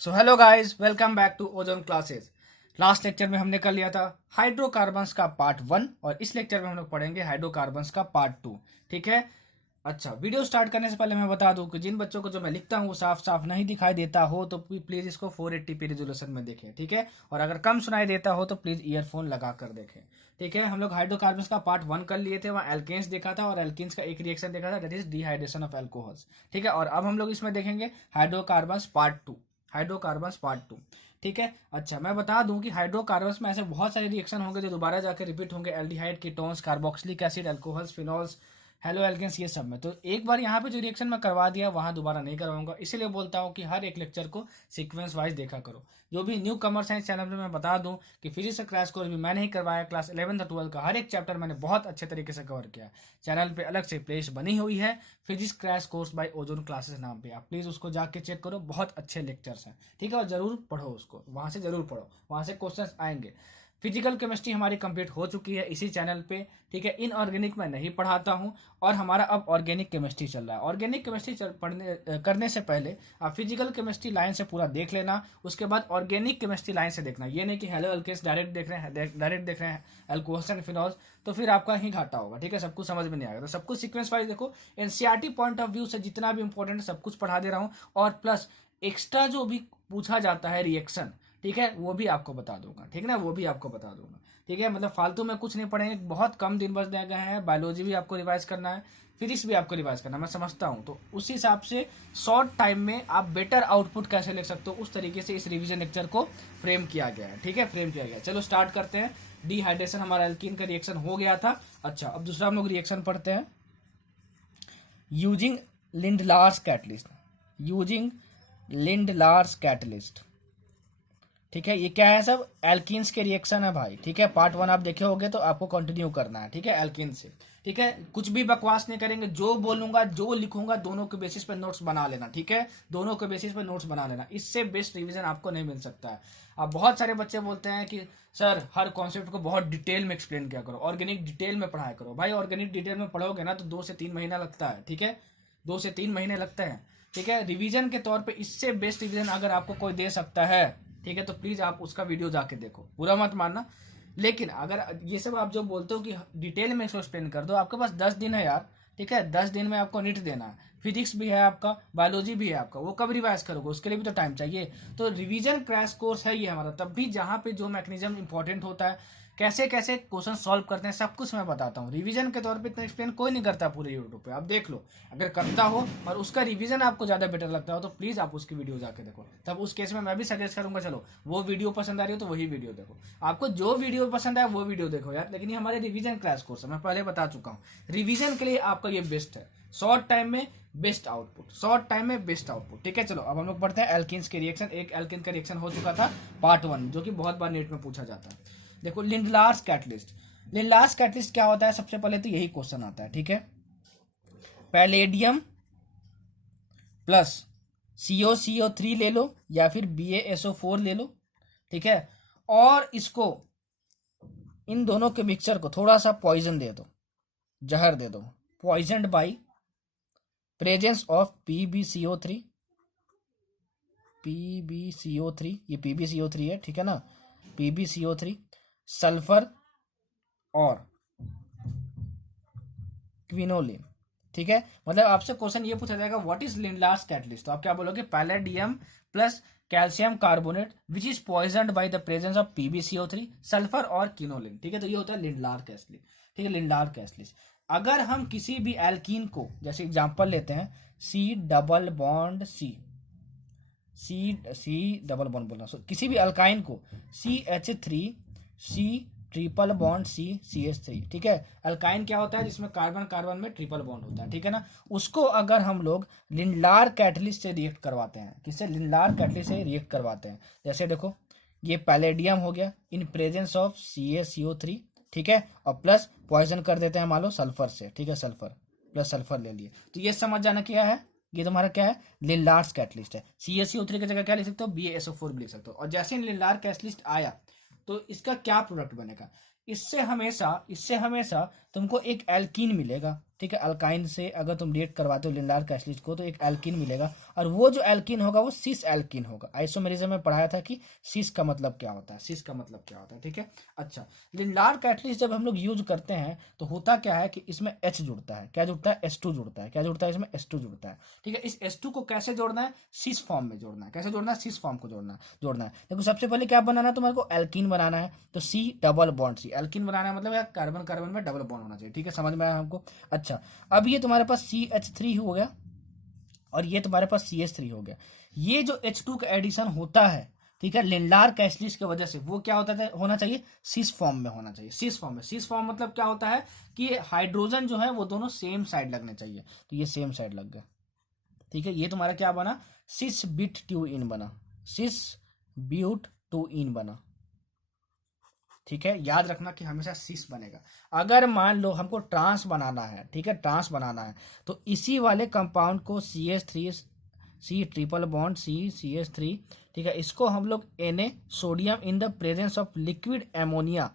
So hello guys, welcome back to ozone classes. Last lecture में हमने कर लिया था हाइड्रोकार्बन्स का पार्ट 1 और इस लेक्चर में हम लोग पढ़ेंगे हाइड्रोकार्बन्स का पार्ट 2। ठीक है। अच्छा, वीडियो स्टार्ट करने से पहले मैं बता दूं कि जिन बच्चों को जो मैं लिखता हूं वो साफ साफ नहीं दिखाई देता हो तो प्लीज इसको 480p रेजोल्यूशन में देखें। ठीक है। और अगर कम सुनाई देता हो तो प्लीज ईयरफोन लगा कर देखें। ठीक है। हम लोग हाइड्रोकार्बन्स का पार्ट 1 कर लिए थे, वहाँ एल्केन्स देखा था और एल्केन्स का एक रिएक्शन देखा था, that is dehydration of alcohols. ठीक है। और अब हम लोग इसमें देखेंगे हाइड्रोकार्बन्स पार्ट 2। Hydrocarbons part 2। ठीक है। अच्छा, मैं बता दूं कि हाइड्रोकार्बन्स में ऐसे बहुत सारे रिएक्शन होंगे जो दोबारा जाकर रिपीट होंगे, aldehyde, ketones, carboxylic acid, alcohols, phenols, halo alkanes, ये सब में। तो एक बार यहाँ पे जो रिएक्शन मैं करवा दिया वहां दोबारा नहीं करवाऊंगा, इसीलिए बोलता हूँ कि हर एक लेक्चर को सीक्वेंस वाइज देखा करो। जो भी न्यू कमर्स हैं इस चैनल पे मैं बता दूं कि फिजिक्स का क्रैश कोर्स भी मैंने ही करवाया। क्लास 11 और 12 का हर एक चैप्टर मैंने बहुत अच्छे तरीके से कवर किया। चैनल पे अलग से प्लेलिस्ट बनी हुई है, physics crash course by Ozone Classes नाम पे। आप प्लीज उसको जाके चेक करो, बहुत अच्छे लेक्चर्स हैं। ठीक है। और जरूर पढ़ो उसको, वहां से जरूर पढ़ो, वहां से क्वेश्चंस आएंगे। फिजिकल केमिस्ट्री हमारी कंप्लीट हो चुकी है इसी चैनल पे। ठीक है। इनऑर्गेनिक मैं नहीं पढ़ाता हूँ और हमारा अब ऑर्गेनिक केमिस्ट्री चल रहा है। ऑर्गेनिक केमिस्ट्री करने से पहले आप फिजिकल केमिस्ट्री लाइन से पूरा देख लेना, उसके बाद ऑर्गेनिक केमिस्ट्री लाइन से देखना। ये नहीं कि हेलो एल्केन्स डायरेक्ट देख रहे हैं अल्कोहल्स एंड फिनॉल्स, तो फिर आपका ही घाटा होगा। ठीक है। सब कुछ समझ में नहीं आएगा, तो सब कुछ सीक्वेंस वाइज देखो। एनसीईआरटी पॉइंट ऑफ व्यू से जितना भी इंपॉर्टेंट है सब कुछ पढ़ा दे रहा हूँ, और प्लस एक्स्ट्रा जो भी पूछा जाता है रिएक्शन, ठीक है, वो भी आपको बता दूंगा। ठीक है ना, वो भी आपको बता दूंगा। ठीक है। मतलब फालतू में कुछ नहीं पढ़ेंगे, बहुत कम दिन बच गए हैं। बायोलॉजी भी आपको रिवाइज करना है, फिजिक्स भी आपको रिवाइज करना है, मैं समझता हूँ। तो उस हिसाब से शॉर्ट टाइम में आप बेटर आउटपुट कैसे ले सकते हो, उस तरीके से इस रिवीजन लेक्चर को फ्रेम किया गया है। ठीक है, फ्रेम किया गया। चलो स्टार्ट करते हैं। डिहाइड्रेशन हमारा एल्कीन का रिएक्शन हो गया था। अच्छा, अब दूसरा हम लोग रिएक्शन पढ़ते हैं। Using Lindlar's catalyst. Using Lindlar's catalyst. ठीक है। ये क्या है, सब एल्कीन्स के रिएक्शन है भाई। ठीक है। पार्ट 1 आप देखे होगे तो आपको कंटिन्यू करना है। ठीक है, एल्कीन से। ठीक है। कुछ भी बकवास नहीं करेंगे, जो बोलूंगा जो लिखूंगा दोनों के बेसिस पे नोट्स बना लेना। ठीक है, दोनों के बेसिस पे नोट्स बना लेना, इससे बेस्ट रिवीजन आपको नहीं मिल सकता है। अब बहुत सारे बच्चे बोलते हैं कि सर हर कॉन्सेप्ट को बहुत डिटेल में एक्सप्लेन किया करो, ऑर्गेनिक डिटेल में पढ़ाया करो। भाई ऑर्गेनिक डिटेल में पढ़ोगे ना तो 2 से 3 महीना लगता है। ठीक है, 2 से 3 महीने लगते हैं। ठीक है। रिवीजन के तौर पे इससे बेस्ट रिवीजन अगर आपको कोई दे सकता है, ठीक है, तो प्लीज आप उसका वीडियो जाके देखो, पूरा मत मानना। लेकिन अगर ये सब आप जो बोलते हो कि डिटेल में इसको एक्सप्लेन कर दो, आपके पास 10 दिन है यार। ठीक है, 10 दिन में आपको नीट देना है, फिजिक्स भी है आपका, बायोलॉजी भी है आपका, वो कब रिवाइज करोगे, उसके लिए भी तो टाइम चाहिए। तो रिवीजन क्रैश कोर्स है ये हमारा। तब भी जहाँ पे जो मैकेनिज्म इंपॉर्टेंट होता है, कैसे कैसे क्वेश्चन सॉल्व करते हैं, सब कुछ मैं बताता हूँ। रिवीजन के तौर पे इतना एक्सप्लेन कोई नहीं करता पूरे यूट्यूब पे, आप देख लो। अगर करता हो और उसका रिवीजन आपको ज़्यादा बेटर लगता हो तो प्लीज़ आप उसकी वीडियो जाके देखो। तब उस केस में मैं भी सजेस्ट करूंगा, चलो वो वीडियो पसंद आ रही हो तो वही वीडियो देखो। आपको जो वीडियो पसंद आए वो वीडियो देखो यार। लेकिन ये हमारे रिवीजन क्रैश कोर्स है, मैं पहले बता चुका हूँ। रिवीजन के लिए आपका ये बेस्ट है, शॉर्ट टाइम में बेस्ट आउटपुट, शॉर्ट टाइम में बेस्ट आउटपुट। ठीक है। चलो अब हम लोग पढ़ते हैं एल्किन्स के रिएक्शन। एक एल्किन का रिएक्शन हो चुका था पार्ट 1, जो कि बहुत बार नेट में पूछा जाता है। देखो लिंडलार्स कैटलिस्ट। लिंडलार्स कैटलिस्ट क्या होता है, सबसे पहले तो यही क्वेश्चन आता है। ठीक है, पैलेडियम प्लस CO3 ले लो या फिर BaSO4 ले लो। ठीक है। और इसको, इन दोनों के मिक्सचर को थोड़ा सा पॉइजन दे दो, जहर दे दो, poisoned by presence of PbCO3। PbCO3, ये PbCO3 है। ठीक है ना, PbCO3, सल्फर और क्विनोलिन। ठीक है। मतलब आपसे क्वेश्चन ये पूछा जाएगा व्हाट इज लिंडलार्स कैटलिस्ट, तो आप क्या बोलोगे, palladium plus calcium carbonate which is poisoned by the presence of PbCO3, sulphur और क्विनोलिन। ठीक है, तो ये होता है लिंडलार कैटलिस्ट। ठीक है, लिंडलार कैटलिस्ट। अगर हम किसी भी एल्कीन को, जैसे एग्जांपल लेते हैं, C double bond C double bond बोलना, किसी भी अल्काइन को CH3C ट्रिपल बॉन्ड CH3। ठीक है, अल्काइन क्या होता है, जिसमें कार्बन कार्बन में ट्रिपल बॉन्ड होता है। ठीक है ना, उसको अगर हम लोग लिंडलार कैटलिस्ट से रिएक्ट करवाते हैं, किससे, लिंडलार कैटलिस्ट से रिएक्ट करवाते हैं। जैसे देखो, ये पैलेडियम हो गया इन प्रेजेंस ऑफ CaCO3। ठीक है, और प्लस पॉइजन कर देते हैं मान लो सल्फर से। ठीक है, सल्फर प्लस सल्फर ले लिए, तो ये समझ जाना क्या है, ये तुम्हारा क्या है, लिंडलार्स कैटलिस्ट है। CaCO3 की जगह क्या लिख सकते हो, BaSO4 भी लिख सकते हो। और जैसे लिंडलार कैटलिस्ट आया तो इसका क्या प्रोडक्ट बनेगा, इससे हमेशा तुमको एक एल्कीन मिलेगा। ठीक है। अल्काइन से अगर तुम रिएक्ट करवाते हो लिंडार कैटलिस्ट को तो एक एल्कीन मिलेगा, और वो जो एल्कीन होगा वो सिस एल्कीन होगा। आइसोमेरिज्म में पढ़ाया था कि सिस का मतलब क्या होता है, सिस का मतलब क्या होता है, ठीक है। अच्छा, लिंडार कैटलिस्ट जब हम लोग यूज करते हैं तो होता क्या है कि इसमें H जुड़ता है, क्या जुड़ता है, H2 जुड़ता है, क्या जुड़ता है, इसमें H2 जुड़ता है, ठीक है। इस H2 को कैसे जोड़ना है, सिस फॉर्म में जोड़ना है। कैसे जोड़ना है, सिस फॉर्म को जोड़ना है। देखो सबसे पहले क्या बनाना है, तुम्हारे को एल्कीन बनाना है, तो C double bond C, alkene बनाना है मतलब यार कार्बन कार्बन में डबल बॉन्ड होना चाहिए, ठीक है, समझ में आया हमको। अच्छा, अब ये तुम्हारे पास CH3 हो गया और ये तुम्हारे पास CH3 हो गया। ये जो H2 का एडिशन होता है, ठीक है, लिंडार कैटलिस्ट की वजह से, वो क्या होता है, होना चाहिए सिस फॉर्म में होना चाहिए, सिस फॉर्म में। सिस फॉर्म मतलब क्या होता है कि हाइड्रोजन जो है वो दोनों सेम साइड लगने चाहिए, तो ये सेम साइड लग गए, ठीक है। ये तुम्हारा क्या बना, सिस बिट टू इन बना, सिस ब्यूट टू इन बना, ठीक है। याद रखना कि हमेशा सिस बनेगा। अगर मान लो हमको ट्रांस बनाना है, ठीक है, ट्रांस बनाना है, तो इसी वाले कंपाउंड को CH3 C triple bond CH3, ठीक है, इसको हम लोग Na sodium in the presence of liquid ammonia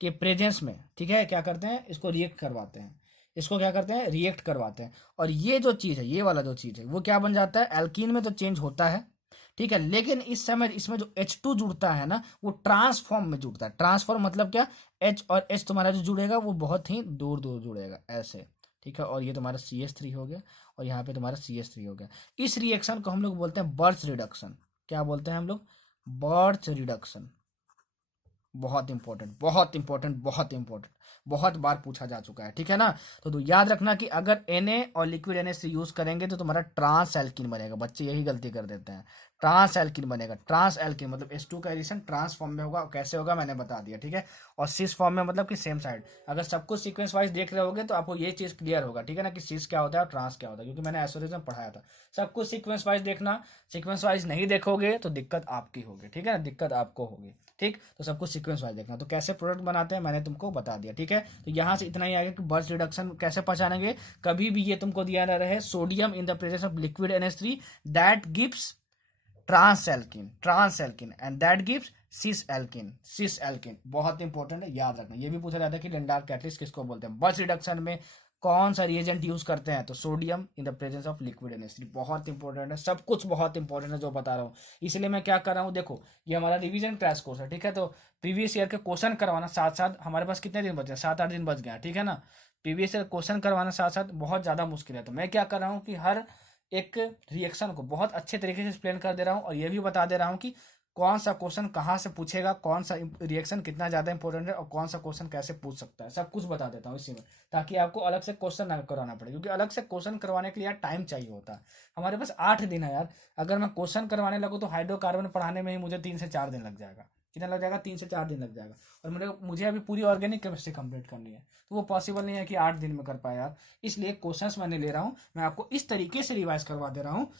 के प्रेजेंस में, ठीक है, क्या करते हैं, इसको रिएक्ट करवाते हैं, इसको क्या करते हैं, रिएक्ट करवाते हैं। और ये जो चीज़ है, ये वाला जो चीज़ है वो क्या बन जाता है, एल्कीन में तो चेंज होता है, ठीक है, लेकिन इस समय इसमें जो H2 जुड़ता है ना वो ट्रांसफॉर्म में जुड़ता है। ट्रांसफॉर्म मतलब क्या, H और H तुम्हारा जो जुड़ेगा वो बहुत ही दूर दूर जुड़ेगा ऐसे, ठीक है। और ये तुम्हारा CH3 हो गया और यहाँ पे तुम्हारा CH3 हो गया। इस रिएक्शन को हम लोग बोलते हैं बर्च रिडक्शन। क्या बोलते हैं हम लोग, बर्च रिडक्शन। बहुत इंपॉर्टेंट, बहुत इंपॉर्टेंट, बहुत इंपॉर्टेंट, बहुत बार पूछा जा चुका है, ठीक है ना। तो याद रखना कि अगर Na और लिक्विड Na से यूज करेंगे तो तुम्हारा ट्रांस एल्कीन बनेगा। बच्चे यही गलती कर देते हैं, ट्रांस एल्कीन बनेगा। ट्रांस एल्कीन मतलब H2 का एडिशन ट्रांस फॉर्म में होगा, कैसे होगा मैंने बता दिया, ठीक है। और सिस फॉर्म में मतलब कि सेम साइड। अगर सब कुछ सीक्वेंस वाइज देख रहे होगे तो आपको ये चीज क्लियर होगा, ठीक है ना, कि सिस क्या होता है और ट्रांस क्या होता है, क्योंकि मैंने एसोसिएशन पढ़ाया था। सब कुछ सीक्वेंस वाइज देखना, सीक्वेंस वाइज नहीं देखोगे तो दिक्कत आपकी होगी, ठीक है ना, दिक्कत आपको होगी, ठीक। तो सब कुछ सीक्वेंस वाइज देखना। तो कैसे प्रोडक्ट बनाते हैं मैंने तुमको बता दिया, ठीक है। तो यहाँ से इतना ही आगे कि बर्च रिडक्शन कैसे पहचानेंगे, कभी भी ये तुमको दिया ना रहे sodium in the presence of liquid NH3 that gives trans alkene and that gives cis alkene. बहुत इंपॉर्टेंट है, याद रखना। ये भी पूछा जाता है कि लिंडार कैटलिस्ट किसको बोलते हैं। बर्च रिडक्शन में कौन सा रिएजेंट यूज करते हैं, तो sodium in the presence of liquid NH3। बहुत इंपॉर्टेंट है, सब कुछ बहुत इंपॉर्टेंट है जो बता रहा हूँ। इसलिए मैं क्या कर रहा हूँ, देखो ये हमारा रिवीजन क्रैश कोर्स है, ठीक है। तो प्रीवियस ईयर के क्वेश्चन करवाना साथ साथ, हमारे पास कितने दिन बचे हैं, 7-8 दिन बच गया, ठीक है ना। प्रीवियस ईयर क्वेश्चन करवाना साथ साथ बहुत ज़्यादा मुश्किल है। तो मैं क्या कर रहा हूँ कि हर एक रिएक्शन को बहुत अच्छे तरीके से एक्सप्लेन कर दे रहा हूँ, और ये भी बता दे रहा हूँ कि कौन सा क्वेश्चन कहाँ से पूछेगा, कौन सा रिएक्शन कितना ज़्यादा इंपॉर्टेंट है, और कौन सा क्वेश्चन कैसे पूछ सकता है, सब कुछ बता देता हूँ इसी में, ताकि आपको अलग से क्वेश्चन ना करवाना पड़े। क्योंकि अलग से क्वेश्चन करवाने के लिए यार टाइम चाहिए होता है। हमारे पास 8 दिन है यार। अगर मैं क्वेश्चन करवाने लगूँ तो हाइड्रोकार्बन पढ़ाने में ही मुझे 3 से 4 दिन लग जाएगा। कितना लग जाएगा, 3 से 4 दिन लग जाएगा। और मुझे अभी पूरी ऑर्गेनिक केमिस्ट्री कंप्लीट करनी है, तो वो पॉसिबल नहीं है कि 8 दिन में कर पाए यार। इसलिए क्वेश्चंस मैंने ले रहा हूँ, मैं आपको इस तरीके से रिवाइज करवा दे रहा हूँ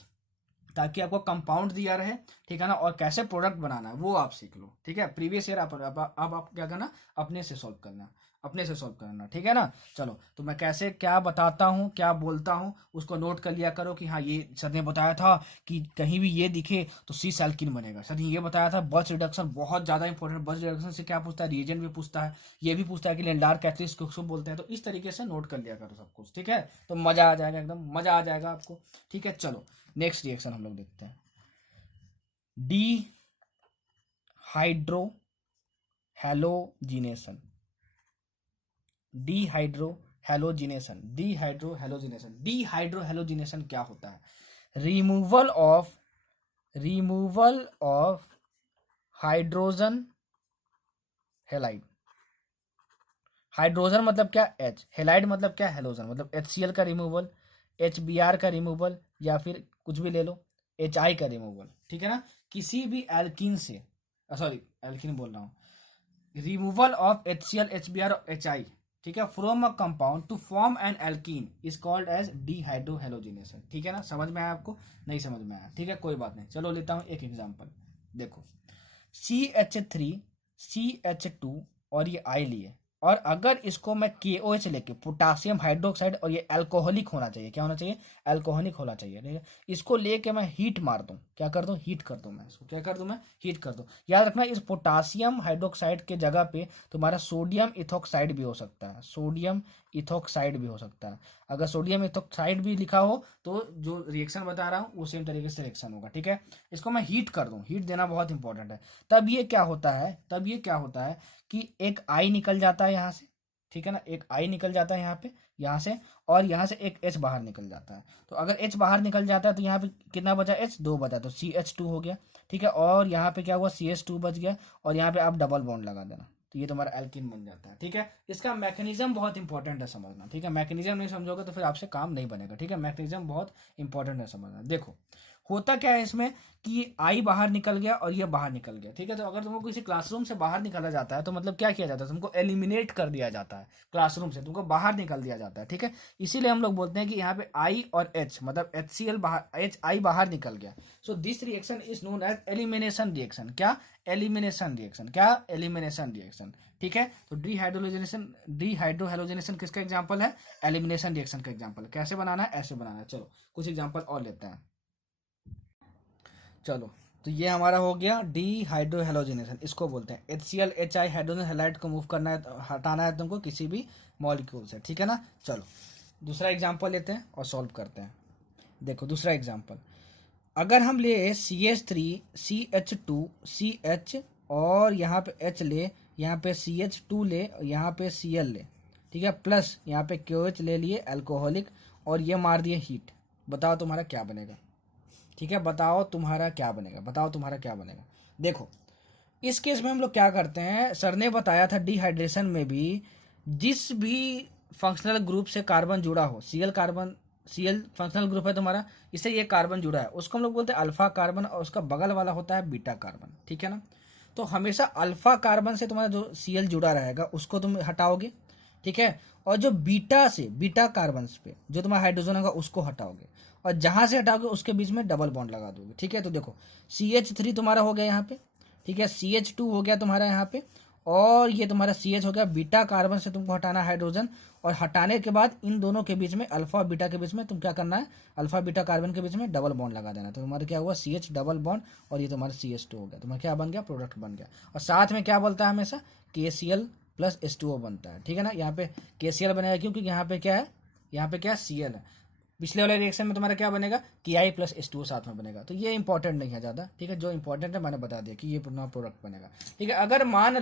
ताकि आपको कंपाउंड दिया रहे, ठीक है ना, और कैसे प्रोडक्ट बनाना है वो आप सीख लो, ठीक है। प्रीवियस ईयर अब आप क्या करना, अपने से सॉल्व करना, अपने से सॉल्व करना, ठीक है ना। चलो, तो मैं कैसे क्या बताता हूँ, क्या बोलता हूँ, उसको नोट कर लिया करो कि हाँ ये सर ने बताया था कि कहीं भी ये दिखे तो सिस एल्कीन बनेगा। सर ने ये बताया था बर्च रिडक्शन बहुत ज़्यादा इंपॉर्टेंट। बर्च रिडक्शन से क्या पूछता है, रिएजेंट भी पूछता है, ये भी पूछता है कि लिंडार कैटलिस्ट किसको बोलते हैं। तो इस तरीके से नोट कर लिया करो सब कुछ, ठीक है। तो मज़ा आ जाएगा, एकदम मज़ा आ जाएगा आपको, ठीक है। चलो नेक्स्ट रिएक्शन हम लोग देखते हैं, डी हाइड्रो हैलोजिनेशन। डिहाइड्रो क्या होता है, removal of hydrogen halide. Hydrogen मतलब क्या, H, हेलाइड मतलब क्या, हेलोजन, मतलब HCl का रिमूवल, HBr का रिमूवल, या फिर कुछ भी ले लो, HI का रिमूवल, ठीक है ना। किसी भी एल्कीन से, सॉरी एल्कीन बोल रहा हूँ, रिमूवल ऑफ HCl, HBr और HI, ठीक है, from a compound to form an alkene is called as dehydrohalogenation, ठीक है ना। समझ में आया आपको, नहीं समझ में आया, ठीक है, कोई बात नहीं। चलो लेता हूँ एक एग्जांपल, देखो CH3 CH2 और ये I लिए, और अगर इसको मैं KOH लेके, पोटासियम हाइड्रोक्साइड, और ये अल्कोहलिक होना चाहिए, क्या होना चाहिए, अल्कोहलिक होना चाहिए, ठीक है। इसको लेके मैं हीट मार दूं, क्या कर दूं, हीट कर दूं, मैं इसको क्या कर दूं, मैं हीट कर दूं। याद रखना इस पोटासियम हाइड्रोक्साइड के जगह पे तुम्हारा सोडियम इथोक्साइड भी हो सकता है, सोडियम इथोक्साइड भी हो सकता है। अगर सोडियम इथोक्साइड भी लिखा हो तो जो रिएक्शन बता रहा हूँ वो सेम तरीके से रिएक्शन होगा। ठीक है, इसको मैं हीट कर दूँ, हीट देना बहुत इंपॉर्टेंट है। तब ये क्या होता है कि एक आई निकल जाता है यहाँ से, ठीक है ना, एक आई निकल जाता है यहाँ पे, यहाँ से, और यहाँ से एक एच बाहर निकल जाता है। तो अगर एच बाहर निकल जाता है तो यहाँ पे कितना बचा, एच 2 बचा, तो CH2 हो गया। ठीक है, और यहाँ पे क्या हुआ, CH2 बच गया, और यहाँ पे आप डबल बॉन्ड लगा देना, तो ये तुम्हारा एल्कीन बन जाता है। ठीक है, इसका मैकेनिज्म बहुत इंपॉर्टेंट है समझना। ठीक है, मैकेनिज्म नहीं समझोगे तो फिर आपसे काम नहीं बनेगा। ठीक है, मैकेनिज्म बहुत इंपॉर्टेंट है समझना। देखो होता क्या है इसमें कि आई बाहर निकल गया और ये बाहर निकल गया। ठीक है, तो अगर तुमको किसी क्लासरूम से बाहर निकाला जाता है तो मतलब क्या किया जाता है, तुमको एलिमिनेट कर दिया जाता है, क्लासरूम से तुमको बाहर निकाल दिया जाता है। ठीक है, इसीलिए हम लोग बोलते हैं कि यहाँ पे आई और एच मतलब HCl बाहर, एच आई बाहर निकल गया। So this reaction is known as elimination reaction. क्या, एलिमिनेशन रिएक्शन, क्या, एलिमिनेशन रिएक्शन। ठीक है, तो डीहाइड्रोहेलोजेनेशन किसका एग्जाम्पल है, एलिमिनेशन रिएक्शन का एग्जाम्पल। कैसे बनाना है, ऐसे बनाना है। चलो कुछ एग्जाम्पल और लेते हैं। चलो, तो ये हमारा हो गया डीहाइड्रोहेलोजिनेशन, इसको बोलते हैं। HCl HI हाइड्रोजन हैलाइड को मूव करना है, हटाना है तुमको किसी भी मॉलिक्यूल से। ठीक है ना। चलो दूसरा एग्जांपल लेते हैं और सॉल्व करते हैं। देखो दूसरा एग्जांपल, अगर हम ले CH3 CH2 CH और यहाँ पे H ले, यहाँ पे CH2 ले, यहाँ पे Cl ले, ठीक है, प्लस यहाँ पे KOH ले लिए अल्कोहलिक, और ये मार दिए हीट। बताओ तुम्हारा क्या बनेगा। ठीक है, बताओ तुम्हारा क्या बनेगा। देखो इस केस में हम लोग क्या करते हैं, सर ने बताया था डिहाइड्रेशन में भी जिस भी फंक्शनल ग्रुप से कार्बन जुड़ा हो, Cl फंक्शनल ग्रुप है तुम्हारा, इससे ये कार्बन जुड़ा है, उसको हम लोग बोलते हैं अल्फा कार्बन, और उसका बगल वाला होता है बीटा कार्बन। ठीक है ना, तो हमेशा अल्फा कार्बन से तुम्हारा जो Cl जुड़ा रहेगा उसको तुम हटाओगे। ठीक है, और जो बीटा कार्बन पे जो तुम्हारा हाइड्रोजन होगा उसको हटाओगे, और जहां से हटाओगे उसके बीच में डबल बॉन्ड लगा दोगे। ठीक है, तो देखो CH3 तुम्हारा हो गया यहाँ पे, ठीक है, CH2 हो गया तुम्हारा यहाँ पे, और ये तुम्हारा CH हो गया। बीटा कार्बन से तुमको हटाना हाइड्रोजन, और हटाने के बाद इन दोनों के बीच में, अल्फा और बीटा के बीच में तुम क्या करना है, अल्फा बीटा कार्बन के बीच में डबल बॉन्ड लगा देना। तो तुम्हारा क्या हुआ, CH डबल बॉन्ड, और ये तुम्हारा CH2 हो गया। तुम्हारा क्या बन गया, प्रोडक्ट बन गया। और साथ में क्या बोलता है हमेशा, KCl प्लस H2O बनता है। ठीक है ना, यहाँ पे KCl बनेगा क्योंकि यहाँ पे क्या है, Cl है। पिछले वाले रिएक्शन में तुम्हारा क्या बनेगा, Ki प्लस H2O साथ में बनेगा। तो ये इंपॉर्टेंट नहीं है ज़्यादा। ठीक है, जो इंपॉर्टेंट है मैंने बता दिया कि ये प्रोडक्ट बनेगा। ठीक है, अगर मान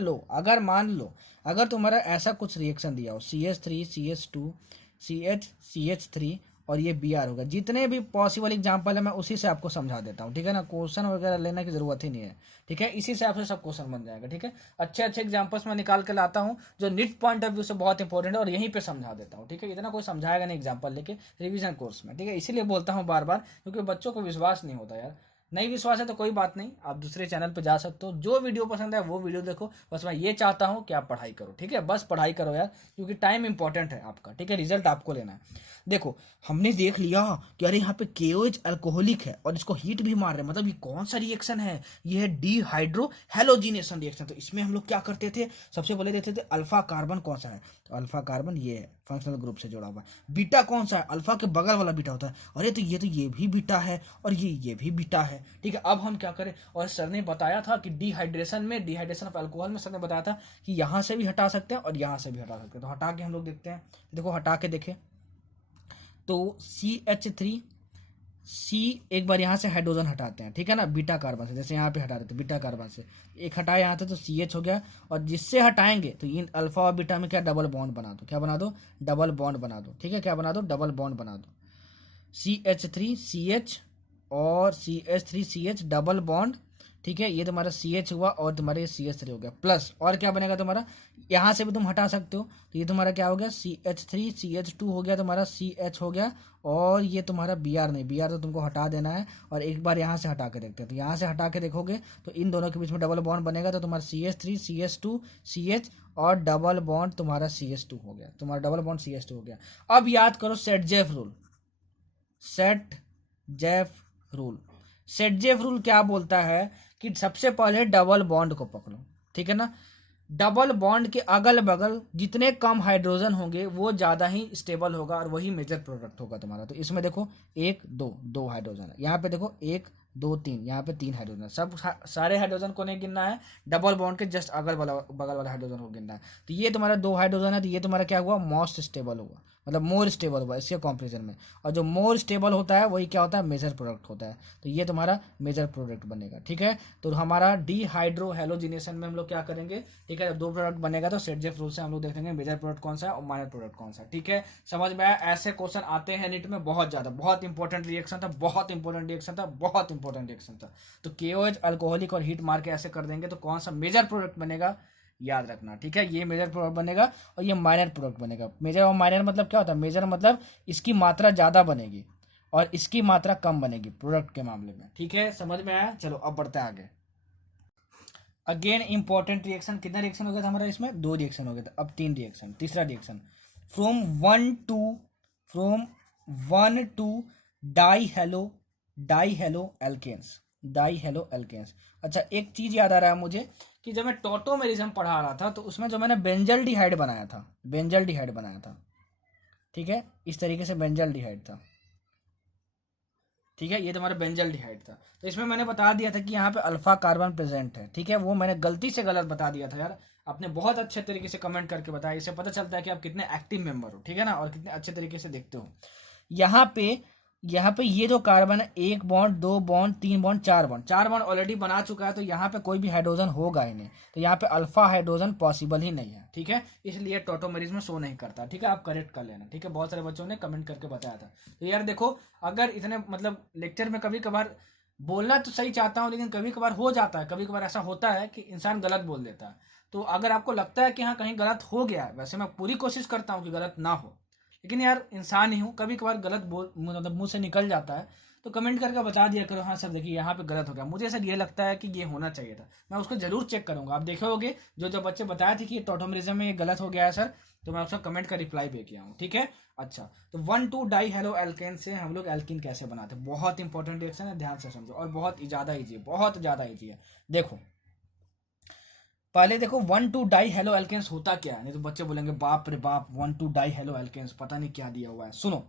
लो अगर तुम्हारा ऐसा कुछ रिएक्शन दिया हो, CH3 CH2 CH3 और ये Br होगा। जितने भी पॉसिबल एग्जांपल है मैं उसी से आपको समझा देता हूँ। ठीक है ना, क्वेश्चन वगैरह लेने की जरूरत ही नहीं है। ठीक है, इसी से आपसे सब क्वेश्चन बन जाएगा। ठीक है, अच्छे एग्जांपल्स मैं निकाल के लाता हूँ जो निट पॉइंट ऑफ व्यू से बहुत इंपॉर्टेंट है, और यहीं पे समझा देता हूँ। ठीक है, इतना कोई समझाएगा नहीं एग्जाम्पल लेके रिविजन कोर्स में। ठीक है, इसीलिए बोलता हूँ बार बार, क्योंकि बच्चों को विश्वास नहीं होता यार। नहीं विश्वास है तो कोई बात नहीं, आप दूसरे चैनल पे जा सकते हो, जो वीडियो पसंद है वो वीडियो देखो। बस मैं ये चाहता हूँ कि आप पढ़ाई करो। ठीक है, बस पढ़ाई करो यार, क्योंकि टाइम इंपॉर्टेंट है आपका। ठीक है, रिजल्ट आपको लेना है। देखो हमने देख लिया कि अरे यहाँ पे KOH अल्कोहलिक है और इसको हीट भी मार रहे हैं, मतलब ये कौन सा रिएक्शन है, ये है डीहाइड्रोहेलोजिनेशन रिएक्शन। तो इसमें हम लोग क्या करते थे, सबसे पहले देखते थे अल्फा कार्बन कौन सा है, तो अल्फा कार्बन ये है, फंक्शनल ग्रुप से जुड़ा हुआ है। बीटा कौन सा है, अल्फा के बगल वाला बीटा होता है। अरे तो ये भी बीटा है, और ये भी बीटा है। ठीक है, अब हम क्या करें, और सर ने बताया था कि डिहाइड्रेशन ऑफ अल्कोहल में सर ने बताया था कि यहाँ से भी हटा सकते हैं और यहाँ से भी हटा सकते हैं। तो हटा के हम लोग देखते हैं। देखो हटा के देखें तो CH3 एक बार यहाँ से हाइड्रोजन हटाते हैं। ठीक है ना, बीटा कार्बन से, जैसे यहाँ पे हटा देते बीटा कार्बन से, एक हटाए यहाँ से तो CH हो गया, और जिससे हटाएंगे तो इन अल्फा और बीटा में क्या डबल बॉन्ड बना दो। क्या बना दो, डबल बॉन्ड बना दो। ठीक है, क्या बना दो, डबल बॉन्ड बना दो। CH3 CH और CH3 CH डबल बॉन्ड। ठीक है, ये तुम्हारा CH हुआ और तुम्हारे CH3 हो गया, प्लस और क्या बनेगा तुम्हारा, यहाँ से भी तुम हटा सकते हो। तो ये तुम्हारा क्या हो गया, CH3 CH2 हो गया, तुम्हारा CH हो गया, और ये तुम्हारा Br तो तुमको हटा देना है। और एक बार यहाँ से हटा के देखते हैं, तो यहाँ से हटा के देखोगे तो इन दोनों के बीच में डबल बॉन्ड बनेगा। तो तुम्हारा CH3 CH2 CH और डबल बॉन्ड तुम्हारा CH2 हो गया, तुम्हारा डबल बॉन्ड CH2 हो गया। अब याद करो सेट-जेफ रूल क्या बोलता है कि सबसे पहले डबल बॉन्ड को पकड़ो। ठीक है ना, डबल बॉन्ड के अगल बगल जितने कम हाइड्रोजन होंगे वो ज़्यादा ही स्टेबल होगा, और वही मेजर प्रोडक्ट होगा तुम्हारा। तो इसमें देखो 1 2 हाइड्रोजन है, यहाँ पे देखो 1 2 3, यहाँ पे 3 हाइड्रोजन, सब सारे हाइड्रोजन को नहीं गिनना है, डबल बॉन्ड के जस्ट अगल बगल वाले हाइड्रोजन को गिनना है। तो ये तुम्हारा 2 हाइड्रोजन है, तो ये तुम्हारा क्या हुआ, मोस्ट स्टेबल हुआ, मतलब मोर स्टेबल हुआ इसके कंपैरिजन में। और जो मोर स्टेबल होता है वही क्या होता है, मेजर प्रोडक्ट होता है। तो ये तुम्हारा मेजर प्रोडक्ट बनेगा, ठीक है। तो हमारा डिहाइड्रो हैलोजिनेशन में हम लोग क्या करेंगे, ठीक है, जब 2 प्रोडक्ट बनेगा तो सेट रूल से हम लोग देखेंगे मेजर प्रोडक्ट कौन सा है और माइनर प्रोडक्ट कौन सा, ठीक है। समझ में आया? ऐसे क्वेश्चन आते हैं नीट में बहुत ज्यादा, बहुत इंपॉर्टेंट रिएक्शन था, बहुत इंपॉर्टेंट रिएक्शन था, बहुत इंपॉर्टेंट रिएक्शन था। तो केओएच, अल्कोहलिक और हीट मार के ऐसे कर देंगे तो कौन सा मेजर प्रोडक्ट बनेगा याद रखना, ठीक है। ये मेजर प्रोडक्ट बनेगा और ये माइनर प्रोडक्ट बनेगा। मेजर और माइनर मतलब क्या होता है, मेजर मतलब इसकी मात्रा ज्यादा बनेगी और इसकी मात्रा कम बनेगी प्रोडक्ट के मामले में, ठीक है। समझ में आया? चलो अब बढ़ते हैं आगे। अगेन इंपॉर्टेंट रिएक्शन, कितना रिएक्शन हो गया था हमारा इसमें, 2 रिएक्शन हो गया था, अब 3 रिएक्शन। तीसरा reaction from 1 two dihalo alkanes. अच्छा, एक चीज याद आ रहा है मुझे कि जब मैं टॉटोमेरिज्म पढ़ा रहा था तो उसमें जो मैंने बेंजल्डिहाइड बनाया था, ठीक है, इस तरीके से बेंजल्डिहाइड था, ठीक है, ये तुम्हारा बेंजल्डिहाइड था। तो इसमें मैंने बता दिया था कि यहाँ पे अल्फा कार्बन प्रेजेंट है, ठीक है। वो मैंने गलती से गलत बता दिया था यार, आपने बहुत अच्छे तरीके से कमेंट करके बताया, इससे पता चलता है कि आप कितने एक्टिव मेंबर हो, ठीक है ना, और कितने अच्छे तरीके से देखते हो। यहाँ पे ये जो कार्बन है, 1 bond 2 bond 3 bond 4 bond already बना चुका है, तो यहाँ पे कोई भी हाइड्रोजन होगा ही नहीं, तो यहाँ पे अल्फा हाइड्रोजन पॉसिबल ही नहीं है, ठीक है। इसलिए टॉटोमेरिज्म में शो नहीं करता, ठीक है, आप करेक्ट कर लेना, ठीक है। बहुत सारे बच्चों ने कमेंट करके बताया था। तो यार देखो, अगर इतने मतलब लेक्चर में कभी कभार बोलना तो सही चाहता हूँ, लेकिन कभी कभार हो जाता है, कभी कभार ऐसा होता है कि इंसान गलत बोल देता है। तो अगर आपको लगता है कि हाँ कहीं गलत हो गया है, वैसे मैं पूरी कोशिश करता हूँ कि गलत ना हो, लेकिन यार इंसान ही हूँ, कभी कभार गलत बोल मतलब मुंह से निकल जाता है। तो कमेंट करके बता दिया करो, हाँ सर देखिए यहाँ पे गलत हो गया, मुझे सर ये लगता है कि ये होना चाहिए था, मैं उसको जरूर चेक करूंगा। आप देखे होगे जो बच्चे बताए थे कि ये टॉटोमेरिज्म में ये गलत हो गया है सर, तो मैं उसका कमेंट का रिप्लाई भी किया हूँ, ठीक है। अच्छा, तो 1 2 डाई हेलो एल्केन से हम लोग एल्किन कैसे बनाते हैं, बहुत इंपॉर्टेंट रिएक्शन है, ध्यान से समझो, और बहुत ज्यादा ईजी है, बहुत ज्यादा ईजी है। देखो पहले देखो 1 2 डाई हेलो एल्केन्स होता क्या है, नहीं तो बच्चे बोलेंगे बाप रे बाप 1 2 डाई हेलो एल्केन्स पता नहीं क्या दिया हुआ है। सुनो,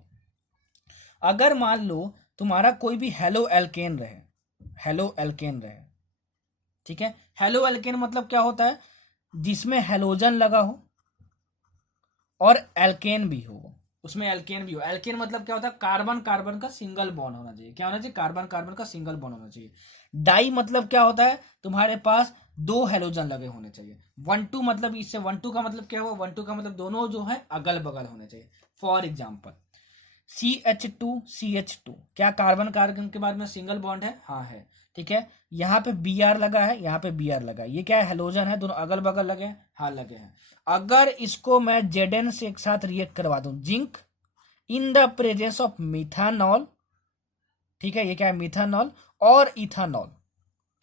अगर मान लो तुम्हारा कोई भी हेलो एल्केन रहे, ठीक है। हेलो एल्केन मतलब क्या होता है, जिसमें हेलोजन लगा हो और एल्केन भी हो, उसमें एल्केन भी हो। एल्केन मतलब क्या होता है, कार्बन कार्बन का सिंगल बॉन्ड होना चाहिए, क्या होना चाहिए, कार्बन कार्बन का सिंगल बॉन्ड होना चाहिए। डाई मतलब क्या होता है, तुम्हारे पास 2 हेलोजन लगे होने चाहिए। 1 2 मतलब, इससे 1 2 का मतलब क्या हुआ, 1 2 का मतलब दोनों जो है अगल बगल होने चाहिए। फॉर एग्जाम्पल CH2 क्या कार्बन कार्बन के बाद में सिंगल बॉन्ड है, हाँ है, ठीक है। यहाँ पे Br लगा है, यहाँ पे Br लगा है, ये क्या है, हेलोजन है, दोनों अगल बगल लगे हैं, हाँ लगे हैं। अगर इसको मैं Zn से एक साथ रिएक्ट करवा दूं, zinc in the presence of methanol, ठीक है, ये क्या है, मिथानॉल और इथानॉल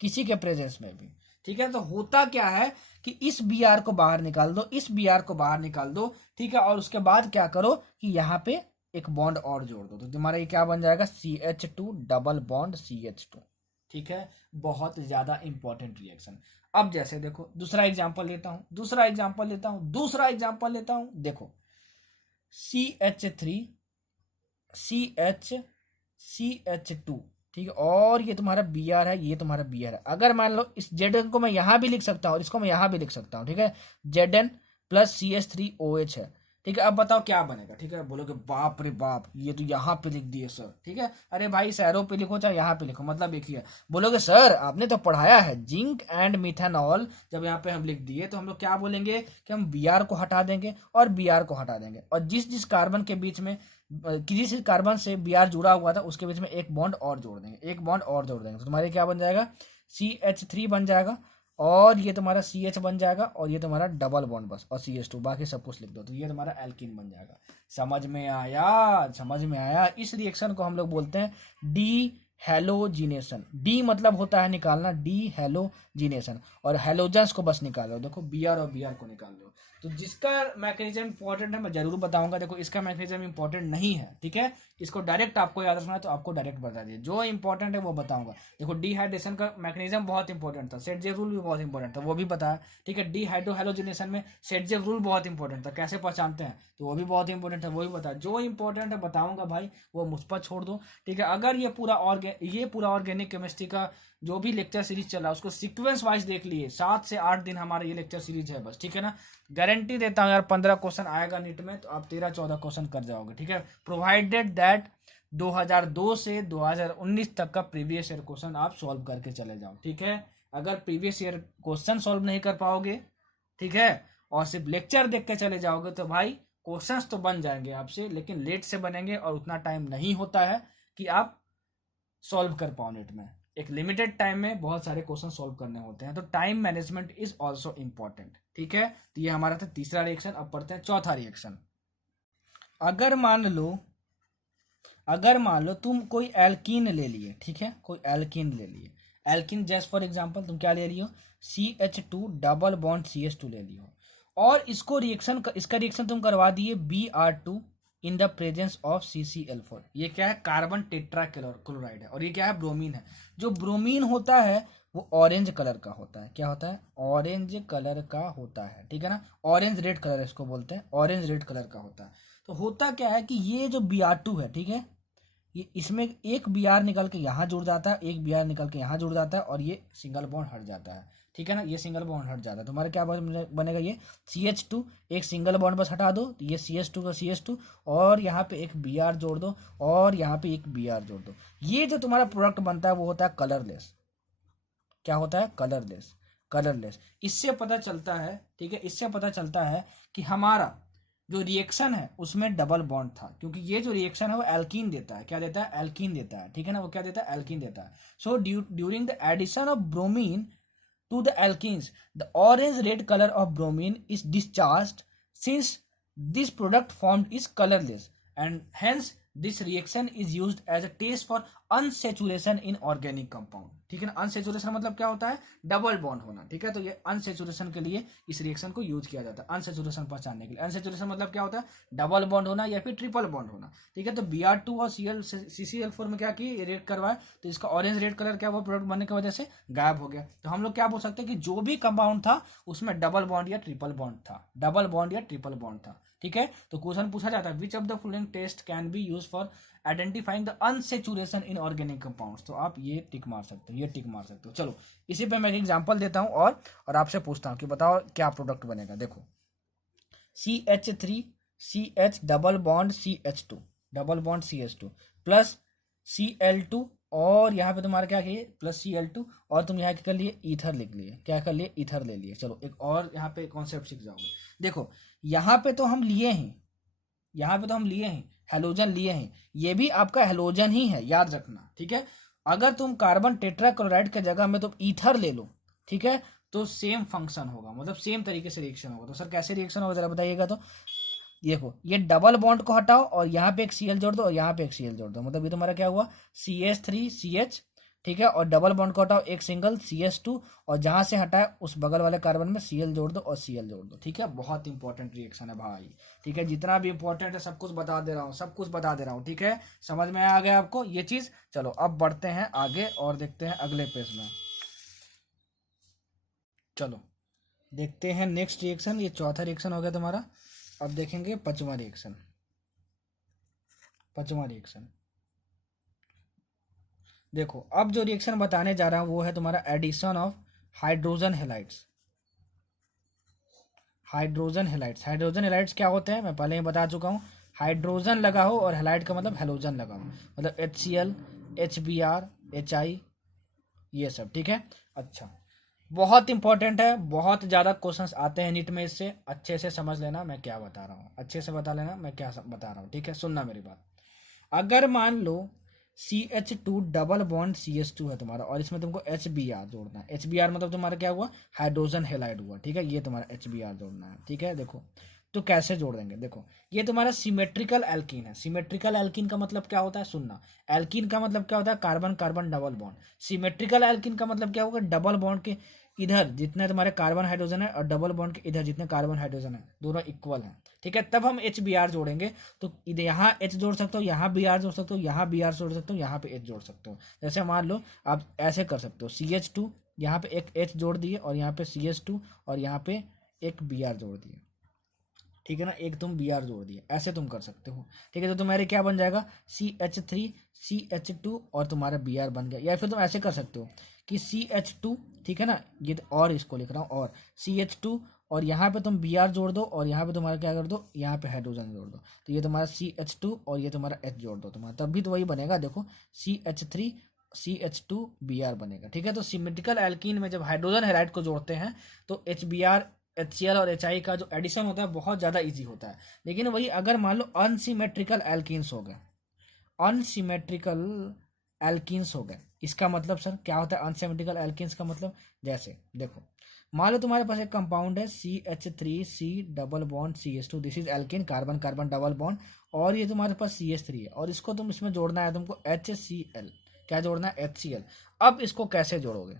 किसी के प्रेजेंस में भी, ठीक है। तो होता क्या है कि इस Br को बाहर निकाल दो, इस Br को बाहर निकाल दो, ठीक है, और उसके बाद क्या करो कि यहाँ पे एक बॉन्ड और जोड़ दो, तो तुम्हारा ये क्या बन जाएगा, CH2 डबल बॉन्ड CH2, ठीक है। बहुत ज्यादा इंपॉर्टेंट रिएक्शन। अब जैसे देखो दूसरा एग्जांपल लेता हूं, देखो CH2, ठीक है, और ये तुम्हारा Br है, ये तुम्हारा Br है। अगर मान लो इस Zn को मैं यहां भी लिख सकता हूं और इसको मैं यहां भी लिख सकता हूं, ठीक है, Zn प्लस CH3OH है, ठीक है। अब बताओ क्या बनेगा, ठीक है, बोलोगे बाप रे बाप ये तो यहाँ पे लिख दिए सर, ठीक है। अरे भाई सैरो पे लिखो चाहे यहाँ पे लिखो, मतलब एक ही है। बोलोगे सर आपने तो पढ़ाया है जिंक एंड मिथेनॉल, जब यहाँ पे हम लिख दिए तो हम लोग क्या बोलेंगे कि हम Br को हटा देंगे और Br को हटा देंगे, और जिस कार्बन के बीच में किसी कार्बन से Br जुड़ा हुआ था उसके बीच में एक बॉन्ड और जोड़ देंगे, तो तुम्हारे क्या बन जाएगा, CH3 बन जाएगा, और ये तुम्हारा CH बन जाएगा, और ये तुम्हारा डबल बॉन्ड बस, और CH2 बाकी सब कुछ लिख दो, तो ये तुम्हारा एल्कीन बन जाएगा। समझ में आया। इस रिएक्शन को हम लोग बोलते हैं डी हेलोजिनेशन। डी मतलब होता है निकालना, डी हेलोजिनेशन, और हेलोजन्स को बस निकाल लो, देखो Br और Br को निकाल लो। तो जिसका मैकेनिज्म इंपॉर्टेंट है मैं जरूर बताऊंगा, देखो इसका मैकेनिज्म इंपॉर्टेंट नहीं है, ठीक है, इसको डायरेक्ट आपको याद रखना है तो आपको डायरेक्ट बता दिए, जो इंपॉर्टेंट है वो बताऊंगा। देखो डिहाइड्रेशन का मैकेनिज्म बहुत इंपॉर्टेंट था, सेटजेव रूल भी बहुत इंपॉर्टेंट था, वो भी बताया, ठीक है। डिहाइड्रो हेलोजिनेशन में सेटजेव रूल बहुत इंपॉर्टेंट था, कैसे पहचानते हैं, तो वो भी बहुत इंपॉर्टेंट है, वो भी बताया। जो इंपॉर्टेंट है बताऊंगा भाई, वो मुझ पर छोड़ दो, ठीक है। अगर ये पूरा ये पूरा ऑर्गेनिक केमिस्ट्री का जो भी लेक्चर सीरीज चल रहा है उसको सीक्वेंस वाइज देख लिए। 7 से 8 दिन हमारा ये लेक्चर सीरीज है बस, ठीक है ना। गारंटी देता हूँ यार 15 क्वेश्चन आएगा नीट में तो आप 13-14 क्वेश्चन कर जाओगे, ठीक है। प्रोवाइडेड दैट 2002 से 2019 तक का प्रीवियस ईयर क्वेश्चन आप सॉल्व करके चले जाओ, ठीक है। अगर प्रीवियस ईयर क्वेश्चन सॉल्व नहीं कर पाओगे, ठीक है, और सिर्फ लेक्चर देख के चले जाओगे तो भाई क्वेश्चंस तो बन जाएंगे आपसे, लेकिन लेट से बनेंगे और उतना टाइम नहीं होता है कि आप सॉल्व कर पाओ नेट में। एक लिमिटेड टाइम में बहुत सारे क्वेश्चन सॉल्व करने होते हैं, तो time management is also important, ठीक है। तो ये हमारा था तीसरा रिएक्शन। अब पढ़ते हैं चौथा रिएक्शन। अगर मान लो तुम कोई एल्कीन ले लिए, ठीक है, कोई एल्कीन ले लिए। एल्कीन जैसे फॉर एग्जांपल तुम क्या ले लियो, CH2 डबल बॉन्ड CH2 ले लियो, और इसको इसका रिएक्शन तुम करवा दिए Br2 in the presence of CCl4। ये क्या है, कार्बन टेट्रा क्लोराइड है, और ये क्या है, ब्रोमीन है। जो ब्रोमीन होता है वो ऑरेंज कलर का होता है। क्या होता है, ऑरेंज कलर का होता है, ठीक है ना। ऑरेंज रेड कलर इसको बोलते हैं, ऑरेंज रेड कलर का होता है। तो होता क्या है कि ये जो Br2 है, ठीक है, ये इसमें एक Br निकल के यहाँ जुड़ जाता है, एक Br निकल के यहाँ जुड़ जाता है, और ये सिंगल बॉन्ड हट जाता है, ठीक है ना। ये सिंगल बॉन्ड हट जाता है, तुम्हारा क्या बनेगा, ये CH2, एक सिंगल बॉन्ड बस हटा दो तो ये CH2 का CH2, और यहाँ पे एक Br जोड़ दो, और यहाँ पे एक Br जोड़ दो। ये जो तुम्हारा प्रोडक्ट बनता है वो होता है कलरलेस। क्या होता है, कलरलेस। इससे पता चलता है, ठीक है, इससे पता चलता है कि हमारा जो रिएक्शन है उसमें डबल बॉन्ड था, क्योंकि ये जो रिएक्शन है वो एल्कीन देता है। क्या देता है, एल्कीन देता है, ठीक है ना। वो क्या देता है, एल्कीन देता है। So during the addition of bromine to the alkenes, the orange red color of bromine is discharged, since this product formed is colorless, and hence this reaction is used as a test for unsaturation in organic compound, ठीक है ना। Unsaturation मतलब क्या होता है, double bond होना, ठीक है। तो ये अनसेचुरेशन के लिए इस रिएक्शन को यूज किया जाता है, अनसेचुरेशन पहचानने के लिए। अनसेचुरेशन मतलब क्या होता है, डबल बॉन्ड होना या फिर ट्रिपल बॉन्ड होना, ठीक है। तो Br2 और CCl4 में क्या किए, रेड करवाए, तो इसका ऑरेंज रेड कलर क्या हुआ, प्रोडक्ट बनने की वजह से गायब हो गया। तो हम लोग क्या बोल सकते हैं कि जो भी कंपाउंड था उसमें डबल बॉन्ड या ट्रिपल बॉन्ड था, ठीक है। तो क्वेश्चन पूछा जाता है, which of the following test can be use for identifying the unsaturation in organic compounds. तो आप ये टिक मार सकते हो, चलो इसी पे मैं एक एग्जांपल देता हूं और आपसे पूछता हूं कि बताओ क्या प्रोडक्ट बनेगा। देखो, CH3 CH double bond CH2 plus Cl2, और यहाँ पे तुम्हारा क्या किए, प्लस Cl2, और तुम यहाँ कर लिए ईथर लिख लिए। क्या कर लिए, ईथर ले लिए। चलो एक और यहाँ पे कॉन्सेप्ट सीख जाओगे। देखो यहाँ पे तो हम लिए हैं, हेलोजन लिए हैं, ये भी आपका हेलोजन ही है, याद रखना, ठीक है। अगर तुम कार्बन टेट्राक्लोराइड के जगह में तुम ईथर ले लो, ठीक है, तो सेम फंक्शन होगा, मतलब सेम तरीके से रिएक्शन होगा। तो सर कैसे रिएक्शन होगा जरा बताइएगा। तो देखो, ये डबल बॉन्ड को हटाओ और यहाँ पे एक Cl जोड़ दो और यहाँ पे एक Cl जोड़ दो, मतलब ये तुम्हारा क्या हुआ, CH3CH, ठीक है। और डबल बॉन्ड को हटाओ, एक सिंगल CH2, और जहां से हटाए उस बगल वाले कार्बन में Cl जोड़ दो और Cl जोड़ दो, ठीक है। बहुत इंपॉर्टेंट रिएक्शन है भाई, ठीक है। जितना भी इंपॉर्टेंट है सब कुछ बता दे रहा हूँ, ठीक है। समझ में आ गया आपको ये चीज। चलो अब बढ़ते हैं आगे और देखते हैं अगले पेज में। चलो देखते हैं नेक्स्ट रिएक्शन। ये चौथा रिएक्शन हो गया तुम्हारा। अब देखेंगे पांचवा रिएक्शन। देखो अब जो रिएक्शन बताने जा रहा हूं वो है तुम्हारा एडिशन ऑफ हाइड्रोजन हेलाइड्स क्या होते हैं मैं पहले ही बता चुका हूं। हाइड्रोजन लगा हो और हेलाइड का मतलब हेलोजन लगा हो, मतलब HCl, HBr, HI, ये सब, ठीक है। अच्छा, बहुत इंपॉर्टेंट है, बहुत ज़्यादा क्वेश्चंस आते हैं नीट में इससे। अच्छे से समझ लेना मैं क्या बता रहा हूँ, अच्छे से बता लेना मैं क्या बता रहा हूँ, ठीक है। सुनना मेरी बात। अगर मान लो CH2 डबल बॉन्ड CH2 है तुम्हारा, और इसमें तुमको HBr जोड़ना है। HBr मतलब तुम्हारा क्या हुआ, हाइड्रोजन हेलाइड हुआ, ठीक है। ये तुम्हारा HBr जोड़ना है, ठीक है। देखो तो कैसे जोड़ देंगे, देखो ये तुम्हारा सिमेट्रिकल एल्कीन है। सिमेट्रिकल एल्कीन का मतलब क्या होता है, सुनना। एल्कीन का मतलब क्या होता है, carbon carbon double bond. Symmetrical alkene का मतलब क्या होगा, डबल बॉन्ड के इधर जितने तुम्हारे कार्बन हाइड्रोजन है और डबल बॉन्ड के इधर जितने कार्बन हाइड्रोजन है दोनों इक्वल हैं, ठीक है। तब हम HBr जोड़ेंगे, तो यहाँ H जोड़ सकते हो, यहाँ Br जोड़ सकते हो, यहाँ Br जोड़ सकते हो, यहाँ पे H जोड़ सकते हो। जैसे मान लो आप ऐसे कर सकते हो, CH2 यहाँ पे एक H जोड़ दिए और यहाँ पे CH2 और यहाँ पे एक Br जोड़ दिए, ठीक है ना, एक तुम बी आर जोड़ दिए, ऐसे तुम कर सकते हो। ठीक है, तो तुम्हारे क्या बन जाएगा CH3 CH2 और तुम्हारा बी आर बन गया। या फिर तुम ऐसे कर सकते हो कि CH2, ठीक है ना, ये और इसको लिख रहा हूँ, और CH2 और यहाँ पे तुम बी आर जोड़ दो और यहाँ पे तुम्हारा क्या कर दो, यहाँ पे हाइड्रोजन जोड़ दो, तो ये तुम्हारा CH2 और ये तुम्हारा H जोड़ दो तुम्हारा, तब भी तो वही बनेगा। देखो CH3 CH2 बी आर बनेगा। ठीक है, तो सिमेट्रिकल एल्कीन में जब हाइड्रोजन हेलाइड को जोड़ते हैं तो HBr HCl और HI का जो एडिशन होता है बहुत ज़्यादा इजी होता है। लेकिन वही अगर मान लो अनसिमेट्रिकल एल्कीन्स हो गए, अनसिमेट्रिकल एल्कीन्स हो गए, इसका मतलब सर क्या होता है अनसिमेट्रिकल एल्कीन्स का मतलब? जैसे देखो, मान लो तुम्हारे पास एक कंपाउंड है CH3C double bond CH2, this is alkene, carbon carbon double bond, और ये तुम्हारे पास CH3 है और इसको तुम इसमें जोड़ना है तुमको HCl, क्या जोड़ना है HCl। अब इसको कैसे जोड़ोगे,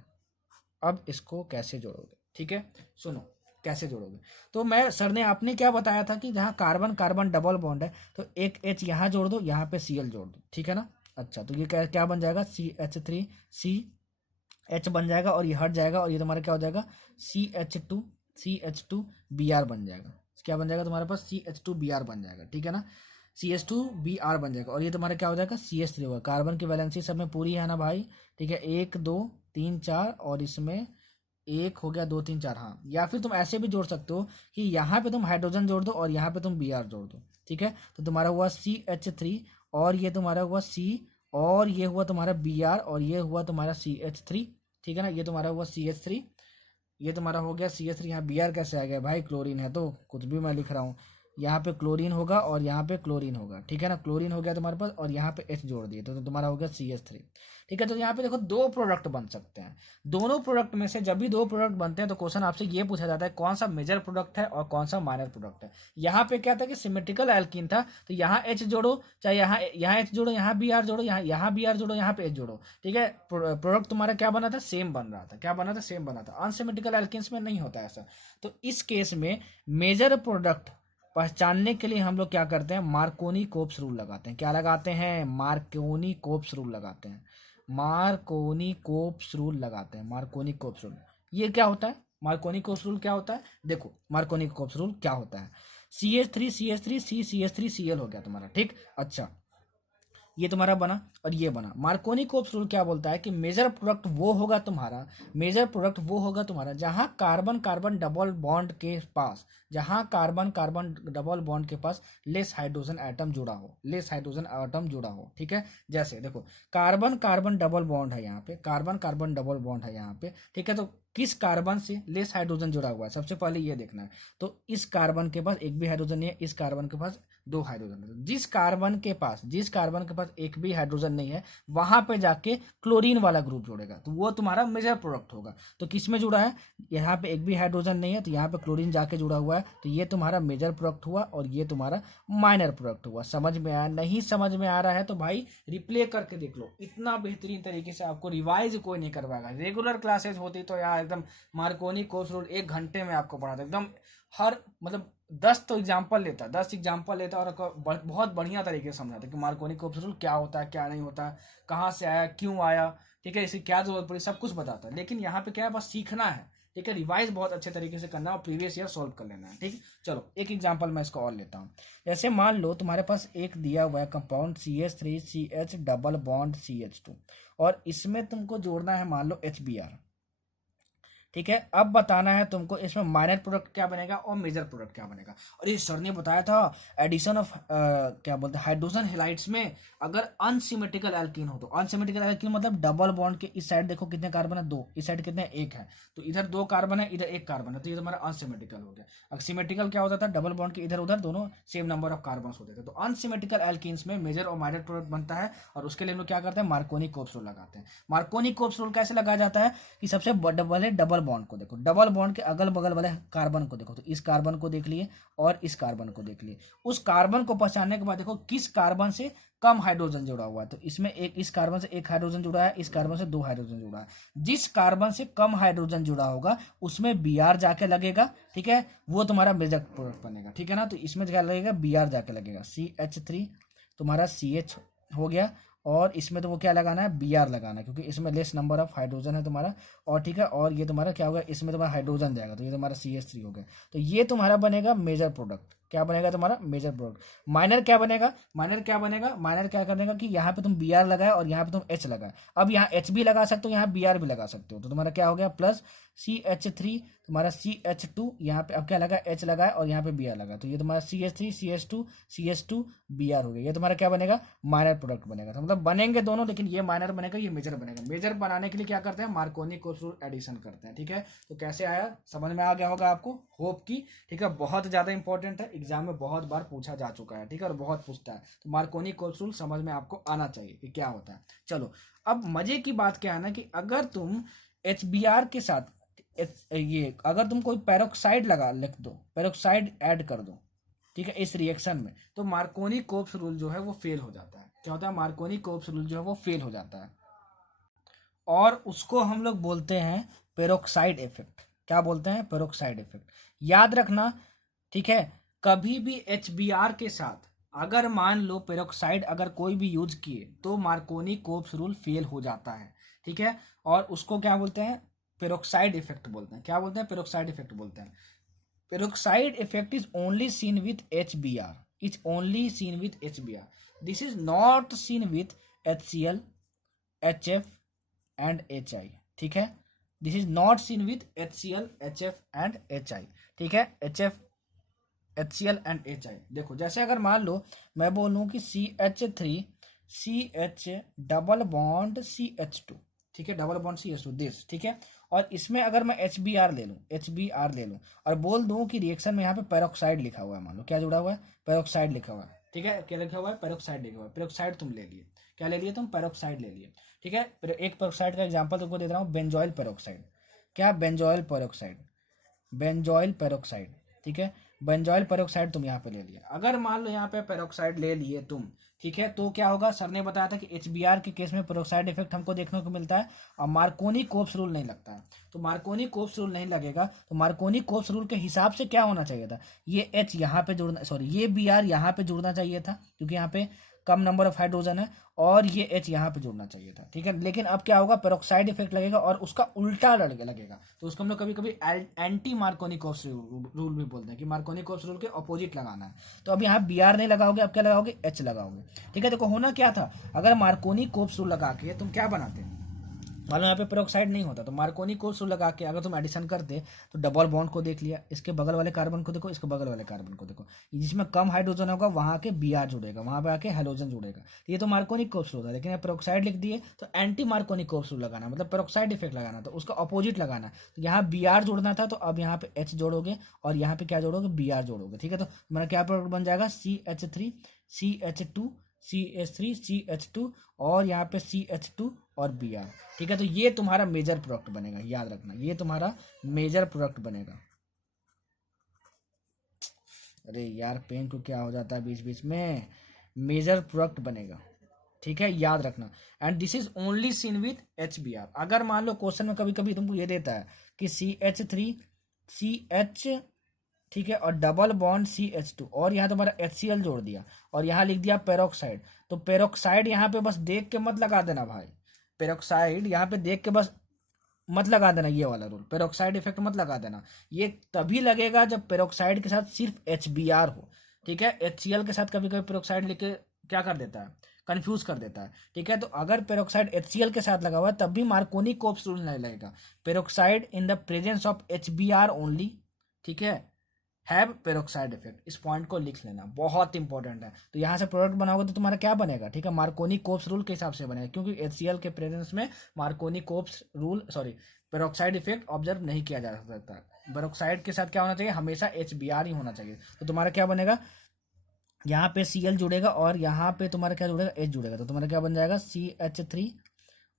अब इसको कैसे जोड़ोगे? ठीक है, सुनो कैसे जोड़ोगे। तो मैं सर ने आपने क्या बताया था कि जहाँ कार्बन कार्बन डबल बॉन्ड है तो एक H यहाँ जोड़ दो, यहाँ पे Cl जोड़ दो, ठीक है ना। अच्छा, तो ये क्या बन जाएगा CH3CH बन जाएगा और ये हट जाएगा और ये तुम्हारा क्या हो जाएगा CH2Br बन जाएगा। क्या बन जाएगा तुम्हारे पास CH2Br बन जाएगा, ठीक है ना, CH2Br बन जाएगा। और ये तुम्हारा क्या हो जाएगा CH3 होगा। कार्बन की वैलेंसी सब में पूरी है ना भाई, ठीक है, 1 2 3 4 और इसमें 1 हो गया 2 3 4, हाँ। या फिर तुम ऐसे भी जोड़ सकते हो कि यहाँ पे तुम हाइड्रोजन जोड़ दो और यहाँ पे तुम Br जोड़ दो, ठीक है, तो तुम्हारा हुआ CH3 और ये तुम्हारा हुआ C और ये हुआ तुम्हारा Br और ये हुआ तुम्हारा CH3, ठीक है ना, ये तुम्हारा हुआ CH3, ये तुम्हारा हो गया CH3। यहाँ Br कैसे आ गया भाई, क्लोरीन है तो कुछ भी मैं लिख रहा हूँ, यहाँ पे क्लोरीन होगा और यहाँ पे क्लोरीन होगा, ठीक है ना, क्लोरीन हो गया तुम्हारे पास और यहाँ पे H जोड़ दिए तो तुम्हारा हो गया CH3। ठीक है, तो यहाँ पे देखो दो प्रोडक्ट बन सकते हैं। दोनों प्रोडक्ट में से जब भी दो प्रोडक्ट बनते हैं तो क्वेश्चन आपसे ये पूछा जाता है कौन सा मेजर प्रोडक्ट है और कौन सा माइनर प्रोडक्ट है। यहाँ पे क्या था कि सिमेट्रिकल एल्कीन था तो यहाँ H जोड़ो, चाहे यहाँ H जोड़ो, यहाँ Br जोड़ो, यहाँ Br जोड़ो, यहाँ पे H जोड़ो, ठीक है, प्रोडक्ट तुम्हारा क्या बना था, सेम बन रहा था। क्या बना था, सेम बना था। अनसिमेट्रिकल एल्कीन्स में नहीं होता ऐसा। तो इस केस में मेजर प्रोडक्ट पहचानने के लिए हम लोग क्या करते हैं, मार्कोनी कोप्स रूल लगाते हैं। क्या लगाते हैं, मार्कोनी कोप्स रूल लगाते हैं, मार्कोनी कोप्स रूल लगाते हैं, मार्कोनी कोप्स रूल। ये क्या होता है, मार्कोनी कोप्स रूल क्या होता है? देखो मार्कोनी कोप्स रूल क्या होता है, CH3CH3 CH3Cl हो गया तुम्हारा, ठीक। अच्छा, ये तुम्हारा बना और ये बना। मार्कोनी कोप्स रूल क्या बोलता है कि मेजर प्रोडक्ट वो होगा तुम्हारा, मेजर प्रोडक्ट वो होगा तुम्हारा जहां कार्बन कार्बन डबल बॉन्ड के पास, जहां कार्बन कार्बन डबल बॉन्ड के पास लेस हाइड्रोजन एटम जुड़ा हो, लेस हाइड्रोजन एटम जुड़ा हो, ठीक है। जैसे देखो कार्बन कार्बन डबल बॉन्ड है यहाँ पे, कार्बन कार्बन डबल बॉन्ड है यहाँ पे, ठीक है, तो किस कार्बन से लेस हाइड्रोजन जुड़ा हुआ है सबसे पहले ये देखना है। तो इस कार्बन के पास एक भी हाइड्रोजन नहीं है, इस कार्बन के पास 2 हाइड्रोजन है। जिस कार्बन के पास एक भी हाइड्रोजन नहीं है वहां पे जाके क्लोरीन वाला ग्रुप जोड़ेगा तो वो तुम्हारा मेजर प्रोडक्ट होगा। तो किस में जुड़ा है, यहाँ पे एक भी हाइड्रोजन नहीं है तो यहाँ पे क्लोरीन जाके जुड़ा हुआ है तो ये तुम्हारा मेजर प्रोडक्ट हुआ और ये तुम्हारा माइनर प्रोडक्ट हुआ। समझ में आया? नहीं समझ में आ रहा है तो भाई रिप्ले करके देख लो। इतना बेहतरीन तरीके से आपको रिवाइज कोई नहीं करवाएगा। रेगुलर क्लासेज होती तो यार एकदम मार्कोनी कोप्स रूल 1 घंटे में आपको पढ़ाता, एकदम हर मतलब 10 तो एग्जाम्पल लेता, 10 एग्जाम्पल लेता और बहुत बढ़िया तरीके से समझाता कि मार्कोनी कोप्स रूल क्या होता है, क्या नहीं होता, कहाँ से आया, क्यों आया, ठीक है, इसकी क्या जरूरत पड़ी, सब कुछ बताता है। लेकिन यहाँ पे क्या है, बस सीखना है, ठीक है, रिवाइज बहुत अच्छे तरीके से करना और प्रीवियस ईयर सॉल्व कर लेना है, ठीक। चलो एक एग्जाम्पल मैं इसको और लेता हूँ। जैसे मान लो तुम्हारे पास एक दिया हुआ है compound CH3CH double bond CH2 और इसमें तुमको जोड़ना है मान लो HBr, ठीक है। अब बताना है तुमको इसमें माइनर प्रोडक्ट क्या बनेगा और मेजर प्रोडक्ट क्या बनेगा। और ये सर ने बताया था एडिशन ऑफ क्या बोलते हैं हाइड्रोजन हेलाइड्स में अगर अनसिमेट्रिकल एल्कीन हो तो, अनसिमेट्रिकल एल्कीन मतलब डबल बॉन्ड के इस साइड देखो कितने कार्बन है, 2, इस साइड कितने, 1 है, तो इधर 2 कार्बन है, इधर 1 कार्बन है, तो ये तुम्हारा अनसिमेट्रिकल हो गया। अब सिमेट्रिकल क्या होता था, डबल बॉन्ड के इधर उधर दोनों सेम नंबर ऑफ कार्बन होते थे। तो अनसिमेट्रिकल एल्कीन्स में मेजर और माइनर प्रोडक्ट बनता है और उसके लिए हम लोग क्या करते हैं, मार्कोनी कोप्स रूल लगाते हैं। मार्कोनी कोप्स रूल कैसे लगाया जाता है कि सबसे पहले डबल बॉन्ड को देखो, डबल बॉन्ड के अगल बगल वाले कार्बन को देखो, तो इस कार्बन को देख लिए और इस कार्बन को देख लिए। उस कार्बन को पहचानने के बाद देखो किस कार्बन से कम हाइड्रोजन जुड़ा हुआ है, तो इसमें एक, इस कार्बन से 1 हाइड्रोजन जुड़ा है, इस कार्बन से 2 हाइड्रोजन जुड़ा है। जिस कार्बन से कम हाइड्रोजन जुड़ा होगा उसमें Br जाके लगेगा, ठीक है, वो तुम्हारा मेजर प्रोडक्ट बनेगा, ठीक है ना। तो इसमें क्या लगेगा, Br जाके लगेगा, CH3 तुम्हारा CH हो गया और इसमें तो वो क्या लगाना है, Br लगाना है क्योंकि इसमें लेस नंबर ऑफ हाइड्रोजन है तुम्हारा, और ठीक है, और ये तुम्हारा क्या होगा, इसमें तुम्हारा हाइड्रोजन जाएगा तो ये तुम्हारा CH3 हो गया। तो ये तुम्हारा बनेगा मेजर प्रोडक्ट, क्या बनेगा तुम्हारा मेजर प्रोडक्ट। माइनर क्या बनेगा, माइनर क्या बनेगा, माइनर क्या करने का कि यहाँ पे तुम बी आर लगाए और यहाँ पे तुम एच लगाए, अब यहाँ एच भी लगा सकते हो, यहाँ बी आर भी लगा सकते हो, तो तुम्हारा क्या हो गया प्लस CH3, तुम्हारा CH2, यहाँ पे अब क्या लगा एच लगा और यहाँ पे बी आर लगा, तो ये तुम्हारा CH3 CH2 बी आर हो गया, ये तुम्हारा क्या बनेगा माइनर प्रोडक्ट बनेगा। तो मतलब बनेंगे दोनों, लेकिन ये माइनर बनेगा ये मेजर बनेगा। मेजर बनाने के लिए क्या करते हैं, मार्कोनी कोप्स रूल एडिशन करते हैं, ठीक है। तो कैसे आया समझ में आ गया होगा आपको, होप की, ठीक है। बहुत ज्यादा इंपॉर्टेंट है, एग्जाम में बहुत बार पूछा जा चुका है, ठीक है, और बहुत पूछता है, तो मार्कोनी कोप्स रूल समझ में आपको आना चाहिए कि क्या होता है। चलो अब मजे की बात क्या है ना कि अगर तुम HBr के साथ ये अगर तुम कोई पेरोक्साइड लगा लिख दो, पेरोक्साइड ऐड कर दो, ठीक है, इस रिएक्शन में, तो मार्कोनी कोप्स रूल जो है वो फेल हो जाता है। क्या होता है, मार्कोनी कोप्स रूल जो है वो फेल हो जाता है, और उसको हम लोग बोलते हैं पेरोक्साइड इफेक्ट। क्या बोलते हैं, पेरोक्साइड इफेक्ट। याद रखना, ठीक है, कभी भी HBr के साथ अगर मान लो पेरोक्साइड अगर कोई भी यूज किए तो मार्कोनी कोप्स रूल फेल हो जाता है, ठीक है। और उसको क्या बोलते हैं, पेरोक्साइड इफेक्ट बोलते हैं। क्या बोलते हैं, पेरोक्साइड इफेक्ट बोलते हैं। Peroxide effect is only seen with HBr. It's only seen with HBr. This is not seen with HCl, HF and HI. ठीक है, this is not seen with HCl, HF and HI. ठीक है, HF, HCl and HI। देखो जैसे अगर मान लो मैं बोलूँ कि CH3 CH double bond CH2, ठीक है, डबल बॉन्ड CH2 दिस, ठीक है, और इसमें अगर मैं HBr ले लूँ, HBr ले लूँ और बोल दूँ कि रिएक्शन में यहाँ पे पेरोक्साइड लिखा हुआ है, मान लो क्या जुड़ा हुआ है, पेरोक्साइड लिखा हुआ है, ठीक है, क्या लिखा हुआ है, पेरोक्साइड लिखा हुआ है। पेरोक्साइड तुम ले लिए, क्या ले लिए तुम, पेरोक्साइड ले लिए, ठीक है। एक पेरोक्साइड का एग्जाम्पल तुमको दे रहा हूँ, बेंजोइल पेरोक्साइड। क्या, बेंजोइल पेरोक्साइड, बेंजोइल पेरोक्साइड, ठीक है, बेंजोइल पेरोक्साइड तुम यहाँ पे ले लिया। अगर मान लो यहाँ पे पेरोक्साइड ले लिए तुम, ठीक है, तो क्या होगा, सर ने बताया था कि HBr के केस में पेरोक्साइड इफेक्ट हमको देखने को मिलता है और मार्कोनी कोप्स रूल नहीं लगता है। तो मार्कोनी कोप्स रूल नहीं लगेगा, तो मार्कोनी कोप्स रूल के हिसाब से क्या होना चाहिए था, ये H यहाँ पे जुड़ना, सॉरी ये Br यहाँ पे जुड़ना चाहिए था क्योंकि यहाँ पे कम नंबर ऑफ हाइड्रोजन है, और ये H यहाँ पे जुड़ना चाहिए था, ठीक है। लेकिन अब क्या होगा, पेरोक्साइड इफेक्ट लगेगा और उसका उल्टा लगेगा, तो उसको हम लोग कभी कभी एंटी मार्कोनी कोप्स रूल भी बोलते हैं कि मार्कोनी कोप्स रूल के अपोजिट लगाना है। तो अब यहाँ Br नहीं लगाओगे, अब क्या लगाओगे, H लगाओगे, ठीक है। देखो होना क्या था, अगर मार्कोनी कोप्स रूल लगा के तुम क्या बनाते, मान लो यहाँ पे पेरोक्साइड नहीं होता, तो मार्कोनी कोप्स रूल लगा के अगर तुम एडिशन करते तो डबल बॉन्ड को देख लिया, इसके बगल वाले कार्बन को देखो, इसके बगल वाले कार्बन को देखो, जिसमें कम हाइड्रोजन होगा वहां के Br जुड़ेगा, वहां पे आके हेलोजन जुड़ेगा, ये तो मार्कोनी कोप्स रूल था। लेकिन यहाँ पेरोक्साइड लिख दिए तो एंटी मार्कोनी कोप्स रूल लगाना, मतलब पेरोक्साइड इफेक्ट लगाना, तो उसका अपोजिट लगाना। तो यहाँ Br जोड़ना था, तो अब यहाँ पे H जोड़ोगे और यहाँ पे क्या जोड़ोगे, Br जोड़ोगे, ठीक है। तो हमारा क्या प्रोडक्ट बन जाएगा, CH3 CH2 CH3 CH2 और यहाँ पे CH2 और Br, ठीक है। तो ये तुम्हारा मेजर प्रोडक्ट बनेगा, याद रखना, ये तुम्हारा मेजर प्रोडक्ट बनेगा। अरे यार पेन को क्या हो जाता है बीच बीच में, मेजर प्रोडक्ट बनेगा, ठीक है, याद रखना। And this is only seen with HBr। अगर मान लो क्वेश्चन में कभी कभी तुमको ये देता है कि CH3 CH, ठीक है, और डबल बॉन्ड CH2 और यहाँ तुम्हारा HCl जोड़ दिया और यहाँ लिख दिया पेरोक्साइड, तो पेरोक्साइड यहाँ पे बस देख के मत लगा देना भाई, पेरोक्साइड यहाँ पे देख के बस मत लगा देना, ये वाला रूल, पेरोक्साइड इफेक्ट मत लगा देना। ये तभी लगेगा जब पेरोक्साइड के साथ सिर्फ HBr हो, ठीक है। HCl के साथ कभी कभी पेरोक्साइड लिख के क्या कर देता है, कंफ्यूज कर देता है, ठीक है। तो अगर पेरोक्साइड HCl के साथ लगा हुआ है तब भी मार्कोनी कोप्स रूल नहीं लगेगा, peroxide in the presence of HBr only, ठीक है, हैव पेरोक्साइड इफेक्ट। इस पॉइंट को लिख लेना, बहुत इंपॉर्टेंट है। तो यहाँ से प्रोडक्ट बनाओगे तो तुम्हारा क्या बनेगा, ठीक है, मार्कोनी कोप्स रूल के हिसाब से बनेगा, क्योंकि HCl के प्रेजेंस में Markovnikov cops rule, sorry, peroxide effect observe नहीं किया जा सकता। पेरोक्साइड के साथ क्या होना चाहिए, हमेशा HBr ही होना चाहिए। तो तुम्हारा क्या बनेगा, यहाँ पे Cl जुड़ेगा और यहाँ पे तुम्हारा क्या जुड़ेगा, H जुड़ेगा, तो तुम्हारा क्या बन जाएगा, CH3,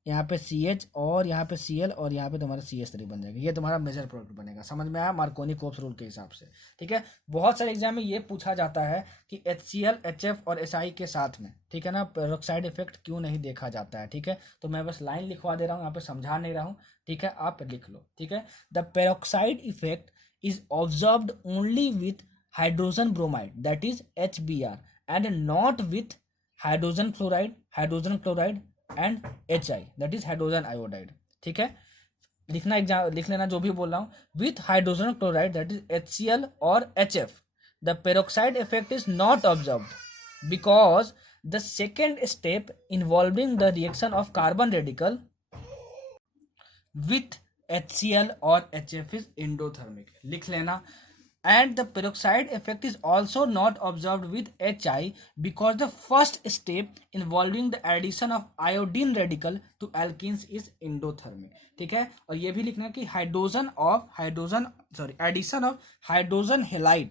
यहाँ पे CH और यहाँ पे Cl और यहाँ पे तुम्हारा CH3 बन जाएगा। ये तुम्हारा मेजर प्रोडक्ट बनेगा, समझ में आया, मार्कोनी कोप्स रूल के हिसाब से, ठीक है। बहुत सारे एग्जाम में ये पूछा जाता है कि HCl HF और SI के साथ में, ठीक है ना, पेरोक्साइड इफेक्ट क्यों नहीं देखा जाता है, ठीक है। तो मैं बस लाइन लिखवा दे रहा हूँ, यहाँ पे समझा नहीं रहा हूँ, ठीक है, आप लिख लो, ठीक है। The peroxide effect is observed only with hydrogen bromide, that is HBr, and not with hydrogen chloride and HI, that is hydrogen iodide, ठीक है। लिखना एग्जाम लिख लेना जो भी बोल रहा हूँ, with hydrogen chloride that is HCl और HF, the peroxide effect is not observed because the second step involving the reaction of carbon radical with HCl or HF is endothermic. लिख लेना. And the peroxide effect is also not observed with HI because the first step involving the addition of iodine radical to alkenes is endothermic. ठीक है. और ये भी लिखना कि addition of hydrogen halide,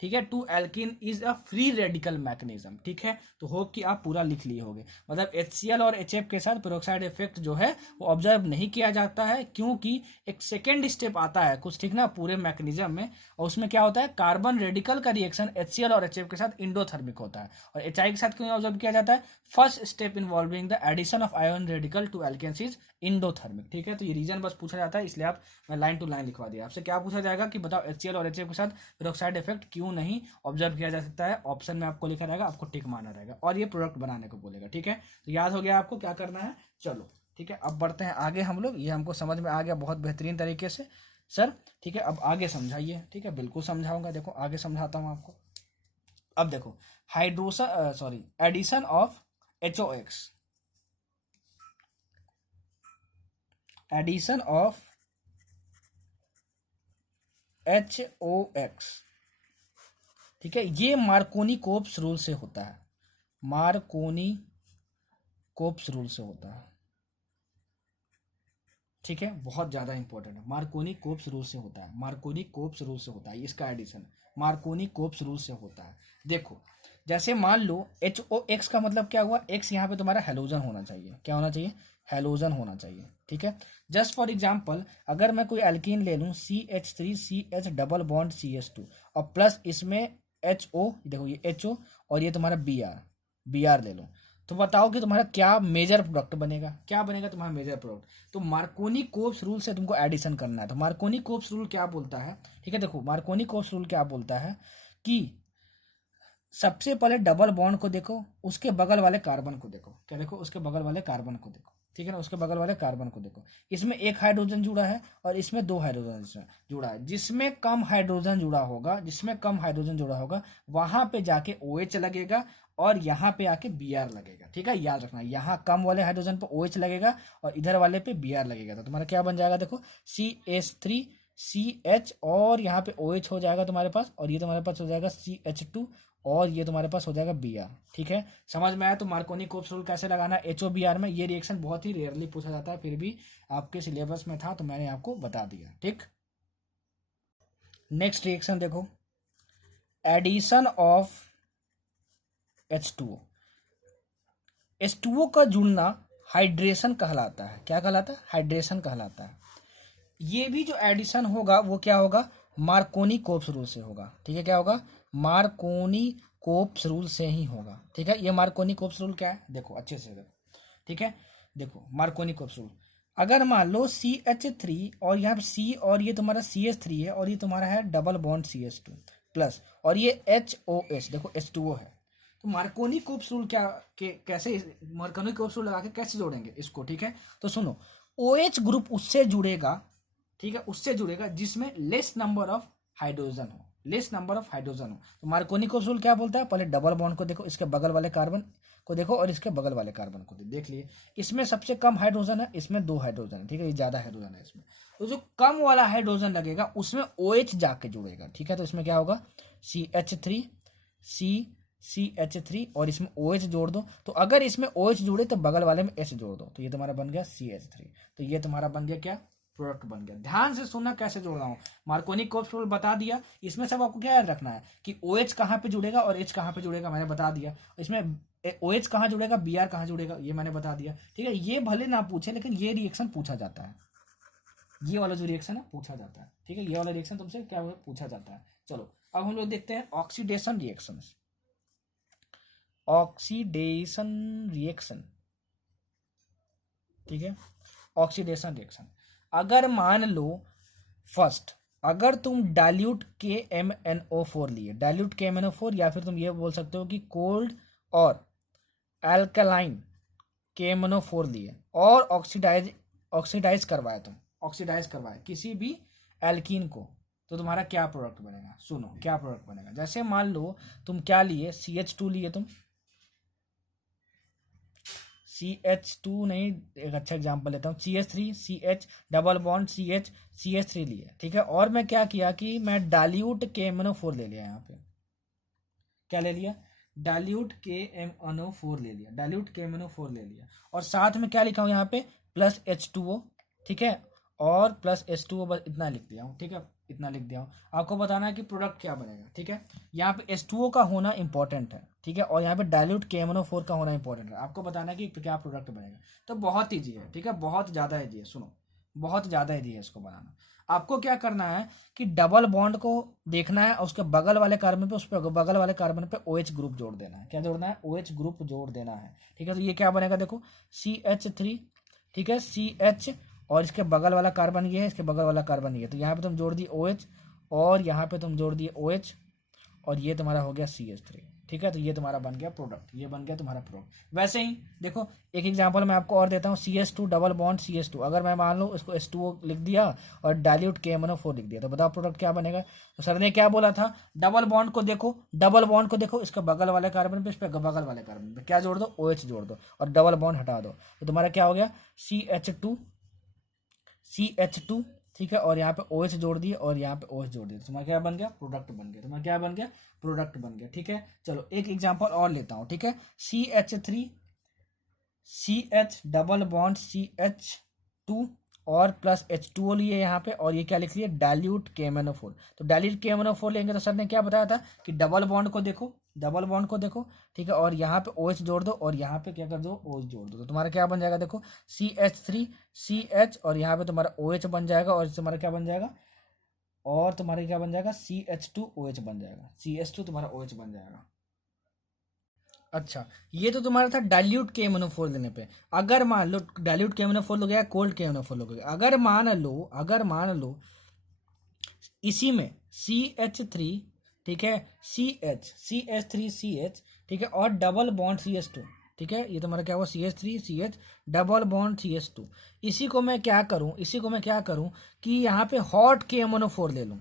ठीक है, to alkene is a free radical mechanism. ठीक है, तो होप कि आप पूरा लिख लिए होंगे. मतलब HCl और HF के साथ पेरोक्साइड इफेक्ट जो है वो ऑब्जर्व नहीं किया जाता है, क्योंकि एक सेकेंड स्टेप आता है कुछ, ठीक ना, पूरे मैकेनिज्म में. और उसमें क्या होता है, कार्बन रेडिकल का रिएक्शन HCl और HF के साथ इंडोथर्मिक होता है. और HI के साथ क्यों ऑब्जर्व किया जाता है, first step involving the addition of ion radical to alkenes is endothermic. ठीक है, तो ये रीजन बस पूछा जाता है, इसलिए आप मैं लाइन टू लाइन लिखवा दिया. आपसे क्या पूछा जाएगा कि बताओ HCl और HF के साथ पेरोक्साइड इफेक्ट क्यों नहीं ऑब्जर्व किया जा सकता है. ऑप्शन में आपको लिखा रहेगा, आपको टिक मारना रहेगा और ये प्रोडक्ट बनाने को बोलेगा. ठीक है, तो याद हो गया आपको क्या करना है. चलो ठीक है, अब बढ़ते हैं आगे हम लोग. ये हमको समझ में आ गया बहुत बेहतरीन तरीके से सर. ठीक है, अब आगे समझाइए. ठीक है, बिल्कुल समझाऊंगा. देखो आगे समझाता हूँ आपको. अब देखो addition of HOX, addition of HOX, ठीक है, ये मार्कोनी-कोप्स रूल से होता है. मार्कोनी-कोप्स रूल से होता है. ठीक है, बहुत ज्यादा इंपॉर्टेंट है. मार्कोनी-कोप्स रूल से होता है. मार्कोनी-कोप्स रूल से होता है इसका एडिशन. मार्कोनी-कोप्स रूल से होता है. देखो जैसे मान लो HOX का मतलब क्या हुआ, X यहाँ पे तुम्हारा हेलोजन होना चाहिए. क्या होना चाहिए, हेलोजन होना चाहिए. ठीक है, जस्ट फॉर एग्जांपल अगर मैं कोई एल्कीन ले लूँ CH3CH डबल बॉन्ड CH2 और प्लस इसमें HO, देखो ये HO और ये तुम्हारा BR ले लो, तो बताओ कि तुम्हारा क्या मेजर प्रोडक्ट बनेगा. क्या बनेगा तुम्हारा मेजर प्रोडक्ट. तो मार्कोनी-कोप्स रूल से तुमको एडिशन करना है. तो मार्कोनी-कोप्स रूल क्या बोलता है, ठीक है, देखो मार्कोनी-कोप्स रूल क्या बोलता है कि सबसे पहले डबल बॉन्ड को देखो, उसके बगल वाले कार्बन को देखो. क्या देखो, उसके बगल वाले कार्बन को देखो. ठीक है ना, उसके बगल वाले कार्बन को देखो. इसमें एक हाइड्रोजन जुड़ा है और इसमें दो हाइड्रोजन जुड़ा है. जिसमें कम हाइड्रोजन जुड़ा होगा वहां पे जाके OH लगेगा और यहाँ पे आके Br लगेगा. ठीक है, याद रखना, यहाँ कम वाले हाइड्रोजन पे OH लगेगा और इधर वाले पे Br लगेगा. तो तुम्हारा क्या बन जाएगा, देखो CH3CH और यहाँ पे OH हो जाएगा तुम्हारे पास, और ये तुम्हारे पास हो जाएगा CH2 और ये तुम्हारे पास हो जाएगा Br. ठीक है, समझ में आया. तो मार्कोनी-कोप्स रूल कैसे लगाना है HOBr में. ये रिएक्शन बहुत ही रेयरली पूछा जाता है, फिर भी आपके सिलेबस में था तो मैंने आपको बता दिया. ठीक, नेक्स्ट रिएक्शन देखो, एडिशन ऑफ H2O. H2O का जुड़ना हाइड्रेशन कहलाता है. क्या कहलाता है, हाइड्रेशन कहलाता है. ये भी जो एडिशन होगा वो क्या होगा, मार्कोनी-कोप्स रूल से होगा. ठीक है, क्या होगा, मार्कोनी-कोप्स रूल से ही होगा. ठीक है, ये मार्कोनी-कोप्स रूल क्या है, देखो अच्छे से देखो. ठीक है, देखो मार्कोनी-कोप्स रूल, अगर मान लो CH3 और यहाँ पे C और ये तुम्हारा CH3 है और ये तुम्हारा है डबल बॉन्ड CH2 प्लस और ये HOH, देखो H2O है. तो मार्कोनी-कोप्स रूल कैसे मार्कोनी-कोप्स रूल लगा के कैसे जोड़ेंगे इसको. ठीक है, तो सुनो, OH ग्रुप उससे जुड़ेगा. ठीक है, उससे जुड़ेगा जिसमें लेस नंबर ऑफ हाइड्रोजन हो. तो मार्कोनी-कोप्स रूल क्या बोलता है, पहले डबल बॉन्ड को देखो, इसके बगल वाले कार्बन को देखो और इसके बगल वाले कार्बन को देख लिए. इसमें सबसे कम हाइड्रोजन है, इसमें 2 हाइड्रोजन है. ठीक है, ये ज्यादा हाइड्रोजन है इसमें. तो जो कम वाला हाइड्रोजन लगेगा उसमें OH जाके जुड़ेगा. ठीक है, तो इसमें क्या होगा, CH3 और इसमें OH जोड़ दो. तो अगर इसमें OH जुड़े तो बगल वाले में H जोड़ दो, तो ये तुम्हारा बन गया CH3. तो ये तुम्हारा बन गया क्या, प्रोडक्ट बन गया. ध्यान से सुनना कैसे जोड़ रहा हूँ. मार्कोनी-कोप्स रूल बता दिया. इसमें सब आपको क्या याद रखना है कि OH कहाँ पे जुड़ेगा और H कहाँ पे जुड़ेगा, मैंने बता दिया. इसमें OH कहाँ जुड़ेगा, Br कहाँ जुड़ेगा, ये मैंने बता दिया. ठीक है, ये भले ना पूछे लेकिन ये रिएक्शन पूछा जाता है. ये वाला जो रिएक्शन है पूछा जाता है. ठीक है, ये वाला रिएक्शन तुमसे क्या पूछा जाता है. चलो अब हम लोग देखते हैं ऑक्सीडेशन रिएक्शन. ठीक है, ऑक्सीडेशन रिएक्शन. अगर मान लो फर्स्ट, अगर तुम डाइल्यूट KMnO4 लिए, डाइल्यूट KMnO4, या फिर तुम ये बोल सकते हो कि कोल्ड और अल्कलाइन KMnO4 लिए और ऑक्सीडाइज करवाए किसी भी एल्कीन को, तो तुम्हारा क्या प्रोडक्ट बनेगा, सुनो क्या प्रोडक्ट बनेगा। जैसे मान लो तुम क्या लिए, CH2 लिए तुम, CH2 नहीं, एक अच्छा एग्जांपल लेता हूँ, CH3 CH double bond CH3 लिए, ठीक है। और मैं क्या किया कि मैं डाल्यूट KMnO4 ले लिया, यहाँ पे क्या ले लिया, डाल्यूट KMnO4 ले लिया, डाल्यूट KMnO4 ले लिया। और साथ में क्या लिखा हूँ यहाँ पे, प्लस H2O, ठीक है, और प्लस H2O, बस इतना लिख दिया हूँ, ठीक है, इतना लिख दिया हूँ। आपको बताना है कि प्रोडक्ट क्या बनेगा, ठीक है। यहाँ पे H2O का होना इंपॉर्टेंट है, ठीक है, और यहाँ पे डाइल्यूट KMnO4 का होना इंपॉर्टेंट है। आपको बताना है कि क्या प्रोडक्ट बनेगा। तो बहुत ईजी है, ठीक है, बहुत ज़्यादा ईजी है, सुनो बहुत ज़्यादा ईजी है इसको बनाना। आपको क्या करना है कि डबल बॉन्ड को देखना है और उसके बगल वाले कार्बन पे, उस पर बगल वाले कार्बन पे OH ग्रुप जोड़ देना है। क्या जोड़ना है, OH ग्रुप जोड़ देना है, ठीक है। तो ये क्या बनेगा, देखो CH3, ठीक है, CH, और इसके बगल वाला कार्बन ये है, इसके बगल वाला कार्बन ये है। तो यहाँ पे तुम जोड़ दिए OH, और यहाँ पे तुम जोड़ दिए OH, और ये तुम्हारा हो गया CH3, ठीक है। तो ये तुम्हारा बन गया प्रोडक्ट, ये बन गया तुम्हारा प्रोडक्ट। वैसे ही देखो एक एग्जांपल मैं आपको और देता हूँ, CH2 डबल बॉन्ड CH2, अगर मैं मान लो इसको H2O लिख दिया और डाइल्यूट KMnO4 लिख दिया, तो बताओ प्रोडक्ट क्या बनेगा। तो सर ने क्या बोला था, डबल बॉन्ड को देखो, डबल बॉन्ड को देखो, इसके बगल वाले कार्बन पे, इस पे बगल वाले कार्बन पे क्या जोड़ दो, OH जोड़ दो, और डबल बॉन्ड हटा दो। तो तुम्हारा क्या हो गया, CH2, ठीक है, और यहाँ पे OH जोड़ दिए और यहाँ पे OH जोड़ दिए, तो तुम्हारा क्या बन गया, प्रोडक्ट बन गया। तुम्हारा क्या बन गया, प्रोडक्ट बन गया, ठीक है। चलो एक एग्जांपल और लेता हूँ, ठीक है। CH3 CH double bond CH2 और प्लस H2O लिए यहाँ पे, और ये क्या लिख लिया, डाइल्यूट KMnO4। तो डाइल्यूट KMnO4 लेंगे तो सर ने क्या बताया था कि डबल बॉन्ड को देखो, डबल बॉन्ड को देखो, ठीक है, और यहाँ पे OH जोड़ दो, और यहाँ पे क्या कर दो, OH जोड़ दो। तो तुम्हारा क्या बन जाएगा, देखो CH3 CH, और यहाँ पे तुम्हारा OH बन जाएगा, और तुम्हारा क्या बन जाएगा, और तुम्हारे क्या बन जाएगा, CH2OH बन जाएगा, CH2 तुम्हारा OH बन जाएगा। अच्छा, ये तो तुम्हारा था डाइल्यूट KMnO4 लेने पे। अगर मान लो डाइल्यूट KMnO4 लोगे या कोल्ड KMnO4 लोगे, अगर मान लो इसी में CH3, ठीक है, CH3CH, ठीक है, और डबल बॉन्ड CH2, ठीक है, ये तुम्हारा क्या हुआ, CH3CH डबल बॉन्ड CH2। इसी को मैं क्या करूं कि यहाँ पे हॉट KMnO4 ले लूं,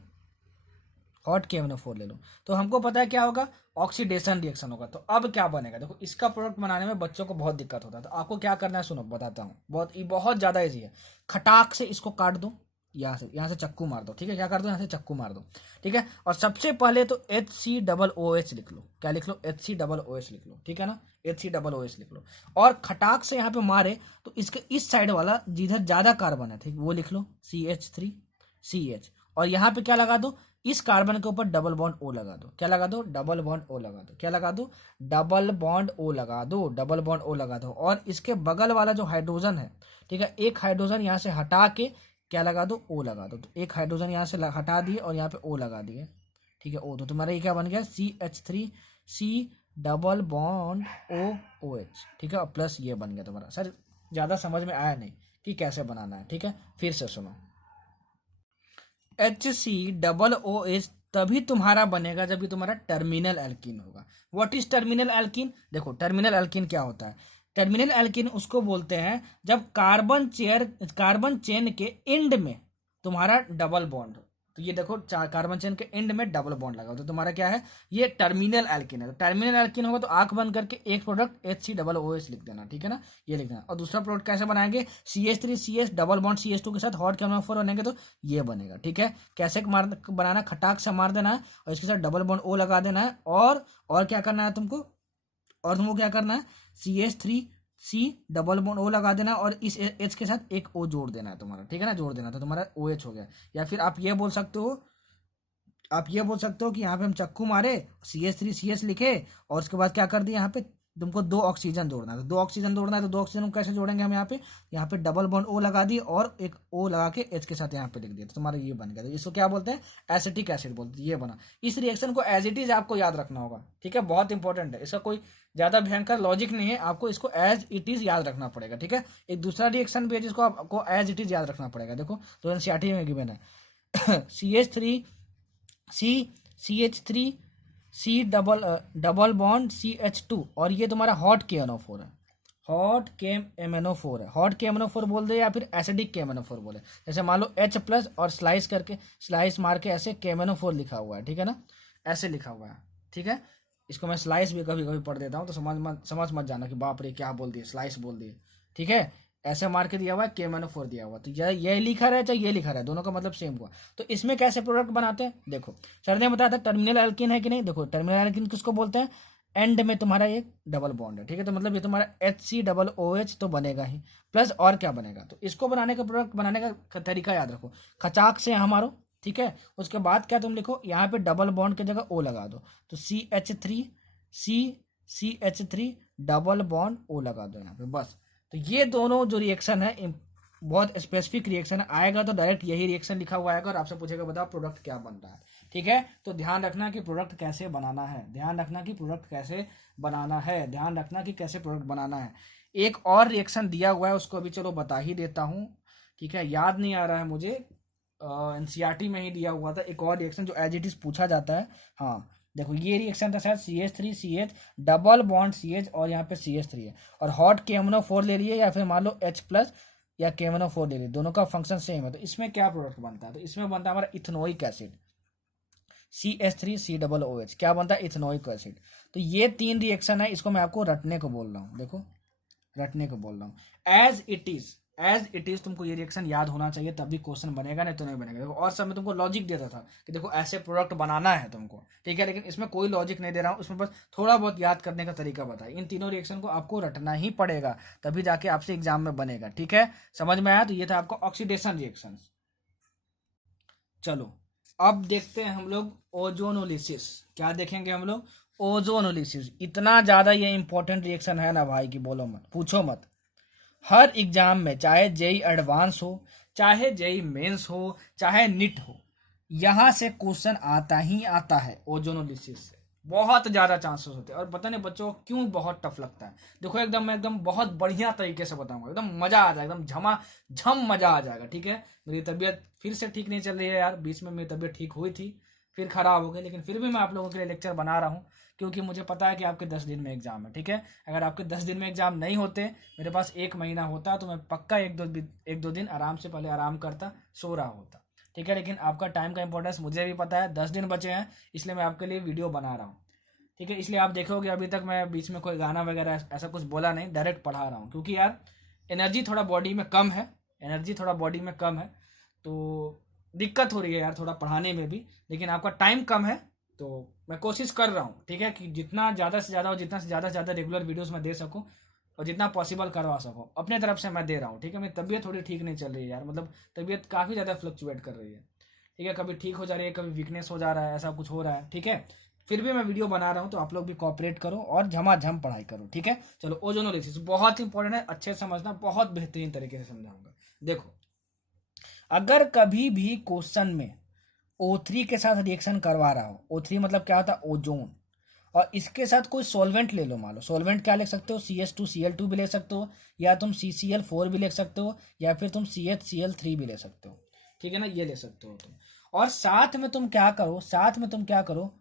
हॉट KMnO4 ले लो, तो हमको पता है क्या होगा, ऑक्सीडेशन रिएक्शन होगा। तो अब क्या बनेगा, देखो इसका प्रोडक्ट बनाने में बच्चों को बहुत दिक्कत होता है। तो आपको क्या करना है, सुनो बताता हूँ, बहुत ज़्यादा ईजी है। खटाक से इसको काट दो, यहाँ से चक्कू मार दो, ठीक है, क्या कर दो, यहाँ से चक्कू मार दो, ठीक है। और सबसे पहले तो HCOOH लिख लो, क्या लिख लो, HCOOH लिख लो, ठीक है ना, HCOOH लिख लो। और खटाक से यहाँ पे मारे तो इसके इस साइड वाला जिधर ज़्यादा कार्बन है, ठीक, वो लिख लो CH3CH, और यहाँ पे क्या लगा दो, इस कार्बन के ऊपर डबल बॉन्ड O लगा दो, क्या लगा दो, डबल बॉन्ड O लगा दो, क्या लगा दो, डबल बॉन्ड O लगा दो, डबल बॉन्ड O लगा दो। और इसके बगल वाला जो हाइड्रोजन है, ठीक है, एक हाइड्रोजन यहाँ से हटा के क्या लगा दो, O लगा दो। तो एक हाइड्रोजन यहाँ से हटा दिए और यहाँ पे O लगा दिए, ठीक है, O। तो तुम्हारा ये क्या बन गया, CH3C डबल बॉन्ड OOH, ठीक है, और प्लस ये बन गया तुम्हारा। सर ज़्यादा समझ में आया नहीं कि कैसे बनाना है, ठीक है, फिर से सुनो। HCOOH तभी तुम्हारा बनेगा जब भी तुम्हारा टर्मिनल एल्कीन होगा। व्हाट इज टर्मिनल एल्कीन, देखो टर्मिनल एल्कीन क्या होता है, टर्मिनल एल्कीन उसको बोलते हैं जब कार्बन चेन के एंड में तुम्हारा डबल बॉन्ड हो। तो ये देखो कार्बन चेन के एंड में डबल बॉन्ड लगा हो, तो तुम्हारा क्या है, ये टर्मिनल एल्कीन है। तो टर्मिनल एल्कीन होगा तो आंख बंद करके एक प्रोडक्ट HCOOH लिख देना, ठीक है ना, ये लिख देना। और दूसरा प्रोडक्ट कैसे बनाएंगे, CH3CH डबल बॉन्ड CH2 के साथ हॉट KMnO4 बनेंगे तो ये बनेगा, ठीक है। कैसे बनाना, खटाक से मार देना है और इसके साथ डबल बॉन्ड O लगा देना है, और क्या करना है तुमको, और तुमको क्या करना है, CH3C डबल बॉन्ड O लगा देना और इस H के साथ एक O जोड़ देना है तुम्हारा, ठीक है ना, जोड़ देना, तो तुम्हारा OH हो गया। या फिर आप ये बोल सकते हो कि यहाँ पे हम चक्कू मारे, CH3CH लिखे, और उसके बाद क्या कर दिया, यहाँ पे तुमको 2 ऑक्सीजन जोड़ना है। तो 2 ऑक्सीजन जोड़ना है, तो 2 ऑक्सीजन को कैसे जोड़ेंगे हम, यहाँ पे डबल बॉन्ड O लगा दी और एक O लगा के H के साथ यहाँ पे लिख दिया, तो तुम्हारा ये बन गया। तो इसको क्या बोलते हैं, एसिटिक एसिड बोलते हैं, ये बना। इस रिएक्शन को एज इट इज आपको याद रखना होगा, ठीक है, बहुत इंपॉर्टेंट है, इसका कोई ज़्यादा भयंकर लॉजिक नहीं है, आपको इसको एज इट इज याद रखना पड़ेगा, ठीक है। एक दूसरा रिएक्शन भी है जिसको आपको एज इट इज याद रखना पड़ेगा, देखो तो NCERT में गिवन है CH3C डबल बॉन्ड CH2, और ये तुम्हारा हॉट KMnO4 है, हॉट केम MnO4 है, हॉट KMnO4 बोल दे या फिर एसिडिक KMnO4 बोले। जैसे मान लो H+ और स्लाइस करके, स्लाइस मार के ऐसे KMnO4 लिखा हुआ है, ठीक है ना, ऐसे लिखा हुआ है, ठीक है। इसको मैं स्लाइस भी कभी कभी पढ़ देता हूँ, तो समझ मत जाना कि बाप रे क्या बोल दिए, स्लाइस बोल दिए, ठीक है। ऐसे मार के दिया हुआ है, KMnO4 दिया हुआ, तो ये लिखा रहा है चाहे ये लिखा रहा है, दोनों का मतलब सेम हुआ। तो इसमें कैसे प्रोडक्ट बनाते हैं, देखो सर ने बताया था टर्मिनल एल्कीन है कि नहीं। देखो टर्मिनल एल्कीन किसको बोलते हैं, एंड में तुम्हारा एक डबल बॉन्ड है, ठीक है। तो मतलब ये तुम्हारा HCOOH तो बनेगा ही, प्लस और क्या बनेगा। तो इसको बनाने का, प्रोडक्ट बनाने का तरीका याद रखो, खचाक से यहाँ मारो, ठीक है। उसके बाद क्या तुम लिखो, यहाँ पे डबल बॉन्ड की जगह O लगा दो, तो CH3 डबल बॉन्ड O लगा दो यहाँ पे, बस। तो ये दोनों जो रिएक्शन है बहुत स्पेसिफिक रिएक्शन आएगा, तो डायरेक्ट यही रिएक्शन लिखा हुआ आएगा और आपसे पूछेगा बताओ प्रोडक्ट क्या बन रहा है, ठीक है। तो ध्यान रखना कि प्रोडक्ट कैसे बनाना है, ध्यान रखना कि प्रोडक्ट कैसे बनाना है, ध्यान रखना कि कैसे प्रोडक्ट बनाना है। एक और रिएक्शन दिया हुआ है, उसको अभी चलो बता ही देता हूँ, ठीक है। याद नहीं आ रहा है मुझे, NCERT में ही दिया हुआ था एक और रिएक्शन जो एज इट इज पूछा जाता है। हाँ देखो ये रिएक्शन था शायद CH3CH डबल बॉन्ड CH और यहाँ पे CH3 है, और हॉट KMnO4 ले लिए या फिर मान लो H+ या KMnO4 ले लिए, दोनों का फंक्शन सेम है। तो इसमें क्या प्रोडक्ट बनता है, तो इसमें बनता है हमारा इथेनोइक एसिड, CH3COOH, क्या बनता है, इथेनोइक एसिड। तो ये 3 रिएक्शन है, इसको मैं आपको रटने को बोल रहा हूँ, देखो रटने को बोल रहा हूँ। एज इट इज तुमको ये रिएक्शन याद होना चाहिए, तभी क्वेश्चन बनेगा, नहीं तो नहीं बनेगा। देखो और सब में तुमको लॉजिक देता था कि देखो ऐसे प्रोडक्ट बनाना है तुमको, ठीक है, लेकिन इसमें कोई लॉजिक नहीं दे रहा हूँ, इसमें बस थोड़ा बहुत याद करने का तरीका बताया। इन तीनों रिएक्शन को आपको रटना ही पड़ेगा, तभी जाके आपसे एग्जाम में बनेगा, ठीक है। समझ में आया, तो ये था आपका ऑक्सीडेशन रिएक्शन। चलो अब देखते हैं हम लोग ओजोनोलिसिस। क्या देखेंगे हम लोग, ओजोनोलिसिस। इतना ज्यादा ये इंपॉर्टेंट रिएक्शन है ना भाई कि बोलो मत, पूछो मत। हर एग्जाम में, चाहे जेई एडवांस हो, चाहे जेई मेंस हो, चाहे नीट हो, यहां से क्वेश्चन आता ही आता है ओजोनोलिसिस से, बहुत ज्यादा चांसेस होते हैं। और पता नहीं बच्चों को क्यों बहुत टफ लगता है। देखो मैं एकदम बहुत बढ़िया तरीके से बताऊंगा, एकदम मजा आ जाएगा, एकदम झम मजा आ जाएगा, ठीक है। मेरी तबीयत फिर से ठीक नहीं चल रही है यार, बीच में मेरी तबीयत ठीक हुई थी फिर खराब हो गई, लेकिन फिर भी मैं आप लोगों के लिए लेक्चर बना रहा हूँ, क्योंकि मुझे पता है कि आपके 10 दिन में एग्जाम है, ठीक है। अगर आपके 10 दिन में एग्जाम नहीं होते, मेरे पास 1 महीना होता, तो मैं पक्का एक दो दिन आराम से पहले आराम करता, सो रहा होता, ठीक है। लेकिन आपका टाइम का इंपॉर्टेंस मुझे भी पता है, 10 दिन बचे हैं, इसलिए मैं आपके लिए वीडियो बना रहा हूँ, ठीक है। इसलिए आप देखोगे अभी तक मैं बीच में कोई गाना वगैरह ऐसा कुछ बोला नहीं, डायरेक्ट पढ़ा रहा हूँ, क्योंकि यार एनर्जी थोड़ा बॉडी में कम है, एनर्जी थोड़ा बॉडी में कम है, तो दिक्कत हो रही है यार थोड़ा पढ़ाने में भी, लेकिन आपका टाइम कम है, तो मैं कोशिश कर रहा हूँ, ठीक है, कि जितना ज़्यादा से ज़्यादा और जितना से ज़्यादा रेगुलर वीडियोस मैं दे सकूँ और जितना पॉसिबल करवा सकूँ अपने तरफ से मैं दे रहा हूँ, ठीक है। मेरी तबीयत थोड़ी ठीक नहीं चल रही है यार, मतलब तबीयत काफ़ी ज़्यादा फ्लक्चुएट कर रही है, ठीक है। कभी ठीक हो जा रही है, कभी वीकनेस हो जा रहा है, ऐसा कुछ हो रहा है, ठीक है। फिर भी मैं वीडियो बना रहा हूँ, तो आप लोग भी कोऑपरेट करो और झमाझम पढ़ाई करो, ठीक है। चलो ओजोनोलिसिस बहुत इंपॉर्टेंट है, अच्छे से समझना, बहुत बेहतरीन तरीके से समझाऊंगा। देखो अगर कभी भी क्वेश्चन में O3 के साथ रिएक्शन करवा रहा हो, O3 मतलब क्या होता है, ओजोन, और इसके साथ कोई सॉल्वेंट ले लो, मान लो सॉल्वेंट क्या लिख सकते हो, CH2Cl2 भी ले सकते हो, या तुम CCl4 भी लिख सकते हो, या फिर तुम CHCl3 भी ले सकते हो, ठीक है ना, ये ले सकते हो तुम। और साथ में तुम क्या करो,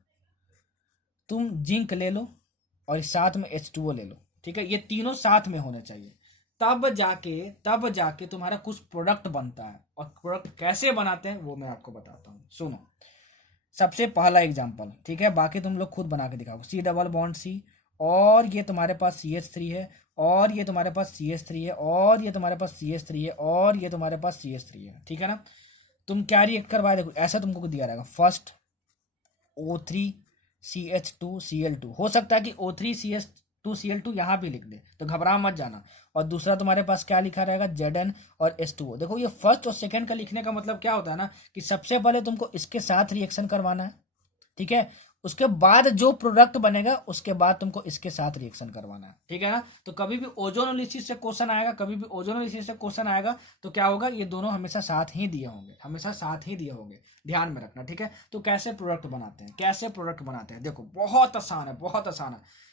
तुम जिंक ले लो और साथ में H2O ले लो, ठीक है। ये तीनों साथ में होने चाहिए, तब जाके तुम्हारा कुछ प्रोडक्ट बनता है। और प्रोडक्ट कैसे बनाते हैं वो मैं आपको बताता हूँ, सुनो। सबसे पहला एग्जांपल, ठीक है, बाकी तुम लोग खुद बना के दिखाओ। C डबल बॉन्ड C, और ये तुम्हारे पास CH3 है, और ये तुम्हारे पास CH3 है, और ये तुम्हारे पास CH3 है, और ये तुम्हारे पास CH3 है, ठीक है ना। तुम क्या रिएक्ट करवाए, देखो ऐसा तुमको दिया रहेगा, फर्स्ट O3 CH2Cl2, हो सकता है कि O3 CH2Cl2 यहाँ भी लिख दे, तो घबरा मत जाना। और दूसरा तुम्हारे पास क्या लिखा रहेगा, Zn और H2O। देखो ये फर्स्ट और सेकंड का लिखने का मतलब क्या होता है ना, कि सबसे पहले तुमको इसके साथ रिएक्शन करवाना है, ठीक है। उसके बाद जो प्रोडक्ट बनेगा उसके बाद तुमको इसके साथ रिएक्शन करवाना है, ठीक है ना। तो कभी भी ओजोनोलिसिस से क्वेश्चन आएगा, तो क्या होगा, ये दोनों हमेशा साथ ही दिए होंगे, ध्यान में रखना, ठीक है। तो कैसे प्रोडक्ट बनाते हैं, देखो बहुत आसान है।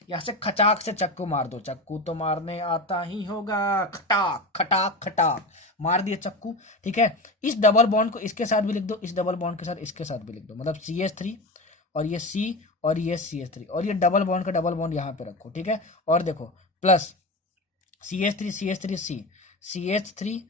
यहाँ से खचाक से चक्कू मार दो, चक्कू तो मारने आता ही होगा, खटाक खटाक खटाक मार दिए चक्कू, ठीक है। इस डबल बॉन्ड को इसके साथ भी लिख दो, इस डबल बॉन्ड के साथ इसके साथ भी लिख दो, मतलब CH3 और ये C और ये CH3, और ये डबल बॉन्ड का डबल बॉन्ड यहाँ पे रखो, ठीक है। और देखो plus CH3 CH3 C, CH3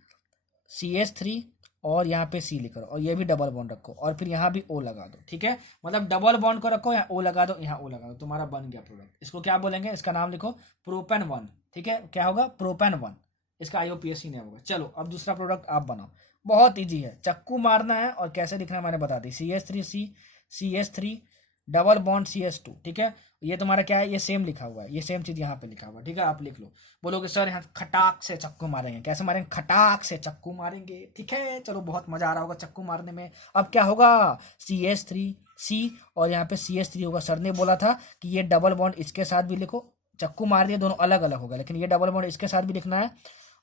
CH3 और यहाँ पे C लिखो और ये भी डबल बॉन्ड रखो और फिर यहाँ भी O लगा दो, ठीक है। मतलब डबल बॉन्ड को रखो, यहाँ O लगा दो, यहाँ O लगा दो, तुम्हारा बन गया प्रोडक्ट। इसको क्या बोलेंगे, इसका नाम लिखो प्रोपेन 1, ठीक है। क्या होगा, प्रोपेन 1, इसका IUPAC नहीं होगा। चलो अब दूसरा प्रोडक्ट आप बनाओ, बहुत ईजी है, चक्कू मारना है और कैसे लिखना है मैंने बता दी। CH3C CH3 double bond CH2, ठीक है। ये तुम्हारा क्या है, ये सेम लिखा हुआ है, ये सेम चीज यहाँ पे लिखा हुआ है, ठीक है। आप लिख लो, बोलोगे सर यहाँ खटाक से चक्कू मारेंगे, कैसे मारेंगे, खटाक से चक्कू मारेंगे, ठीक है। चलो बहुत मजा आ रहा होगा चक्कू मारने में। अब क्या होगा, CH3C और यहाँ पे CH3 होगा। सर ने बोला था कि ये डबल बॉन्ड इसके साथ भी लिखो, चक्कू मार दिए, दोनों अलग अलग होगा, लेकिन ये डबल बॉन्ड इसके साथ भी लिखना है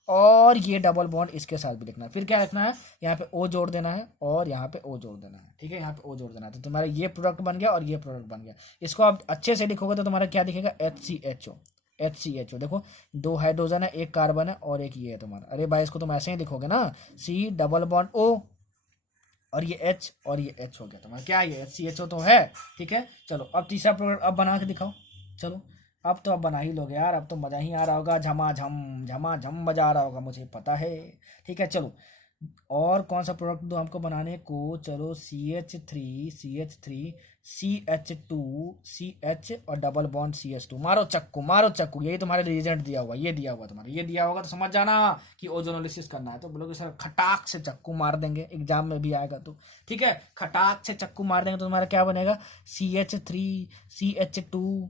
और ये डबल बॉन्ड इसके साथ भी लिखना है। फिर क्या लिखना है, यहाँ पे O जोड़ देना है और यहाँ पे O जोड़ देना है, ठीक है। यहाँ पे O जोड़ देना है, तो तुम्हारा ये प्रोडक्ट बन गया और ये प्रोडक्ट बन गया। इसको आप अच्छे से लिखोगे तो तुम्हारा क्या दिखेगा, HCHO। देखो 2 हाइड्रोजन है, 1 कार्बन है और एक ये है तुम्हारा। अरे भाई इसको तुम ऐसे ही लिखोगे ना, C डबल बॉन्ड O और ये H और ये H हो गया तुम्हारा, क्या ये HCHO तो है, ठीक है। चलो अब तीसरा प्रोडक्ट अब बना के दिखाओ। चलो अब तो अब बना ही लोगे यार, अब तो मज़ा ही आ रहा होगा, झमाझम बजा आ रहा होगा, मुझे पता है, ठीक है। चलो और कौन सा प्रोडक्ट दो हमको बनाने को, चलो CH3 CH2 CH और डबल बॉन्ड CH2, मारो चक्कू, यही तुम्हारे रिएजेंट दिया हुआ, ये दिया हुआ तुम्हारे, ये दिया होगा तो समझ जाना कि ओजोनोलिसिस करना है। तो बोलोगे सर खटाक से चक्कू मार देंगे, एग्जाम में भी आएगा तो, ठीक है। खटाक से चक्कू मार देंगे तो तुम्हारा क्या बनेगा, CH3 CH2,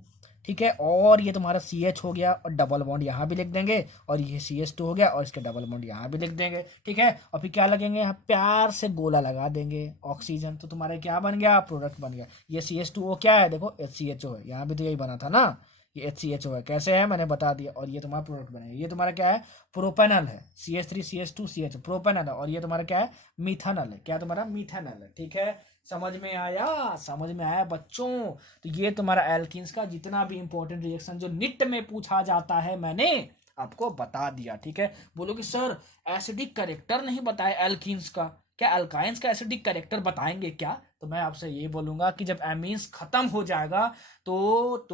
ठीक है। और ये तुम्हारा CH हो गया और डबल बॉन्ड यहाँ भी लिख देंगे और ये CH2 हो गया और इसके डबल बॉन्ड यहाँ भी लिख देंगे, ठीक है। और फिर क्या लगेंगे, यहाँ प्यार से गोला लगा देंगे ऑक्सीजन, तो तुम्हारा क्या बन गया, प्रोडक्ट बन गया। ये CH2O क्या है, देखो HCHO है, यहाँ भी तो यही बना था ना, ये HCHO है, कैसे है मैंने बता दिया। और ये तुम्हारा प्रोडक्ट बनेगा, ये तुम्हारा क्या है, प्रोपेनल है, CH3 CH2 CH प्रोपेनल है। और ये तुम्हारा क्या है, मिथानल है, क्या तुम्हारा मिथानल है, ठीक है। समझ में आया बच्चों। तो ये तुम्हारा एल्कीन्स का जितना भी इंपॉर्टेंट रिएक्शन जो निट में पूछा जाता है मैंने आपको बता दिया, ठीक है। बोलोगे सर एसिडिक कैरेक्टर नहीं बताया एल्कीन्स का, क्या अल्काइंस का एसिडिक कैरेक्टर बताएंगे क्या? तो मैं आपसे ये बोलूंगा कि जब एमीन्स खत्म हो जाएगा तो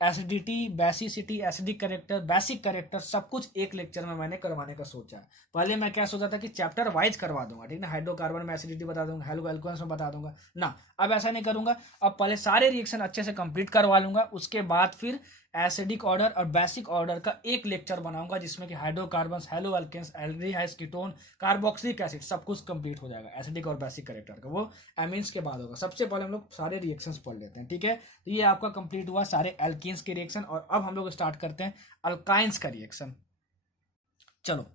acidity basicity acidic character basic character सब कुछ एक लेक्चर में मैंने करवाने का सोचा है। पहले मैं क्या सोचा था कि चैप्टर वाइज करवा दूंगा, ठीक है। हाइड्रोकार्बन में एसिडिटी बता दूंगा, हेलो एल्कोहल्स में बता दूंगा ना, अब ऐसा नहीं करूंगा। अब पहले सारे रिएक्शन अच्छे से कंप्लीट करवा लूंगा, उसके बाद फिर एसिडिक ऑर्डर और बेसिक ऑर्डर का एक लेक्चर बनाऊंगा जिसमें कि hydrocarbons, haloalkanes, aldehydes, ketone, carboxylic acid सब कुछ कंप्लीट हो जाएगा एसिडिक और बेसिक कैरेक्टर का, वो एमीन्स के बाद होगा। सबसे पहले हम लोग सारे रिएक्शंस पढ़ लेते हैं, ठीक है। तो ये आपका कंप्लीट हुआ सारे एल्कीन्स के रिएक्शन, और अब हम लोग स्टार्ट करते हैं अल्काइंस का रिएक्शन। चलो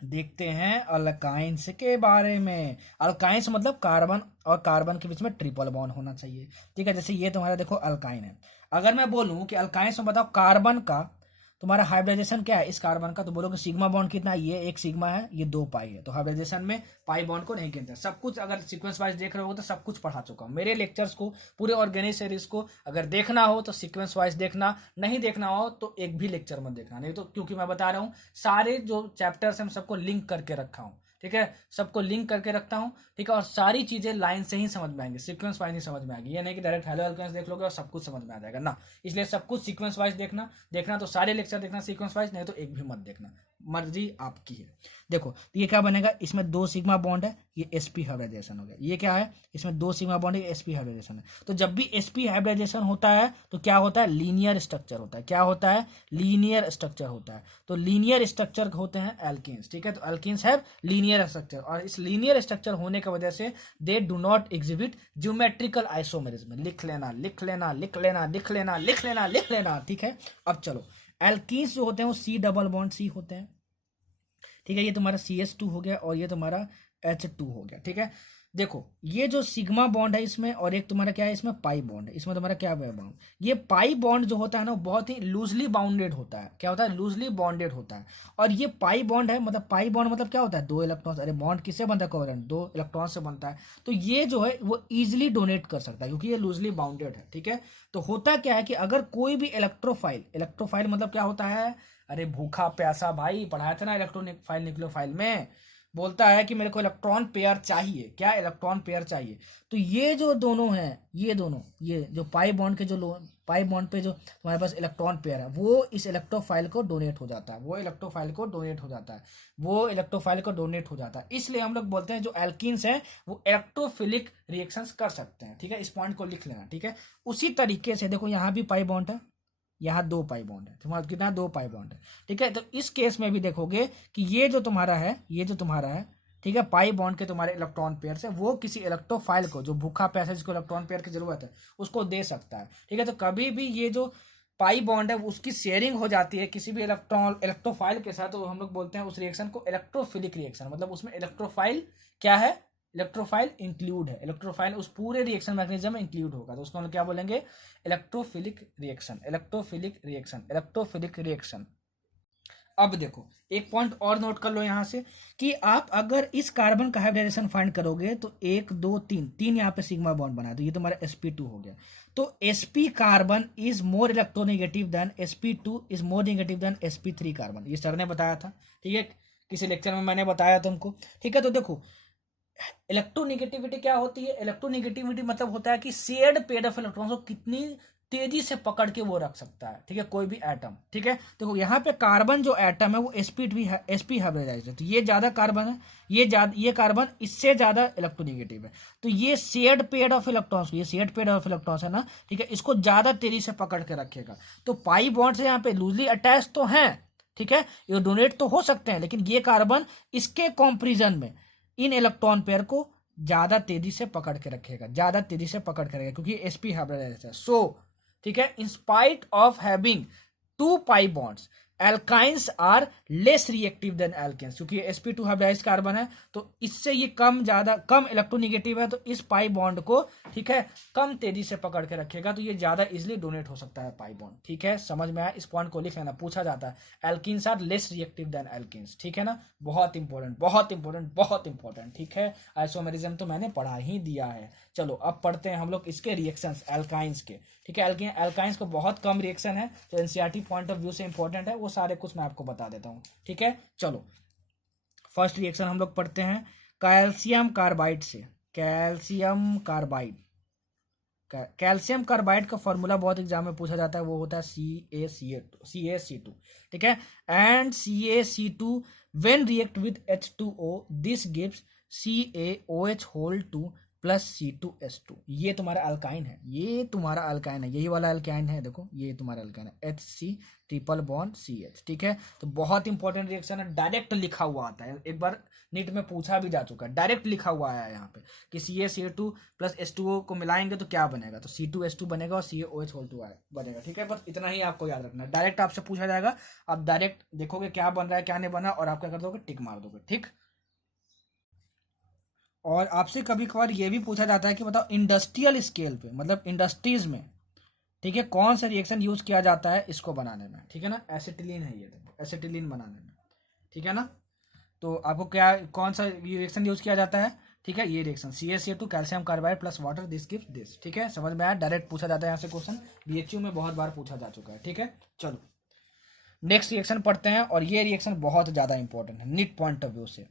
देखते हैं अल्काइंस के बारे में। अल्काइंस मतलब कार्बन और कार्बन के बीच में ट्रिपल बॉन्ड होना चाहिए, ठीक है। जैसे ये तुम्हारा देखो अल्काइन है, अगर मैं बोलूं कि अल्काइंस में बताओ कार्बन का तुम्हारा हाइब्रिडाइजेशन क्या है इस कार्बन का, तो बोलोगे सिग्मा बॉन्ड कितना है, ये 1 सिग्मा है, ये 2 पाई है। तो हाइब्रिडाइजेशन में पाई बॉन्ड को नहीं गिनते। सब कुछ अगर सीक्वेंस वाइज देख रहे हो तो सब कुछ पढ़ा चुका हूँ। मेरे लेक्चर्स को पूरे ऑर्गेनिक सीरीज को अगर देखना हो तो सीक्वेंस वाइज देखना, नहीं देखना हो तो एक भी लेक्चर मत देखना, नहीं तो क्योंकि मैं बता रहा हूँ सारे जो चैप्टर्स हैं सबको लिंक करके रखा हूँ, ठीक है। सबको लिंक करके रखता हूँ, ठीक है। और सारी चीजें लाइन से ही समझ में आएंगी, सीक्वेंस वाइज नहीं समझ में आएगी। ये नहीं कि डायरेक्ट हेलो एल्केन्स देख लोगे और सब कुछ समझ में आ जाएगा ना। इसलिए सब कुछ सीक्वेंस वाइज देखना तो सारे लेक्चर देखना सीक्वेंस वाइज, नहीं तो एक भी मत देखना, मर्जी आपकी है। देखो तो ये क्या बनेगा, इसमें 2 सिग्मा बॉन्ड है, ये sp हाइब्रिडाइजेशन हो गया। ये क्या है, इसमें 2 सिग्मा बॉन्ड है, sp हाइब्रिडाइजेशन है। तो जब भी sp हाइब्रिडाइजेशन होता है तो क्या होता है, लीनियर स्ट्रक्चर होता है। क्या होता है, लीनियर स्ट्रक्चर होता है। तो लीनियर स्ट्रक्चर होते हैं एल्कीन्स, ठीक है। तो एल्कीन्स हैव लीनियर स्ट्रक्चर, और इस लीनियर स्ट्रक्चर होने की वजह से they do not exhibit geometrical isomerism. लिख लेना, ठीक है। अब चलो एल्कीन्स जो होते हैं वो C डबल बॉन्ड C होते हैं, ठीक है। ये तुम्हारा CH2 हो गया और ये तुम्हारा H2 हो गया, ठीक है। देखो ये जो सिग्मा बॉन्ड है इसमें, और एक तुम्हारा क्या है इसमें पाई बॉन्ड है, इसमें तुम्हारा क्या है बॉन्ड, ये पाई बॉन्ड जो होता है ना बहुत ही लूजली बाउंडेड होता है। क्या होता है, लूजली बॉन्डेड होता है। और ये पाई बॉन्ड है, मतलब पाई बॉन्ड मतलब क्या होता है, 2 इलेक्ट्रॉन। अरे बॉन्ड किससे बनता है, कोवेलेंट 2 इलेक्ट्रॉन से बनता है। तो ये जो है वो इजिली डोनेट कर सकता है क्योंकि ये लूजली बाउंडेड है, ठीक है। तो होता क्या है कि अगर कोई भी इलेक्ट्रोफाइल मतलब क्या होता है, अरे भूखा प्यासा भाई, पढ़ाया था ना इलेक्ट्रॉनिक फाइल न्यूक्लियोफाइल में, बोलता है कि मेरे को इलेक्ट्रॉन पेयर चाहिए, क्या इलेक्ट्रॉन पेयर चाहिए। तो ये जो दोनों हैं, ये जो पाई बॉन्ड के जो पाई बॉन्ड पे जो तुम्हारे पास इलेक्ट्रॉन पेयर है वो इस इलेक्ट्रोफाइल को डोनेट हो जाता है, वो इलेक्ट्रोफाइल को डोनेट हो जाता है, वो इलेक्ट्रोफाइल को डोनेट हो जाता है। इसलिए हम लोग बोलते हैं जो एल्कीन्स हैं वो इलेक्ट्रोफिलिक रिएक्शंस कर सकते हैं। ठीक है, इस पॉइंट को लिख लेना। ठीक है, उसी तरीके से देखो यहाँ भी पाई बॉन्ड है, यहाँ 2 पाई बॉन्ड है, तुम्हारा कितना 2 पाई बॉन्ड है। ठीक है, तो इस केस में भी देखोगे कि ये जो तुम्हारा है, ये जो तुम्हारा है, ठीक है, पाई बॉन्ड के तुम्हारे इलेक्ट्रॉन पेयर से वो किसी इलेक्ट्रोफाइल को जो भूखा प्यासा जिसको इलेक्ट्रॉन पेयर की जरूरत है उसको दे सकता है। ठीक है, तो कभी भी ये जो पाई बॉन्ड है उसकी शेयरिंग हो जाती है किसी भी इलेक्ट्रोफाइल के साथ, तो हम लोग बोलते हैं उस रिएक्शन को इलेक्ट्रोफिलिक रिएक्शन। मतलब उसमें इलेक्ट्रोफाइल क्या है, इलेक्ट्रोफाइल इंक्लूड है, इलेक्ट्रोफाइल उस पूरे रिएक्शन मैकेनिज्म में इंक्लूड होगा, तो उसको हम क्या बोलेंगे, electrophilic reaction, electrophilic reaction, electrophilic reaction. अब देखो एक पॉइंट और नोट कर लो यहाँ से कि आप अगर इस कार्बन का हाइब्रिडाइजेशन फाइंड करोगे तो 1 2 3 यहाँ पे सिग्मा बॉन्ड बना, तो ये तुम्हारा sp2 हो गया। तो sp carbon is more electronegative than sp2 is more negative than sp3 carbon, ये सर ने बताया था। ठीक है, किसी लेक्चर में मैंने बताया तुमको। ठीक है, तो देखो इलेक्ट्रोनेगेटिविटी क्या होती है, इलेक्ट्रोनेगेटिविटी मतलब होता है कि शेयर्ड पेयर ऑफ इलेक्ट्रॉन्स को कितनी तेजी से पकड़ के वो रख सकता है। ठीक है, कोई भी एटम। ठीक है, देखो यहाँ पे कार्बन जो एटम है वो sp हाइब्रिडाइज्ड है, तो ये ज्यादा कार्बन है, ये कार्बन इससे ज्यादा इलेक्ट्रोनेगेटिव है, तो ये शेयर्ड पेयर ऑफ इलेक्ट्रॉन्स, ये शेयर्ड पेयर ऑफ इलेक्ट्रॉन्स है ना। ठीक है, इसको ज्यादा तेजी से पकड़ के रखेगा। तो पाई बॉन्ड से यहाँ पे लूजली अटैच तो है, ठीक है, ये डोनेट तो हो सकते हैं, लेकिन ये कार्बन इसके कॉम्पेरिजन में इन इलेक्ट्रॉन पेयर को ज्यादा तेजी से पकड़ के रखेगा, ज्यादा तेजी से पकड़ के रखेगा, क्योंकि sp हाइब्रिडाइज्ड है। सो ठीक है, in spite of having 2 pi bonds alkynes are less reactive than alkenes, क्योंकि sp2 हाइब्रिडाइज्ड कार्बन है तो इससे ये कम इलेक्ट्रोनेगेटिव है, तो इस पाई बॉन्ड को ठीक है कम तेजी से पकड़ के रखेगा, तो ये ज्यादा इजिली डोनेट हो सकता है पाई बॉन्ड। ठीक है, समझ में आया, इस पॉइंट को लिख लेना, पूछा जाता है alkynes are less reactive than alkenes. ठीक है ना, बहुत इंपॉर्टेंट, बहुत इंपॉर्टेंट, बहुत इंपॉर्टेंट। ठीक है, आइसोमेरिज्म तो मैंने पढ़ा ही दिया है। चलो अब पढ़ते हैं हम लोग इसके रिएक्शंस एल्काइंस के। ठीक है, एल्काइंस को बहुत कम रिएक्शन है जो एनसीईआरटी पॉइंट ऑफ व्यू से इंपॉर्टेंट है, वो सारे कुछ मैं आपको बता देता हूँ। ठीक है, चलो फर्स्ट रिएक्शन हम लोग पढ़ते हैं कैल्शियम कार्बाइड से। कैल्शियम कार्बाइड, कैल्शियम कार्बाइड का फॉर्मूला बहुत एग्जाम में पूछा जाता है, वो होता है CaC2। ठीक है, and CaC2 when react with H2O this gives CaOH whole 2 plus C2H2। ये तुम्हारा अल्काइन है, ये तुम्हारा अल्काइन है, यही वाला अल्काइन है, देखो ये तुम्हारा अल्काइन है HC ट्रिपल बॉन्ड CH। ठीक है, तो बहुत इंपॉर्टेंट रिएक्शन है, डायरेक्ट लिखा हुआ आता है, एक बार नीट में पूछा भी जा चुका है, डायरेक्ट लिखा हुआ है यहाँ पे कि CaCO2 प्लस H2O को मिलाएंगे तो क्या बनेगा, तो C2H2 बनेगा और CaOH होल 2 बनेगा। ठीक है, बस इतना ही आपको याद रखना है, डायरेक्ट आपसे पूछा जाएगा, आप डायरेक्ट देखोगे क्या बन रहा है क्या नहीं बना और आप क्या कर दोगे, टिक मार दोगे। ठीक, और आपसे कभी कभार ये भी पूछा जाता है कि बताओ इंडस्ट्रियल स्केल पे, मतलब इंडस्ट्रीज में, ठीक है, कौन सा रिएक्शन यूज किया जाता है इसको बनाने में। ठीक है ना, एसिटिलीन है ये, देखो एसिटिलीन बनाने में। ठीक है ना, तो आपको क्या कौन सा रिएक्शन यूज किया जाता है, ठीक है, ये reaction CaCO2 calcium carbide plus water this gives this. ठीक है, समझ में आया, डायरेक्ट पूछा जाता है यहाँ से क्वेश्चन, BHU में बहुत बार पूछा जा चुका है। ठीक है, चलो नेक्स्ट रिएक्शन पढ़ते हैं, और ये रिएक्शन बहुत ज्यादा इंपॉर्टेंट है नीट पॉइंट ऑफ व्यू से,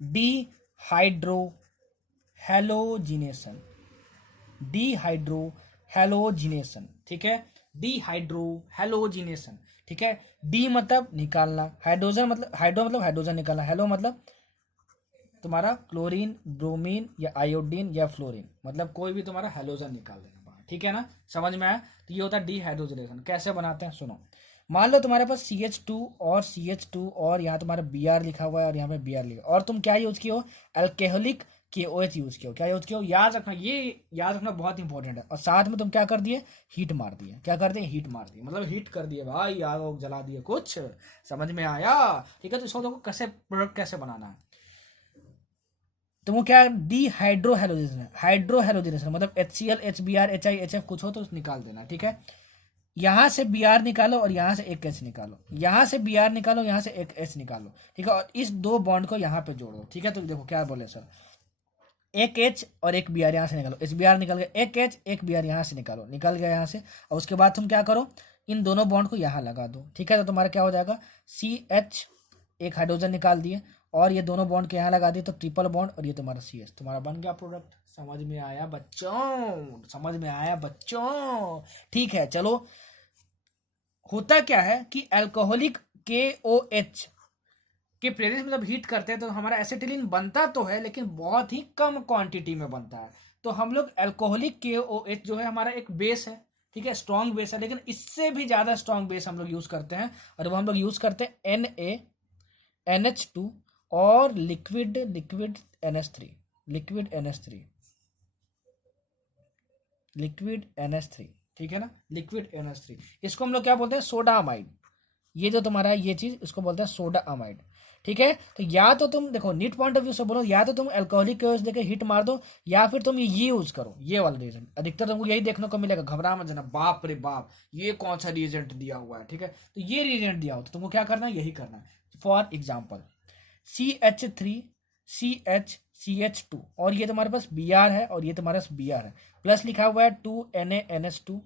डिहाइड्रो हैलोजिनेशन। डिहाइड्रो हैलोजिनेशन, ठीक है, डिहाइड्रो हैलोजिनेशन। ठीक है, डी मतलब निकालना, हाइड्रोजन मतलब हाइड्रोजन निकालना, हेलो मतलब तुम्हारा क्लोरीन, ब्रोमीन या आयोडीन या फ्लोरीन, मतलब कोई भी तुम्हारा हैलोजन निकाल देना बाहर। ठीक है ना, समझ में आया, तो ये होता है डिहाइड्रोजनेशन। कैसे बनाते हैं सुनो, मान लो तुम्हारे पास CH2 और CH2 और यहाँ तुम्हारा Br लिखा हुआ है और यहाँ पे Br लिखा, और तुम क्या यूज किए हो, अल्कोहलिक KOH यूज किया हो, क्या यूज किया हो, याद रखना, ये याद रखना बहुत इंपॉर्टेंट है। और साथ में तुम क्या कर दिए, हीट मार दिए, क्या कर दिए, हीट मार दिए, मतलब हीट कर दिए भाई, आग जला दिए, कुछ समझ में आया। ठीक है, तो इसको देखो कैसे प्रोडक्ट कैसे बनाना है, तुमको क्या डिहाइड्रोहेलोजिनेशन है, हाइड्रोहेलोजिनेशन मतलब HCl HBr HI HF कुछ हो तो निकाल देना। ठीक है, यहां से Br निकालो और यहां से एक H निकालो, यहां से Br निकालो, यहां से एक H निकालो। ठीक है, और इस 2 बॉन्ड को यहां पे जोड़ो। ठीक है, तो देखो क्या बोले सर, एक H और एक Br यहां से निकालो, HBr निकल गया, एक H एक Br यहां से निकालो, निकल गया यहां से, और उसके बाद तुम क्या करो, इन दोनों बॉन्ड को यहां लगा दो। ठीक है, तो तुम्हारा क्या हो जाएगा, CH एक हाइड्रोजन निकाल दिए, और ये दोनों बॉन्ड के यहाँ लगा दिए तो ट्रिपल बॉन्ड, और ये तुम्हारा CH, तुम्हारा बन गया प्रोडक्ट। समझ में आया बच्चों? समझ में आया बच्चों? ठीक है, चलो। होता क्या है कि अल्कोहलिक KOH के प्रेजेंस में जब हीट करते हैं तो हमारा एसिटिलीन बनता तो है, लेकिन बहुत ही कम क्वांटिटी में बनता है। तो हम लोग अल्कोहलिक KOH जो है हमारा एक बेस है, ठीक है, स्ट्रॉन्ग बेस है, लेकिन इससे भी ज्यादा स्ट्रॉन्ग बेस हम लोग यूज करते हैं, और वो हम लोग यूज करते हैं NaNH2 और लिक्विड NH3, लिक्विड NH3, ठीक है ना, लिक्विड NH3। इसको हम लोग क्या बोलते हैं? Soda amide. ये जो तुम्हारा ये चीज, इसको बोलते हैं सोडा अमाइड, ठीक है। तो या तो तुम देखो नीट पॉइंट ऑफ व्यू से बोलो, या तो तुम अल्कोहलिक केओएच देके हिट मार दो, या फिर तुम ये यूज करो, ये वाला रिएजेंट। अधिकतर तुमको यही देखने को मिलेगा, घबरा मत जाना, बाप रे बाप ये कौन सा रिएजेंट दिया हुआ है, ठीक है। तो ये रिएजेंट दिया हो तो तुमको क्या करना है? यही करना है। फॉर एग्जाम्पल CH3CH2, और ये तुम्हारे पास Br है और ये तुम्हारे पास Br है, प्लस लिखा हुआ है 2NaNH2,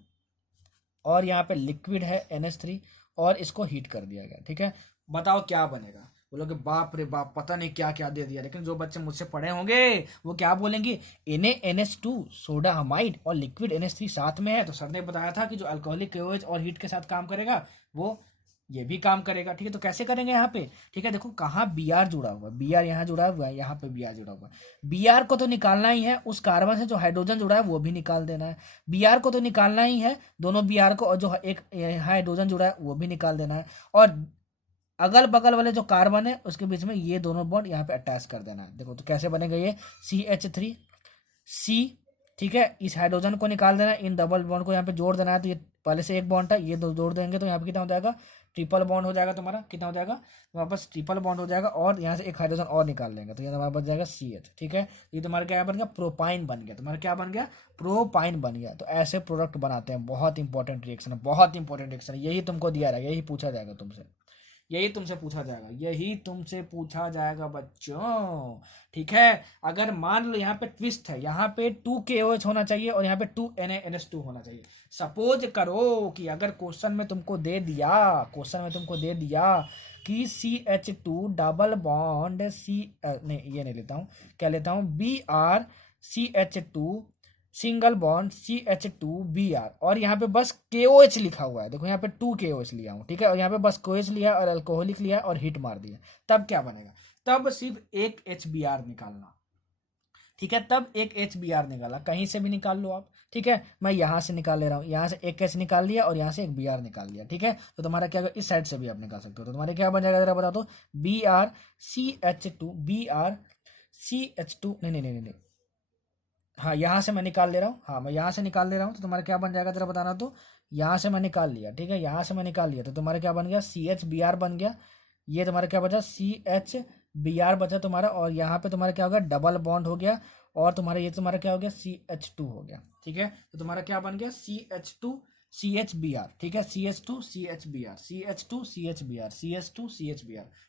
और यहाँ पे लिक्विड है NH3, और इसको हीट कर दिया गया, ठीक है। बताओ क्या बनेगा? बोलोगे बाप रे बाप पता नहीं क्या क्या दे दिया, लेकिन जो बच्चे मुझसे पढ़े होंगे वो क्या बोलेंगे? NaNH2 सोडा अमाइड और लिक्विड NH3 साथ में है, तो सर ने बताया था कि जो अल्कोहलिक KOH और हीट के साथ काम करेगा वो ये भी काम करेगा, ठीक है। तो कैसे करेंगे यहाँ पे? ठीक है, देखो कहाँ Br जुड़ा हुआ है, Br यहाँ जुड़ा हुआ है, यहाँ पे Br जुड़ा हुआ है। Br को तो निकालना ही है, उस कार्बन से जो हाइड्रोजन जुड़ा है वो भी निकाल देना है। Br को तो निकालना ही है, दोनों Br को, और जो एक हाइड्रोजन जुड़ा है वो भी निकाल देना है, और अगल बगल वाले जो कार्बन है उसके बीच में ये दोनों बॉन्ड यहाँ पे अटैच कर देना है। देखो तो कैसे बनेगा ये CH3C, ठीक है। इस हाइड्रोजन को निकाल देना है, इन डबल बॉन्ड को यहाँ पे जोड़ देना है, तो ये पहले से एक बॉन्ड था, ये दो जोड़ देंगे तो यहाँ पे कितना हो जाएगा? ट्रिपल बॉन्ड हो जाएगा तुम्हारा। कितना हो जाएगा? तुम्हारे पास ट्रिपल बॉन्ड हो जाएगा, और यहाँ से एक हाइड्रोजन और निकाल लेंगे तो ये तुम्हारे पास जाएगा CH, ठीक है। ये तुम्हारा क्या बन गया? प्रोपाइन बन गया। तुम्हारा क्या बन गया? प्रोपाइन बन गया। तो ऐसे प्रोडक्ट बनाते हैं, बहुत इंपॉर्टेंट रिएक्शन है, बहुत इंपॉर्टेंट रिएक्शन है। यही तुमको दिया रहेगा, यही पूछा जाएगा तुमसे, यही तुमसे पूछा जाएगा, यही तुमसे पूछा जाएगा बच्चों, ठीक है। अगर मान लो यहाँ पे ट्विस्ट है, यहाँ पे 2KOH होना चाहिए और यहाँ पे 2NaNH2 होना चाहिए। सपोज करो कि अगर क्वेश्चन में तुमको दे दिया कि CH2 डबल बॉन्ड नहीं ये नहीं लेता हूँ, क्या लेता हूँ? BrCH2 सिंगल बॉन्ड CH2Br, और यहाँ पे बस KOH लिखा हुआ है। देखो यहाँ पे 2KOH लिया हूँ, ठीक है, और यहाँ पे बस KOH लिया और अल्कोहलिक लिया और हिट मार दिया, तब क्या बनेगा? तब सिर्फ एक HBr निकालना, ठीक है। तब एक HBr निकाला, कहीं से भी निकाल लो आप, ठीक है। मैं यहाँ से निकाल ले रहा हूँ, यहाँ से एक H निकाल लिया और यहाँ से एक Br निकाल लिया, ठीक है। तो तुम्हारा क्या होगा? इस साइड से भी आप निकाल सकते हो, तो तुम्हारे क्या बन जाएगा जरा बता दो? BrCH2 नहीं, हाँ यहाँ से मैं निकाल ले रहा हूँ, हाँ मैं यहाँ से निकाल ले रहा हूँ, तो तुम्हारा क्या बन जाएगा जरा बताना। तो यहाँ से मैं निकाल लिया, ठीक है, यहाँ से मैं निकाल लिया, तो तुम्हारा क्या बन गया? CHBr बन गया। ये तुम्हारा क्या बचा? CHBr बचा तुम्हारा, और यहाँ पे तुम्हारा क्या हो गया? डबल बॉन्ड हो गया, और तुम्हारा ये तुम्हारा क्या हो गया? CH2 हो गया, ठीक है। तो तुम्हारा क्या बन गया? CH2CHBr, ठीक है, CH2CHBr,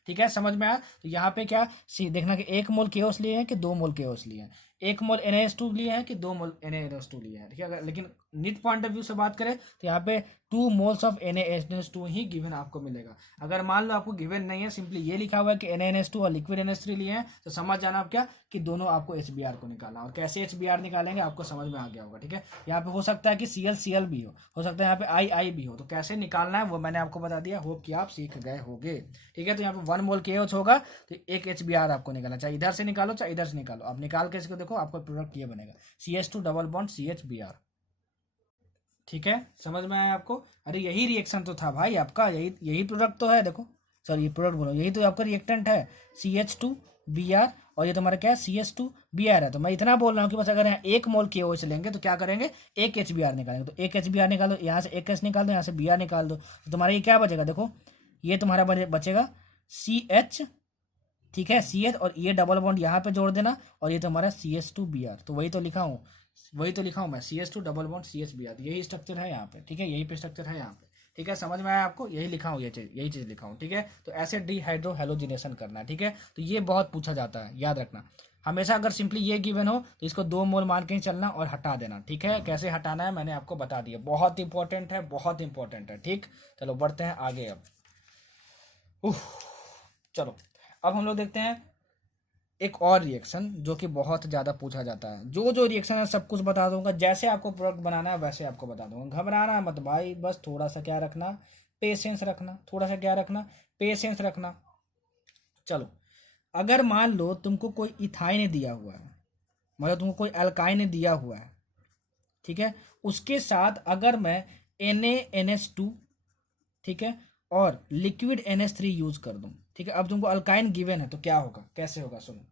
ठीक है। समझ में आया? तो यहाँ पे क्या देखना कि 1 मोल KOH लिए हैं कि 2 मोल KOH लिए हैं, 1 मोल NaH2 लिए हैं कि 2 मोल NaNH2 लिए हैं, ठीक है। लेकिन नीट पॉइंट ऑफ व्यू से बात करें तो यहाँ पे 2 moles of NaNH2 he given आपको मिलेगा। अगर मान लो आपको गिवन नहीं है, सिंपली ये लिखा हुआ है कि NaNH2 और लिक्विड NH3 लिए हैं, तो समझ जाना आप क्या कि दोनों आपको HBr को निकालना, और कैसे HBr निकालेंगे आपको समझ में आ गया होगा, ठीक है। यहाँ पे हो सकता है कि ClCl भी हो सकता है यहाँ पे I भी हो, तो कैसे निकालना है वो मैंने आपको बता दिया, होप कि आप सीख गए होंगे, ठीक है। तो यहाँ पे 1 मोल KOH होगा तो एक HBr आपको निकालना, चाहे इधर से निकालो चाहे इधर से निकालो, आप निकाल के इसको देखो, आपका प्रोडक्ट ये बनेगा CH2 डबल बॉन्ड CHBr, ठीक है। समझ में आया आपको? अरे यही रिएक्शन तो था भाई आपका, यही प्रोडक्ट तो है। देखो सॉरी, ये प्रोडक्ट बोलो, यही तो आपका रिएक्टेंट है CH2Br, और ये तुम्हारा क्या है? CH2Br है। तो मैं इतना बोल रहा हूँ कि बस अगर यहाँ 1 मोल KOH लेंगे तो क्या करेंगे? एक HBr निकालेंगे, तो एक HBr निकालो, यहाँ से एक H निकाल दो, यहाँ से Br निकाल दो, तो तुम्हारा ये क्या बचेगा? देखो ये तुम्हारा बचेगा CH, ठीक है, CH, और ये डबल बॉन्ड यहाँ पे जोड़ देना, और ये तुम्हारा CH2Br, तो वही तो लिखा हूँ मैं, CH2 डबल बॉन्ड CHBr, यही स्ट्रक्चर है यहाँ पे, ठीक है, यही पे स्ट्रक्चर है यहाँ पे, ठीक है। समझ में आया आपको? यही लिखा हूँ, यही चीज लिखा हूँ, ठीक है। तो ऐसे डिहाइड्रो हैलोजिनेशन करना है, ठीक है। तो ये बहुत पूछा जाता है, याद रखना हमेशा। अगर सिंपली ये गिवन हो तो इसको 2 मोल मान के ही चलना और हटा देना, ठीक है। कैसे हटाना है मैंने आपको बता दिया, बहुत इंपॉर्टेंट है, ठीक। चलो बढ़ते हैं आगे अब। चलो अब हम लोग देखते हैं एक और रिएक्शन जो कि बहुत ज़्यादा पूछा जाता है, जो रिएक्शन है सब कुछ बता दूंगा, जैसे आपको प्रोडक्ट बनाना है वैसे आपको बता दूंगा, घबराना मत भाई, बस थोड़ा सा क्या रखना, पेशेंस रखना, थोड़ा सा क्या रखना, पेशेंस रखना। चलो, अगर मान लो तुमको कोई इथाइन दिया हुआ है, मतलब तुमको कोई अल्काइन दिया हुआ है, ठीक है, उसके साथ अगर मैं NaNH2, ठीक है, और लिक्विड NH3 यूज कर दूं, ठीक है, अब तुमको अल्काइन गिवन है तो क्या होगा, कैसे होगा, सुनो।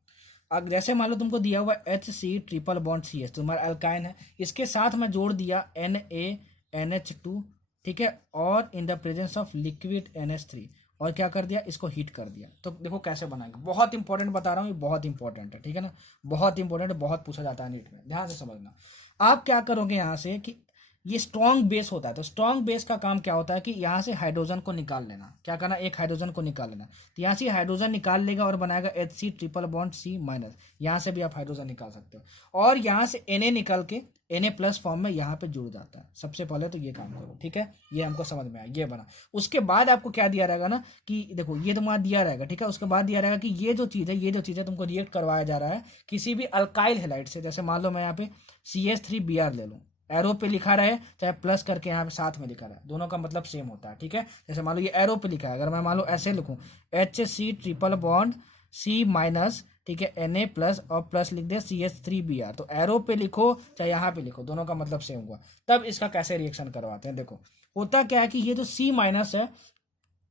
अब जैसे मान लो तुमको दिया हुआ HC ट्रिपल बॉन्ड CH, तुम्हारा अल्काइन है, इसके साथ मैं जोड़ दिया NaNH2, ठीक है, और इन the presence of liquid NH3, और क्या कर दिया, इसको हीट कर दिया। तो देखो कैसे बनाएंगे, बहुत इंपॉर्टेंट बता रहा हूँ, ये बहुत इंपॉर्टेंट है, ठीक है ना, बहुत इंपॉर्टेंट है, बहुत पूछा जाता है नीट में, ध्यान से समझना। आप क्या करोगे यहाँ से कि ये स्ट्रॉन्ग बेस होता है, तो स्ट्रॉन्ग बेस का काम क्या होता है कि यहाँ से हाइड्रोजन को निकाल लेना, क्या करना, एक हाइड्रोजन को निकाल लेना, तो यहाँ से हाइड्रोजन निकाल लेगा और बनाएगा HC triple bond C minus, यहाँ से भी आप हाइड्रोजन निकाल सकते हो, और यहाँ से Na निकल के Na प्लस फॉर्म में यहाँ पे जुड़ जाता है। सबसे पहले तो ये काम करो, ठीक है, ये हमको समझ में आया, ये बना। उसके बाद आपको क्या दिया रहेगा ना कि देखो ये तुम्हारा दिया रहेगा, ठीक है, उसके बाद दिया रहेगा कि ये जो चीज़ है तुमको रिएक्ट करवाया जा रहा है किसी भी अल्काइल हैलाइड से। जैसे मान लो मैं यहाँ पे CH3Br ले लूँ, एरो पे लिखा रहे चाहे प्लस करके यहाँ पे साथ में लिखा रहे, दोनों का मतलब सेम होता है, ठीक है। जैसे मान लो ये एरो पे लिखा है, अगर मैं मान लो ऐसे लिखूँ HC triple bond C minus, ठीक है, Na प्लस और प्लस लिख दे CH3Br, तो एरो पे लिखो चाहे यहाँ पे लिखो, दोनों का मतलब सेम हुआ। तब इसका कैसे रिएक्शन करवाते हैं, देखो होता क्या है कि ये जो C माइनस है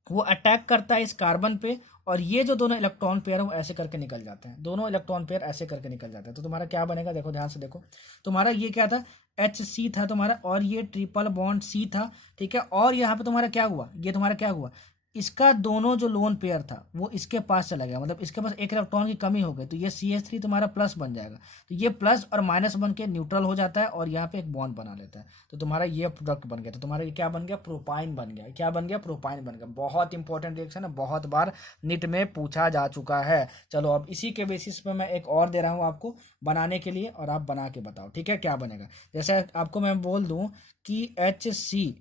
वो अटैक करता है इस कार्बन पे, और ये जो दोनों इलेक्ट्रॉन पेयर है वो ऐसे करके निकल जाते हैं, दोनों इलेक्ट्रॉन पेयर ऐसे करके निकल जाते हैं। तो तुम्हारा क्या बनेगा, देखो ध्यान से देखो, तुम्हारा ये क्या था, HC था तुम्हारा, और ये ट्रिपल बॉन्ड C था, ठीक है, और यहाँ पे तुम्हारा क्या हुआ, ये तुम्हारा क्या हुआ, इसका दोनों जो लोन पेयर था वो इसके पास चला गया, मतलब इसके पास एक इलेक्ट्रॉन की कमी हो गई, तो ये CH3 तुम्हारा प्लस बन जाएगा, तो ये प्लस और माइनस बन के न्यूट्रल हो जाता है और यहाँ पे एक बॉन्ड बना लेता है, तो तुम्हारा ये प्रोडक्ट बन गया। तो तुम्हारा ये क्या बन गया, प्रोपाइन बन गया। क्या बन गया, प्रोपाइन बन गया। बहुत इंपॉर्टेंट रिएक्शन है, बहुत बार नीट में पूछा जा चुका है। चलो अब इसी के बेसिस पे मैं एक और दे रहा हूँ आपको बनाने के लिए, और आप बना के बताओ, ठीक है, क्या बनेगा। जैसे आपको मैं बोल दूं कि HC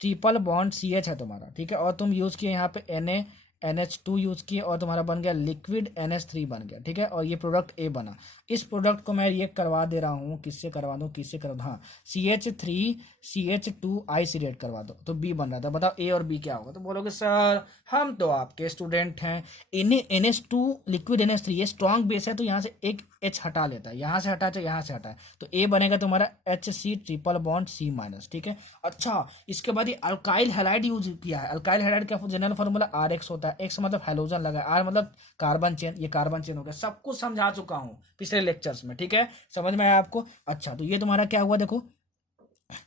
ट्रिपल बॉन्ड CH है तुम्हारा, ठीक है, और तुम यूज किए यहाँ पे NaNH2 यूज किए, और तुम्हारा बन गया लिक्विड NH3 बन गया, ठीक है, और ये प्रोडक्ट A बना। इस प्रोडक्ट को मैं रिएक्ट करवा दे रहा हूँ, किससे करवा दूँ, किससे करवा दूँ, हाँ CH3CH2 आइसोलेट करवा दो, तो B बन रहा था। बताओ A और B क्या होगा, तो बोलोगे सर हम तो आपके स्टूडेंट हैं, NH2 लिक्विड NH3 ये स्ट्रॉन्ग बेस है, तो यहाँ से एक H हटा लेता है, यहाँ से हटा, यहाँ से हटा, तो A बनेगा तुम्हारा HC triple bond C minus, ठीक है। अच्छा, इसके बाद ये अल्काइल हैलाइड यूज किया है। अल्काइल हैलाइड का जनरल फॉर्मूला RX होता है, X मतलब हैलोजन लगा, R मतलब कार्बन चेन, ये कार्बन चेन हो गया। सब कुछ समझा चुका हूँ पिछले लेक्चर्स में, ठीक है, समझ में आया आपको। अच्छा, तो ये तुम्हारा क्या हुआ, देखो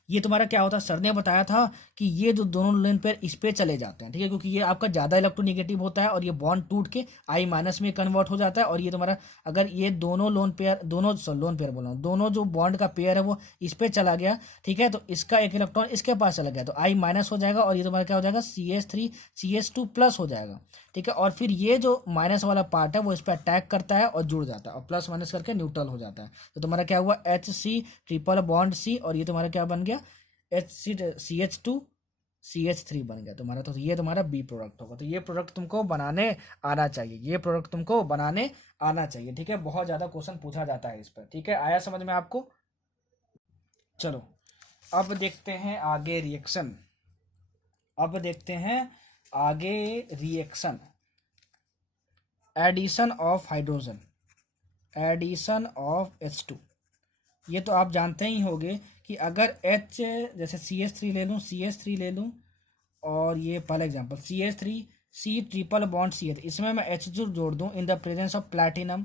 ये तुम्हारा क्या होता है, सर ने बताया था कि ये जो दोनों लोन पेयर इस पे चले जाते हैं, ठीक है, क्योंकि ये आपका ज्यादा इलेक्ट्रोनेगेटिव होता है और ये बॉन्ड टूट के I माइनस में कन्वर्ट हो जाता है, और ये तुम्हारा अगर ये दोनों लोन पेयर बोल रहा हूँ, दोनों जो बॉन्ड का पेयर है वो इस पे चला गया, ठीक है, तो इसका एक इलेक्ट्रॉन इसके पास चला गया, तो I माइनस हो जाएगा, और ये तुम्हारा क्या हो जाएगा, CH3CH2 प्लस हो जाएगा, ठीक है, और फिर ये जो माइनस वाला पार्ट है वो इस पर अटैक करता है और जुड़ जाता है, और प्लस माइनस करके न्यूट्रल हो जाता है। तो तुम्हारा क्या हुआ, HC ट्रिपल बॉन्ड C, और ये तुम्हारा क्या बन गया, CH2 CH3 बन गया तुम्हारा। तो ये तुम्हारा B प्रोडक्ट होगा। तो ये प्रोडक्ट तुमको बनाने आना चाहिए, ये प्रोडक्ट तुमको बनाने आना चाहिए, ठीक है। बहुत ज्यादा क्वेश्चन पूछा जाता है इस पर, ठीक है, आया समझ में आपको। चलो अब देखते हैं आगे रिएक्शन, अब देखते हैं आगे reaction, addition of hydrogen, addition of H2। ये तो आप जानते ही होंगे कि अगर H जैसे CH3 ले लूँ, और ये पहला example CH3C triple bond CH, इसमें मैं H जोड़ दूँ इन the presence of platinum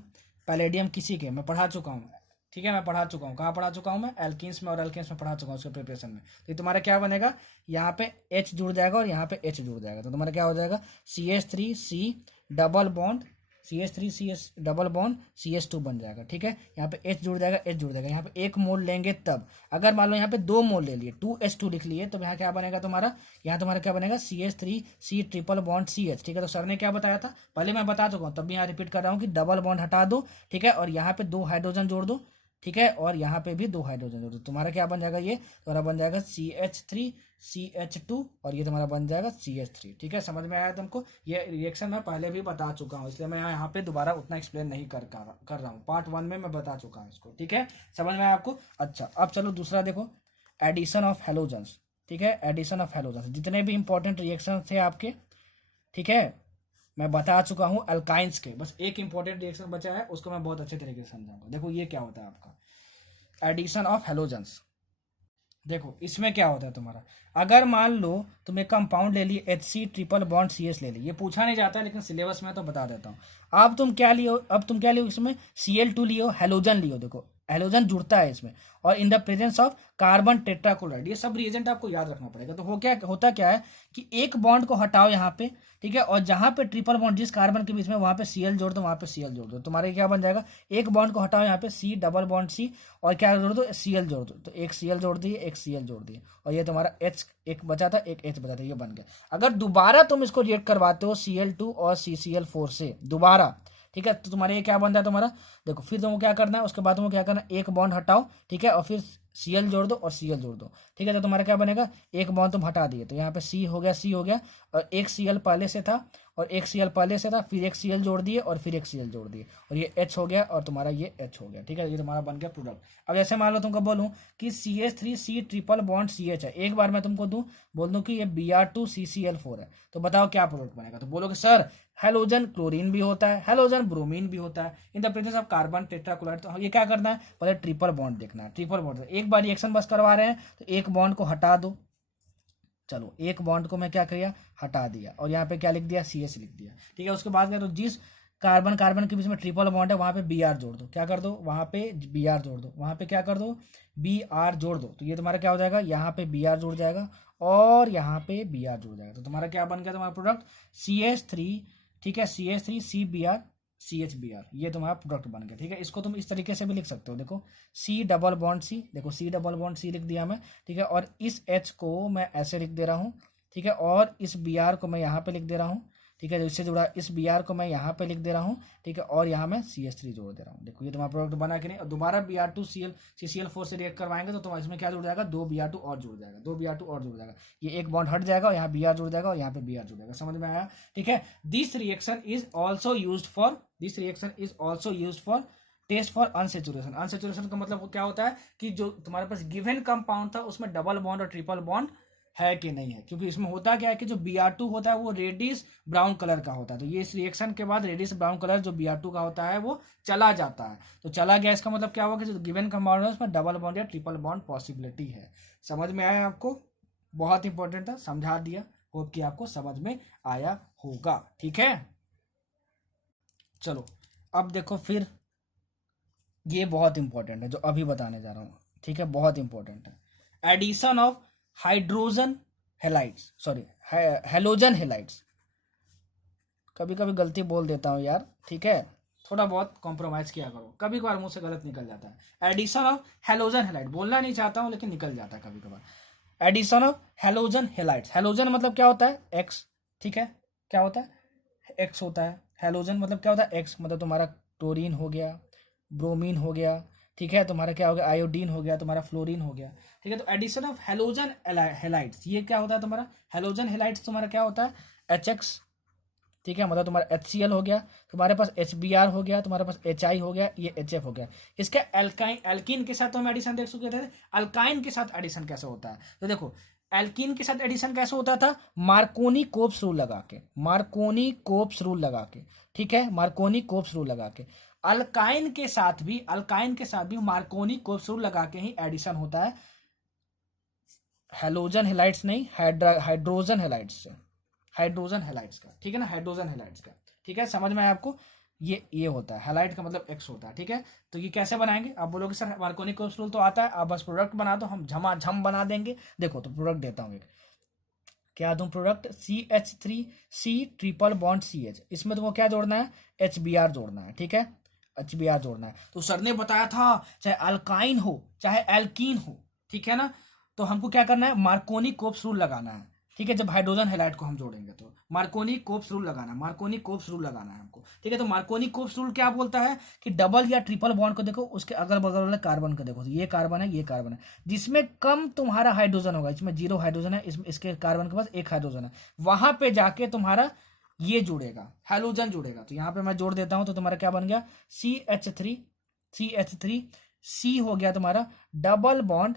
palladium, किसी के मैं पढ़ा चुका हूँ, ठीक है, मैं पढ़ा चुका हूँ। कहाँ पढ़ा चुका हूँ मैं, एल्किन्स में और एल्किन्स में पढ़ा चुका हूँ उसके प्रिपरेशन में। तो तुम्हारा क्या बनेगा, यहाँ पे H जुड़ जाएगा और यहाँ पे H जुड़ जाएगा, तो तुम्हारा क्या हो जाएगा, CH3C double bond CH3CS double bond CH2 बन जाएगा, ठीक है। यहाँ पे H जुड़ जाएगा, H जुड़ जाएगा, यहाँ पे एक मोल लेंगे तब, अगर मान लो यहाँ पे 2 मोल ले लिए 2H2 लिख लिए, तो यहाँ क्या बनेगा तुम्हारा, यहाँ तुम्हारा क्या बनेगा, CH3C ट्रिपल बॉन्ड CH, ठीक है। तो सर ने क्या बताया था, पहले मैं बता चुका हूँ, तब भी यहाँ रिपीट कर रहा हूँ कि डबल बॉन्ड हटा दो, ठीक है, और यहाँ पे 2 हाइड्रोजन जोड़ दो, ठीक है, और यहाँ पे भी 2 हाइड्रोजन जोड़ दो, तुम्हारा क्या बन जाएगा, ये तुम्हारा बन जाएगा CH3 CH2 और ये तुम्हारा बन जाएगा CH3। ठीक है, समझ में आया तुमको? ये रिएक्शन मैं पहले भी बता चुका हूँ, इसलिए मैं यहाँ पे दोबारा उतना एक्सप्लेन नहीं कर रहा हूँ, पार्ट 1 में मैं बता चुका हूँ इसको। ठीक है, समझ में आया आपको? अच्छा, अब चलो दूसरा देखो, एडिशन ऑफ हेलोजन्स। ठीक है, एडिशन ऑफ हेलोजन्स, जितने भी इंपॉर्टेंट रिएक्शन थे आपके, ठीक है, मैं बता चुका हूं अल्काइंस के, बस एक इंपॉर्टेंट रिएक्शन बचा है, उसको मैं बहुत अच्छे तरीके से समझाऊंगा। देखो ये क्या होता है आपका एडिशन ऑफ हेलोजन्स। देखो इसमें क्या होता है तुम्हारा, अगर मान लो तुम एक कंपाउंड ले ली HC ट्रिपल बॉन्ड CS ले ली, ये पूछा नहीं जाता है लेकिन सिलेबस में तो बता देता हूँ। अब तुम क्या लियो इसमें Cl2 लियो, हेलोजन लियो। देखो हेलोजन जुड़ता है इसमें, और इन the presence of carbon tetrachloride, ये सब रिएजेंट आपको याद रखना पड़ेगा। तो होता क्या है कि एक बॉन्ड को हटाओ यहाँ पे, ठीक है, और जहां पे ट्रिपल बॉन्ड जिस कार्बन के बीच में, वहां पे Cl जोड़ दो, वहां पे Cl जोड़ दो, तुम्हारे क्या बन जाएगा, एक बॉन्ड को हटाओ यहाँ पे C डबल बॉन्ड C और क्या जोड़ दो, Cl जोड़ दो, तो एक Cl जोड़ दिए, एक Cl जोड़ दिए, और ये तुम्हारा H एक बचा था, एक H बचा था, ये बन गया। अगर दोबारा तुम इसको रिएक्ट करवाते हो Cl2 और CCl4 से दोबारा, ठीक है, तो तुम्हारे ये क्या बनता है तुम्हारा, देखो फिर तुमको क्या करना है, उसके बाद तुमको क्या करना है, एक बॉन्ड हटाओ, ठीक है, और फिर Cl जोड़ दो और Cl जोड़ दो, ठीक है, तो तुम्हारा क्या बनेगा, एक बॉन्ड तुम हटा दिए, तो यहाँ पे C हो गया, और एक Cl पहले से था, और एक Cl पहले से था, फिर एक Cl जोड़ दिए, और फिर एक Cl जोड़ दिए, और ये H हो गया, और तुम्हारा ये H हो गया। ठीक है, ये तुम्हारा बन गया प्रोडक्ट। अब जैसे मान लो तुमको बोलूं कि CH3C ट्रिपल बॉन्ड CH है, एक बार मैं तुमको बोल दूं कि ये Br2CCl4 है, तो बताओ क्या प्रोडक्ट बनेगा, तो बोलोगे सर हेलोजन क्लोरीन भी होता है, हेलोजन ब्रोमीन भी होता है इन the presence of carbon tetrachloride. तो ये क्या करना है, पहले ट्रिपल बॉन्ड देखना है, ट्रिपल बॉन्ड एक बार रिएक्शन बस करवा रहे हैं, तो एक बॉन्ड को हटा दो, चलो एक बॉन्ड को मैं क्या किया, हटा दिया, और यहाँ पे क्या लिख दिया, CS लिख दिया। ठीक है, उसके बाद क्या, तो जिस कार्बन कार्बन के बीच में ट्रिपल बॉन्ड है वहां पे Br जोड़ दो, क्या कर दो, वहां पे Br जोड़ दो, वहां पे क्या कर दो, Br जोड़ दो, तो ये तुम्हारा क्या हो जाएगा, यहाँ पे Br जुड़ जाएगा और यहाँ पे Br जुड़ जाएगा, तो तुम्हारा क्या बन गया, तुम्हारा प्रोडक्ट CH3, ठीक है, CH3 CBr CHBr, ये तुम्हारा प्रोडक्ट बन गया। ठीक है, इसको तुम इस तरीके से भी लिख सकते हो, देखो C डबल बॉन्ड C, देखो C डबल बॉन्ड C लिख दिया मैं, ठीक है, और इस H को मैं ऐसे लिख दे रहा हूँ, ठीक है, और इस Br को मैं यहाँ पे लिख दे रहा हूँ, ठीक है, इससे जुड़ा इस Br को मैं यहाँ पे लिख दे रहा हूँ, ठीक है, और यहाँ मैं CH3 जोड़ दे रहा हूँ। देखो ये तुम्हारा प्रोडक्ट बना कि नहीं, और दोबारा Br2Cl CCl4 से रिएक्ट करवाएंगे तो तुम्हारा इसमें क्या जुड़ जाएगा, 2 Br2 और जुड़ जाएगा, 2 Br2 और जुड़ जाएगा, ये एक बॉन्ड हट जाएगा और यहाँ Br जुड़ जाएगा और यहाँ पे Br जुड़ जाएगा। समझ में आया? ठीक है, this reaction is also used for test for unsaturation. Unsaturation का मतलब क्या होता है कि जो तुम्हारे पास गिवन कंपाउंड था उसमें डबल बॉन्ड और ट्रिपल बॉन्ड है कि नहीं है, क्योंकि इसमें होता क्या है कि जो Br2 होता है वो रेडिश ब्राउन कलर का होता है, तो ये इस रिएक्शन के बाद रेडिश ब्राउन कलर जो Br2 का होता है वो चला जाता है, तो चला गया, इसका मतलब क्या होगा कि जो गिवन कंपाउंड है उसमें डबल बॉन्ड या ट्रिपल बॉन्ड पॉसिबिलिटी है। समझ में आया आपको? बहुत इंपॉर्टेंट था, समझा दिया, होप कि आपको समझ में आया होगा। ठीक है, चलो अब देखो फिर, ये बहुत इंपॉर्टेंट है जो अभी बताने जा रहा हूँ, ठीक है, बहुत इंपॉर्टेंट है, addition of hydrogen halides, sorry halogen halides. कभी कभी गलती बोल देता हूँ यार, ठीक है, थोड़ा बहुत कॉम्प्रोमाइज किया करो, कभी कभार मुंह से गलत निकल जाता है। एडिशन ऑफ हेलोजन हेलाइड बोलना नहीं चाहता हूँ लेकिन निकल जाता है कभी कभार। Addition of halogen halides, halogen मतलब क्या होता है, एक्स, ठीक है, क्या होता है, एक्स होता है। हेलोजन मतलब क्या होता है, एक्स, मतलब तुम्हारा क्लोरीन हो गया, ब्रोमीन हो गया, ठीक है, तुम्हारा क्या हो गया, आयोडीन हो गया, तुम्हारा फ्लोरीन हो गया। ठीक है, तो एडिशन ऑफ हेलोजन हेलाइड्स, ये क्या होता है तुम्हारा, हेलोजन हेलाइड्स तुम्हारा क्या होता है, HX, ठीक है, मतलब तुम्हारा HCl हो गया, तुम्हारे पास HBr हो गया, तुम्हारे पास HI हो गया, ये HF हो गया। इसके एल्कीन के साथ तो हम एडिशन देख चुके थे, अल्काइन के साथ एडिशन कैसे होता है, तो देखो एल्कीन के साथ एडिशन कैसे होता था, मार्कोनी कोप्स रूल लगा के, मार्कोनी कोप्स रूल लगा के, ठीक है, मार्कोनी कोप्स रूल लगा के। अल्काइन के साथ भी मार्कोनी कोप्स रूल लगा के ही एडिशन होता है, हेलोजन हेलाइड्स नहीं, हाइड्रोजन हेलाइड्स से, हाइड्रोजन हेलाइड्स का, ठीक है ना, हाइड्रोजन हेलाइड्स का। ठीक है, समझ में आया आपको? ये होता है हेलाइड का मतलब एक्स होता है। ठीक है, तो ये कैसे बनाएंगे, आप बोलोगे सर मार्कोनी कोप्स रूल तो आता है, आप बस प्रोडक्ट बना दो, हम झमाझम बना देंगे। देखो तो प्रोडक्ट देता हूँ एक, क्या दूं product, CH3C triple bond CH, इसमें तुमको क्या जोड़ना है, HBr जोड़ना है, ठीक है, HBr जोड़ना है। तो सर ने बताया था चाहे अल्काइन हो चाहे एल्कीन हो, ठीक है ना, तो हमको क्या करना है, मार्कोनी कोप्स रूल लगाना है। ठीक है, जब हाइड्रोजन हैलाइड को हम जोड़ेंगे तो मार्कोनी कोप्स रूल लगाना है, मार्कोनी कोप्स रूल लगाना है हमको। ठीक है, तो मार्कोनी कोप्स रूल क्या बोलता है कि डबल या ट्रिपल बॉन्ड को देखो, उसके अगल बगल वाले कार्बन को देखो, तो ये कार्बन है, ये कार्बन है, जिसमें कम तुम्हारा हाइड्रोजन होगा, इसमें 0 हाइड्रोजन है, इसमें इसके कार्बन के पास 1 हाइड्रोजन है, वहां पे जाके तुम्हारा ये जुड़ेगा, हैलोजन जुड़ेगा। तो यहाँ पे मैं जोड़ देता हूं, तो तुम्हारा क्या बन गया, CH3 सी हो गया तुम्हारा डबल बॉन्ड।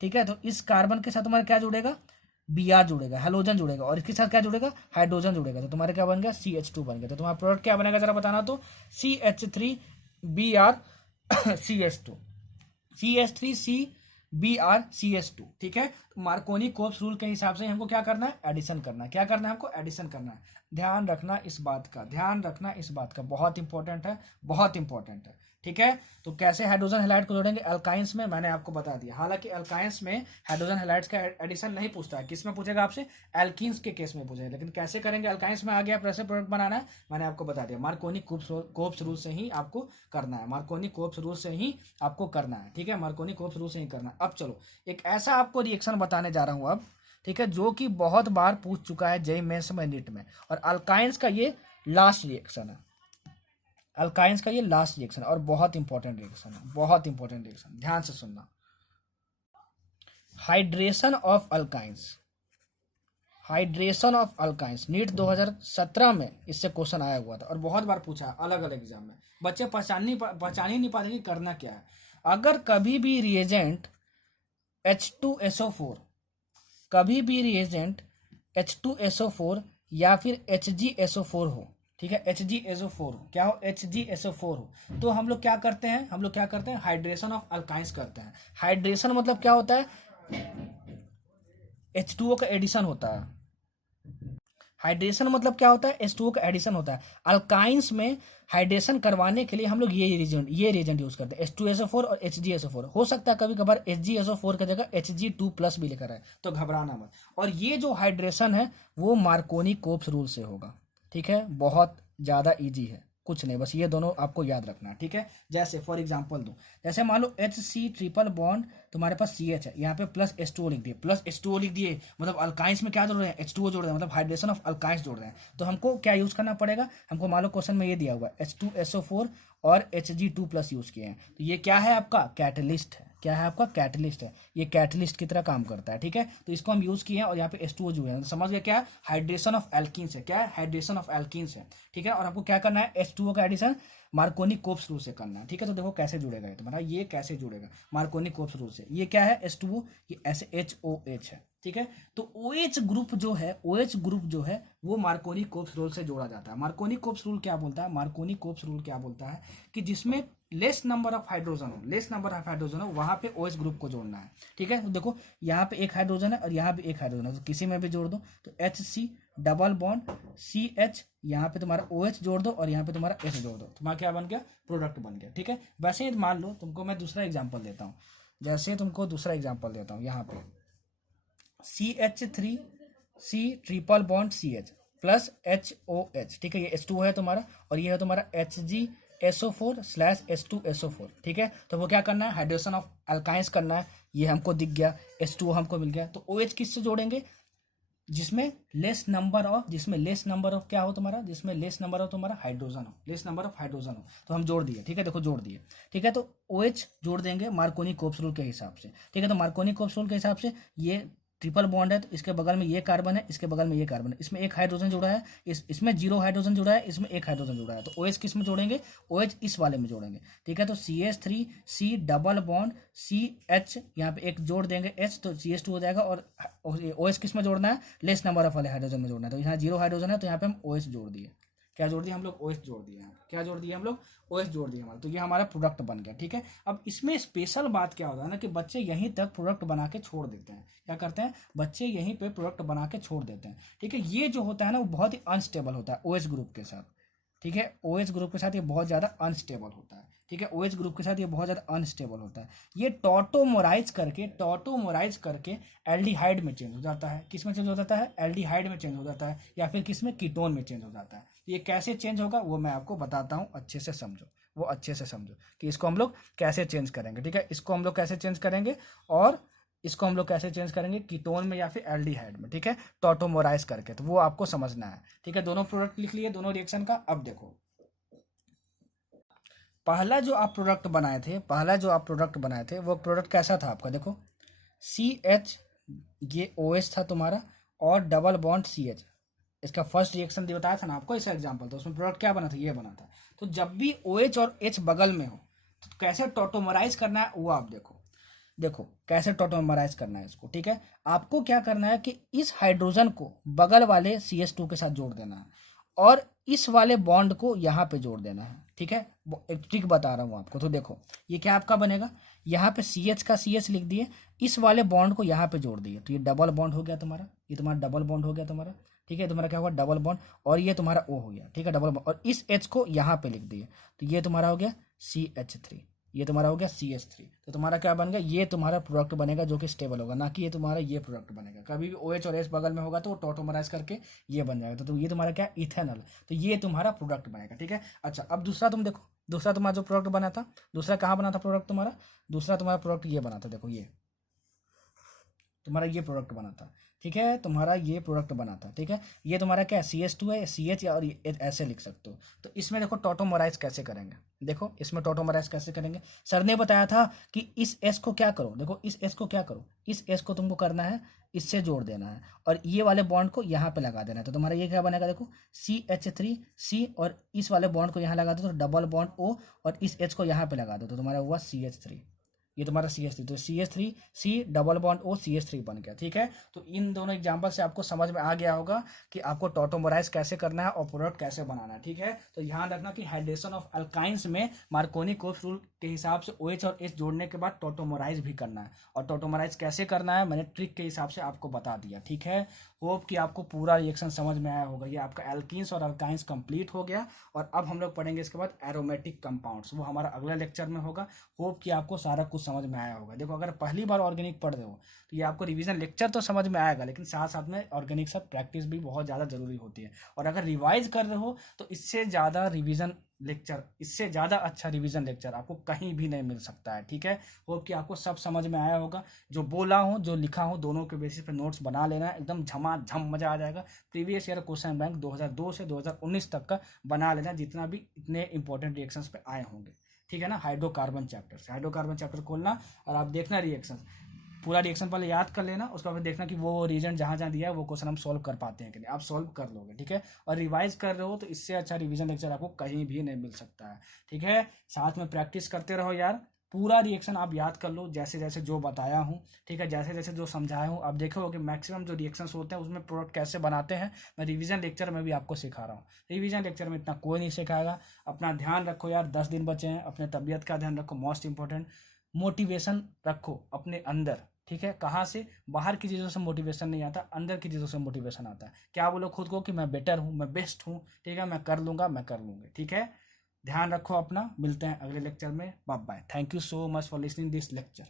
ठीक है, तो इस कार्बन के साथ तुम्हारा क्या जुड़ेगा, Br जुड़ेगा, हैलोजन जुड़ेगा, और इसके साथ क्या जुड़ेगा, हाइड्रोजन जुड़ेगा, तो तुम्हारा क्या बन गया, CH2 बन गया। तो तुम्हारा प्रोडक्ट क्या बनेगा जरा बताना, तो CH3Br CH2 CH3CBr CH2। ठीक है, मार्कोनी कोप्स रूल के हिसाब से हमको क्या करना है, एडिशन करना है। क्या करना है हमको, एडिशन करना है। ध्यान रखना इस बात का, ध्यान रखना इस बात का, बहुत इंपॉर्टेंट है, बहुत इंपॉर्टेंट है। ठीक है, तो कैसे हाइड्रोजन हैलाइड को जोड़ेंगे, अल्काइंस में मैंने आपको बता दिया। हालांकि अल्काइंस में हाइड्रोजन हैलाइड्स का एडिशन नहीं पूछता है, किस में पूछेगा आपसे, एल्कीन्स के केस में पूछेगा। लेकिन कैसे करेंगे, अल्काइंस में आ गया, कैसे प्रोडक्ट बनाना है मैंने आपको बता दिया। मार्कोनी कोप्स रूल से ही आपको करना है, मार्कोनी कोप्स रूल से ही आपको करना है। ठीक है, मार्कोनी कोप्स रूल से ही करना है। अब चलो एक ऐसा आपको रिएक्शन बताने जा रहा हूं अब, ठीक है, जो कि बहुत बार पूछ चुका है जेईई मेंस में, नीट में, और अल्काइंस का ये लास्ट रिएक्शन है, अल्काइंस का ये लास्ट रिएक्शन और बहुत इंपॉर्टेंट रिएक्शन है, बहुत इंपॉर्टेंट रिएक्शन, ध्यान से सुनना। Hydration of alkynes, hydration of alkynes, NEET 2017 में इससे क्वेश्चन आया हुआ था और बहुत बार पूछा है अलग अलग एग्जाम में। बच्चे पहचान ही नहीं पाते कि करना क्या है। अगर कभी भी रिएजेंट H2SO4, कभी भी रिएजेंट H2SO4 या फिर HgSO4 हो, ठीक है, HgSO4 हो, क्या हो, HgSO4 हो, तो हम लोग क्या करते हैं, हम लोग क्या करते हैं, हाइड्रेशन ऑफ अल्काइंस करते हैं। हाइड्रेशन मतलब क्या होता है, H2O का एडिशन होता है। हाइड्रेशन मतलब क्या होता है, H2O का एडिशन होता है। अल्काइंस में हाइड्रेशन करवाने के लिए हम लोग ये रिएजेंट यूज करते हैं, H2SO4 और HgSO4। हो सकता है कभी कभार HgSO4 की जगह Hg2+ भी लिखा है, तो घबराना मत। और ये जो हाइड्रेशन है वो मार्कोनी कोप्स रूल से होगा। ठीक है, बहुत ज़्यादा इजी है, कुछ नहीं, बस ये दोनों आपको याद रखना है। ठीक है, जैसे फॉर एग्जांपल दूं, जैसे मान लो HC ट्रिपल बॉन्ड तुम्हारे पास CH है, यहाँ पे प्लस H2O लिख दिए, प्लस H2O लिख दिए, मतलब अल्काइंस में क्या जोड़ रहे हैं, H2O जोड़ रहे हैं, मतलब हाइड्रेशन ऑफ अल्काइंस जोड़ रहे हैं। तो हमको क्या यूज करना पड़ेगा, हमको मान लो क्वेश्चन में ये दिया हुआ है H2SO4 और Hg2+ यूज किए हैं, तो ये क्या है आपका, कैटलिस्ट है। क्या है आपका, कैटलिस्ट है, ये कैटलिस्ट की तरह काम करता है। ठीक है, तो इसको हम यूज किए हैं और यहाँ पे H2O जुड़े हैं, तो समझ गया क्या है, हाइड्रेशन ऑफ एल्कीन्स है। क्या है, हाइड्रेशन ऑफ एल्कीन्स है। ठीक है, और आपको क्या करना है, H2O का एडिशन मार्कोनी कोप्स रूल से करना है। ठीक है, तो देखो कैसे जुड़ेगा ये तुम्हारा, ये कैसे जुड़ेगा मार्कोनी कोप्स रूल से। ये क्या है, H2O, ये ऐसे HOH है। ठीक है, तो OH ग्रुप जो है, OH ग्रुप जो है वो मार्कोनी कोप्स रूल से जोड़ा जाता है। मार्कोनी कोप्स रूल क्या बोलता है, मार्कोनी कोप्स रूल क्या बोलता है कि जिसमें लेस नंबर ऑफ हाइड्रोजन हो, लेस नंबर ऑफ हाइड्रोजन हो, वहां पे OH ग्रुप को जोड़ना है। ठीक है, तो देखो यहाँ पे एक हाइड्रोजन है और यहाँ पे एक हाइड्रोजन है, तो किसी में भी जोड़ दो, तो HC डबल बॉन्ड CH, यहाँ पे तुम्हारा OH जोड़ दो और यहाँ पे तुम्हारा H जोड़ दो, तुम्हारा क्या बन गया, प्रोडक्ट बन गया। ठीक है, वैसे ही मान लो तुमको मैं दूसरा एग्जाम्पल देता हूँ, जैसे तुमको दूसरा एग्जाम्पल देता हूँ, यहाँ पे CH3C triple bond CH plus HOH। ठीक है, ये H2 है तुम्हारा और ये है तुम्हारा HgSO4/H2SO4। ठीक है, तो वो क्या करना है, हाइड्रेशन ऑफ अल्काइंस करना है। ये हमको दिख गया, H2O हमको मिल गया, तो OH किससे जोड़ेंगे, जिसमें लेस नंबर ऑफ क्या हो तुम्हारा, जिसमें लेस नंबर ऑफ तुम्हारा हाइड्रोजन हो, लेस नंबर ऑफ हाइड्रोजन हो, तो हम जोड़ दिए। ठीक है, देखो जोड़ दिए। ठीक है, तो OH जोड़ देंगे मार्कोनी कोप्स रूल के हिसाब से। ठीक है, तो मार्कोनी कोप्स रूल के हिसाब से ये ट्रिपल बॉन्ड है, तो इसके बगल में ये कार्बन है, इसके बगल में ये कार्बन है, इसमें एक हाइड्रोजन जुड़ा है, इसमें 0 हाइड्रोजन जुड़ा है, इसमें एक हाइड्रोजन जुड़ा है, तो OH किस में जोड़ेंगे, OH इस वाले में जोड़ेंगे। ठीक है, तो CH3C डबल बॉन्ड CH, यहाँ पे एक जोड़ देंगे H, तो CH2 हो जाएगा, और OH किस में जोड़ना है, लेस नंबर ऑफ वाले हाइड्रोजन में जोड़ना है, तो यहाँ 0 हाइड्रोजन है, तो यहाँ पे हम OH जोड़ दिए। क्या जोड़ दिया हम लोग, OH जोड़ दिए। क्या जोड़ दिए हम लोग, OH जोड़ दिए हमारे, तो ये हमारा प्रोडक्ट बन गया। ठीक है, अब इसमें स्पेशल बात क्या होता है ना कि बच्चे यहीं तक प्रोडक्ट बना के छोड़ देते हैं। क्या करते हैं, बच्चे यहीं पे प्रोडक्ट बना के छोड़ देते हैं। ठीक है, ये जो होता है ना वो बहुत ही अनस्टेबल होता है OH ग्रुप के साथ। ठीक है, OH ग्रुप के साथ ये बहुत ज़्यादा अनस्टेबल होता है। ठीक है, OH ग्रुप के साथ ये बहुत ज़्यादा अनस्टेबल होता है। ये टॉटोमोराइज करके एल्डिहाइड में चेंज हो जाता है। किस में चेंज हो जाता है, एल्डिहाइड में चेंज हो जाता है, या फिर किस में, कीटोन में चेंज हो जाता है। ये कैसे चेंज होगा वो मैं आपको बताता हूँ, अच्छे से समझो, वो अच्छे से समझो कि इसको हम लोग कैसे चेंज करेंगे। ठीक है, इसको हम लोग कैसे चेंज करेंगे और इसको हम लोग कैसे चेंज करेंगे, कीटोन में या फिर एल्डिहाइड में, ठीक है, टॉटोमराइज करके, तो वो आपको समझना है, ठीक है। दोनों प्रोडक्ट लिख लिए, दोनों रिएक्शन का। अब देखो पहला जो आप प्रोडक्ट बनाए थे वो प्रोडक्ट कैसा था आपका, देखो CH, ये OH था तुम्हारा, और डबल बॉन्ड CH। इसका फर्स्ट रिएक्शन बताया था ना आपको, इसका एग्जांपल, तो उसमें प्रोडक्ट क्या बना था, ये बना था। तो जब भी OH और H बगल में हो तो कैसे टॉटोमराइज करना है वो आप देखो। देखो कैसे टॉटोमराइज करना है इसको, ठीक है। आपको क्या करना है कि इस हाइड्रोजन को बगल वाले CH2 के साथ जोड़ देना है, और इस वाले बॉन्ड को यहाँ पे जोड़ देना है, ठीक है। एक ट्रिक बता रहा हूँ आपको, तो देखो ये क्या आपका बनेगा, यहाँ पे CH का CH लिख दिए, इस वाले बॉन्ड को यहाँ पे जोड़ दिए, तो ये डबल बॉन्ड हो गया तुम्हारा, ये तुम्हारा डबल बॉन्ड हो गया तुम्हारा, ठीक है। तुम्हारा क्या हुआ, डबल बॉन्ड, और ये तुम्हारा O हो गया, ठीक है, डबल बॉन्ड, और इस H को यहाँ पे लिख दिए, तो ये तुम्हारा हो गया CH3, ये तुम्हारा हो गया CH3। तो तुम्हारा क्या बन गया, ये तुम्हारा प्रोडक्ट बनेगा जो कि स्टेबल होगा, ना कि ये तुम्हारा ये प्रोडक्ट बनेगा। कभी भी OH और H बगल में होगा तो वो टॉटोमराइज करके ये बन जाएगा, तो ये तुम्हारा क्या, इथेनॉल, तो ये तुम्हारा प्रोडक्ट बनेगा, ठीक है। अच्छा अब दूसरा तुम देखो, दूसरा तुम्हारा जो प्रोडक्ट बना था, दूसरा कहाँ बना था प्रोडक्ट तुम्हारा, दूसरा तुम्हारा प्रोडक्ट ये बना था, देखो ये तुम्हारा ये प्रोडक्ट बना था, ठीक है, तुम्हारा ये प्रोडक्ट बना था, ठीक है। ये तुम्हारा क्या है, CH2 है, CH, और ऐसे लिख सकते हो। तो इसमें देखो टॉटोमराइज कैसे करेंगे, देखो इसमें टॉटोमराइज कैसे करेंगे। सर ने बताया था कि इस S को क्या करो, देखो इस S को क्या करो, इस S को तुमको करना है, इससे जोड़ देना है, और ये वाले बॉन्ड को यहाँ पे लगा देना है। तो तुम्हारा ये क्या बनेगा, देखो CH3C, और इस वाले बॉन्ड को यहाँ लगा दो तो डबल बॉन्ड O, और इस H को यहाँ पे लगा दो तो तुम्हारा हुआ CH3, ये तुम्हारा CH3, तो CH3C double bond O CH3 बन गया, ठीक है। तो इन दोनों एग्जांपल से आपको समझ में आ गया होगा कि आपको टॉटोमराइज कैसे करना है और प्रोडक्ट कैसे बनाना है, ठीक है। तो ध्यान रखना कि हाइड्रेशन ऑफ अल्काइंस में मार्कोनी कोप्स रूल के हिसाब से OH और H जोड़ने के बाद टॉटोमराइज भी करना है, और टॉटोमराइज कैसे करना है मैंने ट्रिक के हिसाब से आपको बता दिया, ठीक है। होप कि आपको पूरा रिएक्शन समझ में आया होगा। ये आपका एल्कीन्स और अल्काइंस कंप्लीट हो गया, और अब हम लोग पढ़ेंगे इसके बाद एरोमेटिक कंपाउंड्स, वो हमारा अगले लेक्चर में होगा। होप कि आपको सारा कुछ समझ में आया होगा। देखो अगर पहली बार ऑर्गेनिक पढ़ रहे हो तो ये आपको रिवीजन लेक्चर तो समझ में आएगा, लेकिन साथ साथ में ऑर्गेनिक सब प्रैक्टिस भी बहुत ज़्यादा जरूरी होती है। और अगर रिवाइज कर रहे हो तो इससे ज़्यादा रिवीजन लेक्चर, इससे ज़्यादा अच्छा रिवीजन लेक्चर आपको कहीं भी नहीं मिल सकता है, ठीक है। होप कि आपको सब समझ में आया होगा। जो बोला हूँ जो लिखा हूँ दोनों के बेसिस पे नोट्स बना लेना, एकदम झमाझम मज़ा आ जाएगा। प्रीवियस ईयर क्वेश्चन बैंक 2002 से 2019 तक का बना लेना, जितना भी इतने इंपॉर्टेंट रिएक्शंस पे आए होंगे, ठीक है ना। हाइड्रोकार्बन चैप्टर खोलना और आप देखना रिएक्शन, पूरा रिएक्शन पहले याद कर लेना, उसके बाद देखना कि वो रीजन जहाँ जहाँ दिया है वो क्वेश्चन हम सॉल्व कर पाते हैं कि नहीं, आप सॉल्व कर लोगे, ठीक है। और रिवाइज कर रहे हो तो इससे अच्छा रिवीजन लेक्चर आपको कहीं भी नहीं मिल सकता है, ठीक है। साथ में प्रैक्टिस करते रहो यार, पूरा रिएक्शन आप याद कर लो जैसे जैसे जो बताया हूँ, ठीक है, जैसे जैसे जो समझाया हूँ। आप देखो कि मैक्सिमम जो रिएक्शंस होते हैं उसमें प्रोडक्ट कैसे बनाते हैं मैं रिवीजन लेक्चर में भी आपको सिखा रहा हूँ। रिवीजन लेक्चर में इतना कोई नहीं सिखाएगा। अपना ध्यान रखो यार, 10 दिन बचे हैं, अपने तबीयत का ध्यान रखो, मोस्ट इंपॉर्टेंट मोटिवेशन रखो अपने अंदर, ठीक है। कहाँ से, बाहर की चीज़ों से मोटिवेशन नहीं आता, अंदर की चीज़ों से मोटिवेशन आता है। क्या बोलो खुद को कि मैं बेटर हूँ, मैं बेस्ट हूँ, ठीक है, मैं कर लूँगा, मैं कर लूँगी, ठीक है। ध्यान रखो अपना, मिलते हैं अगले लेक्चर में, bye bye. Thank you so much for listening this lecture.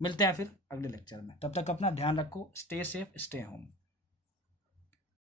मिलते हैं फिर अगले लेक्चर में, तब तक अपना ध्यान रखो, स्टे सेफ, स्टे होम।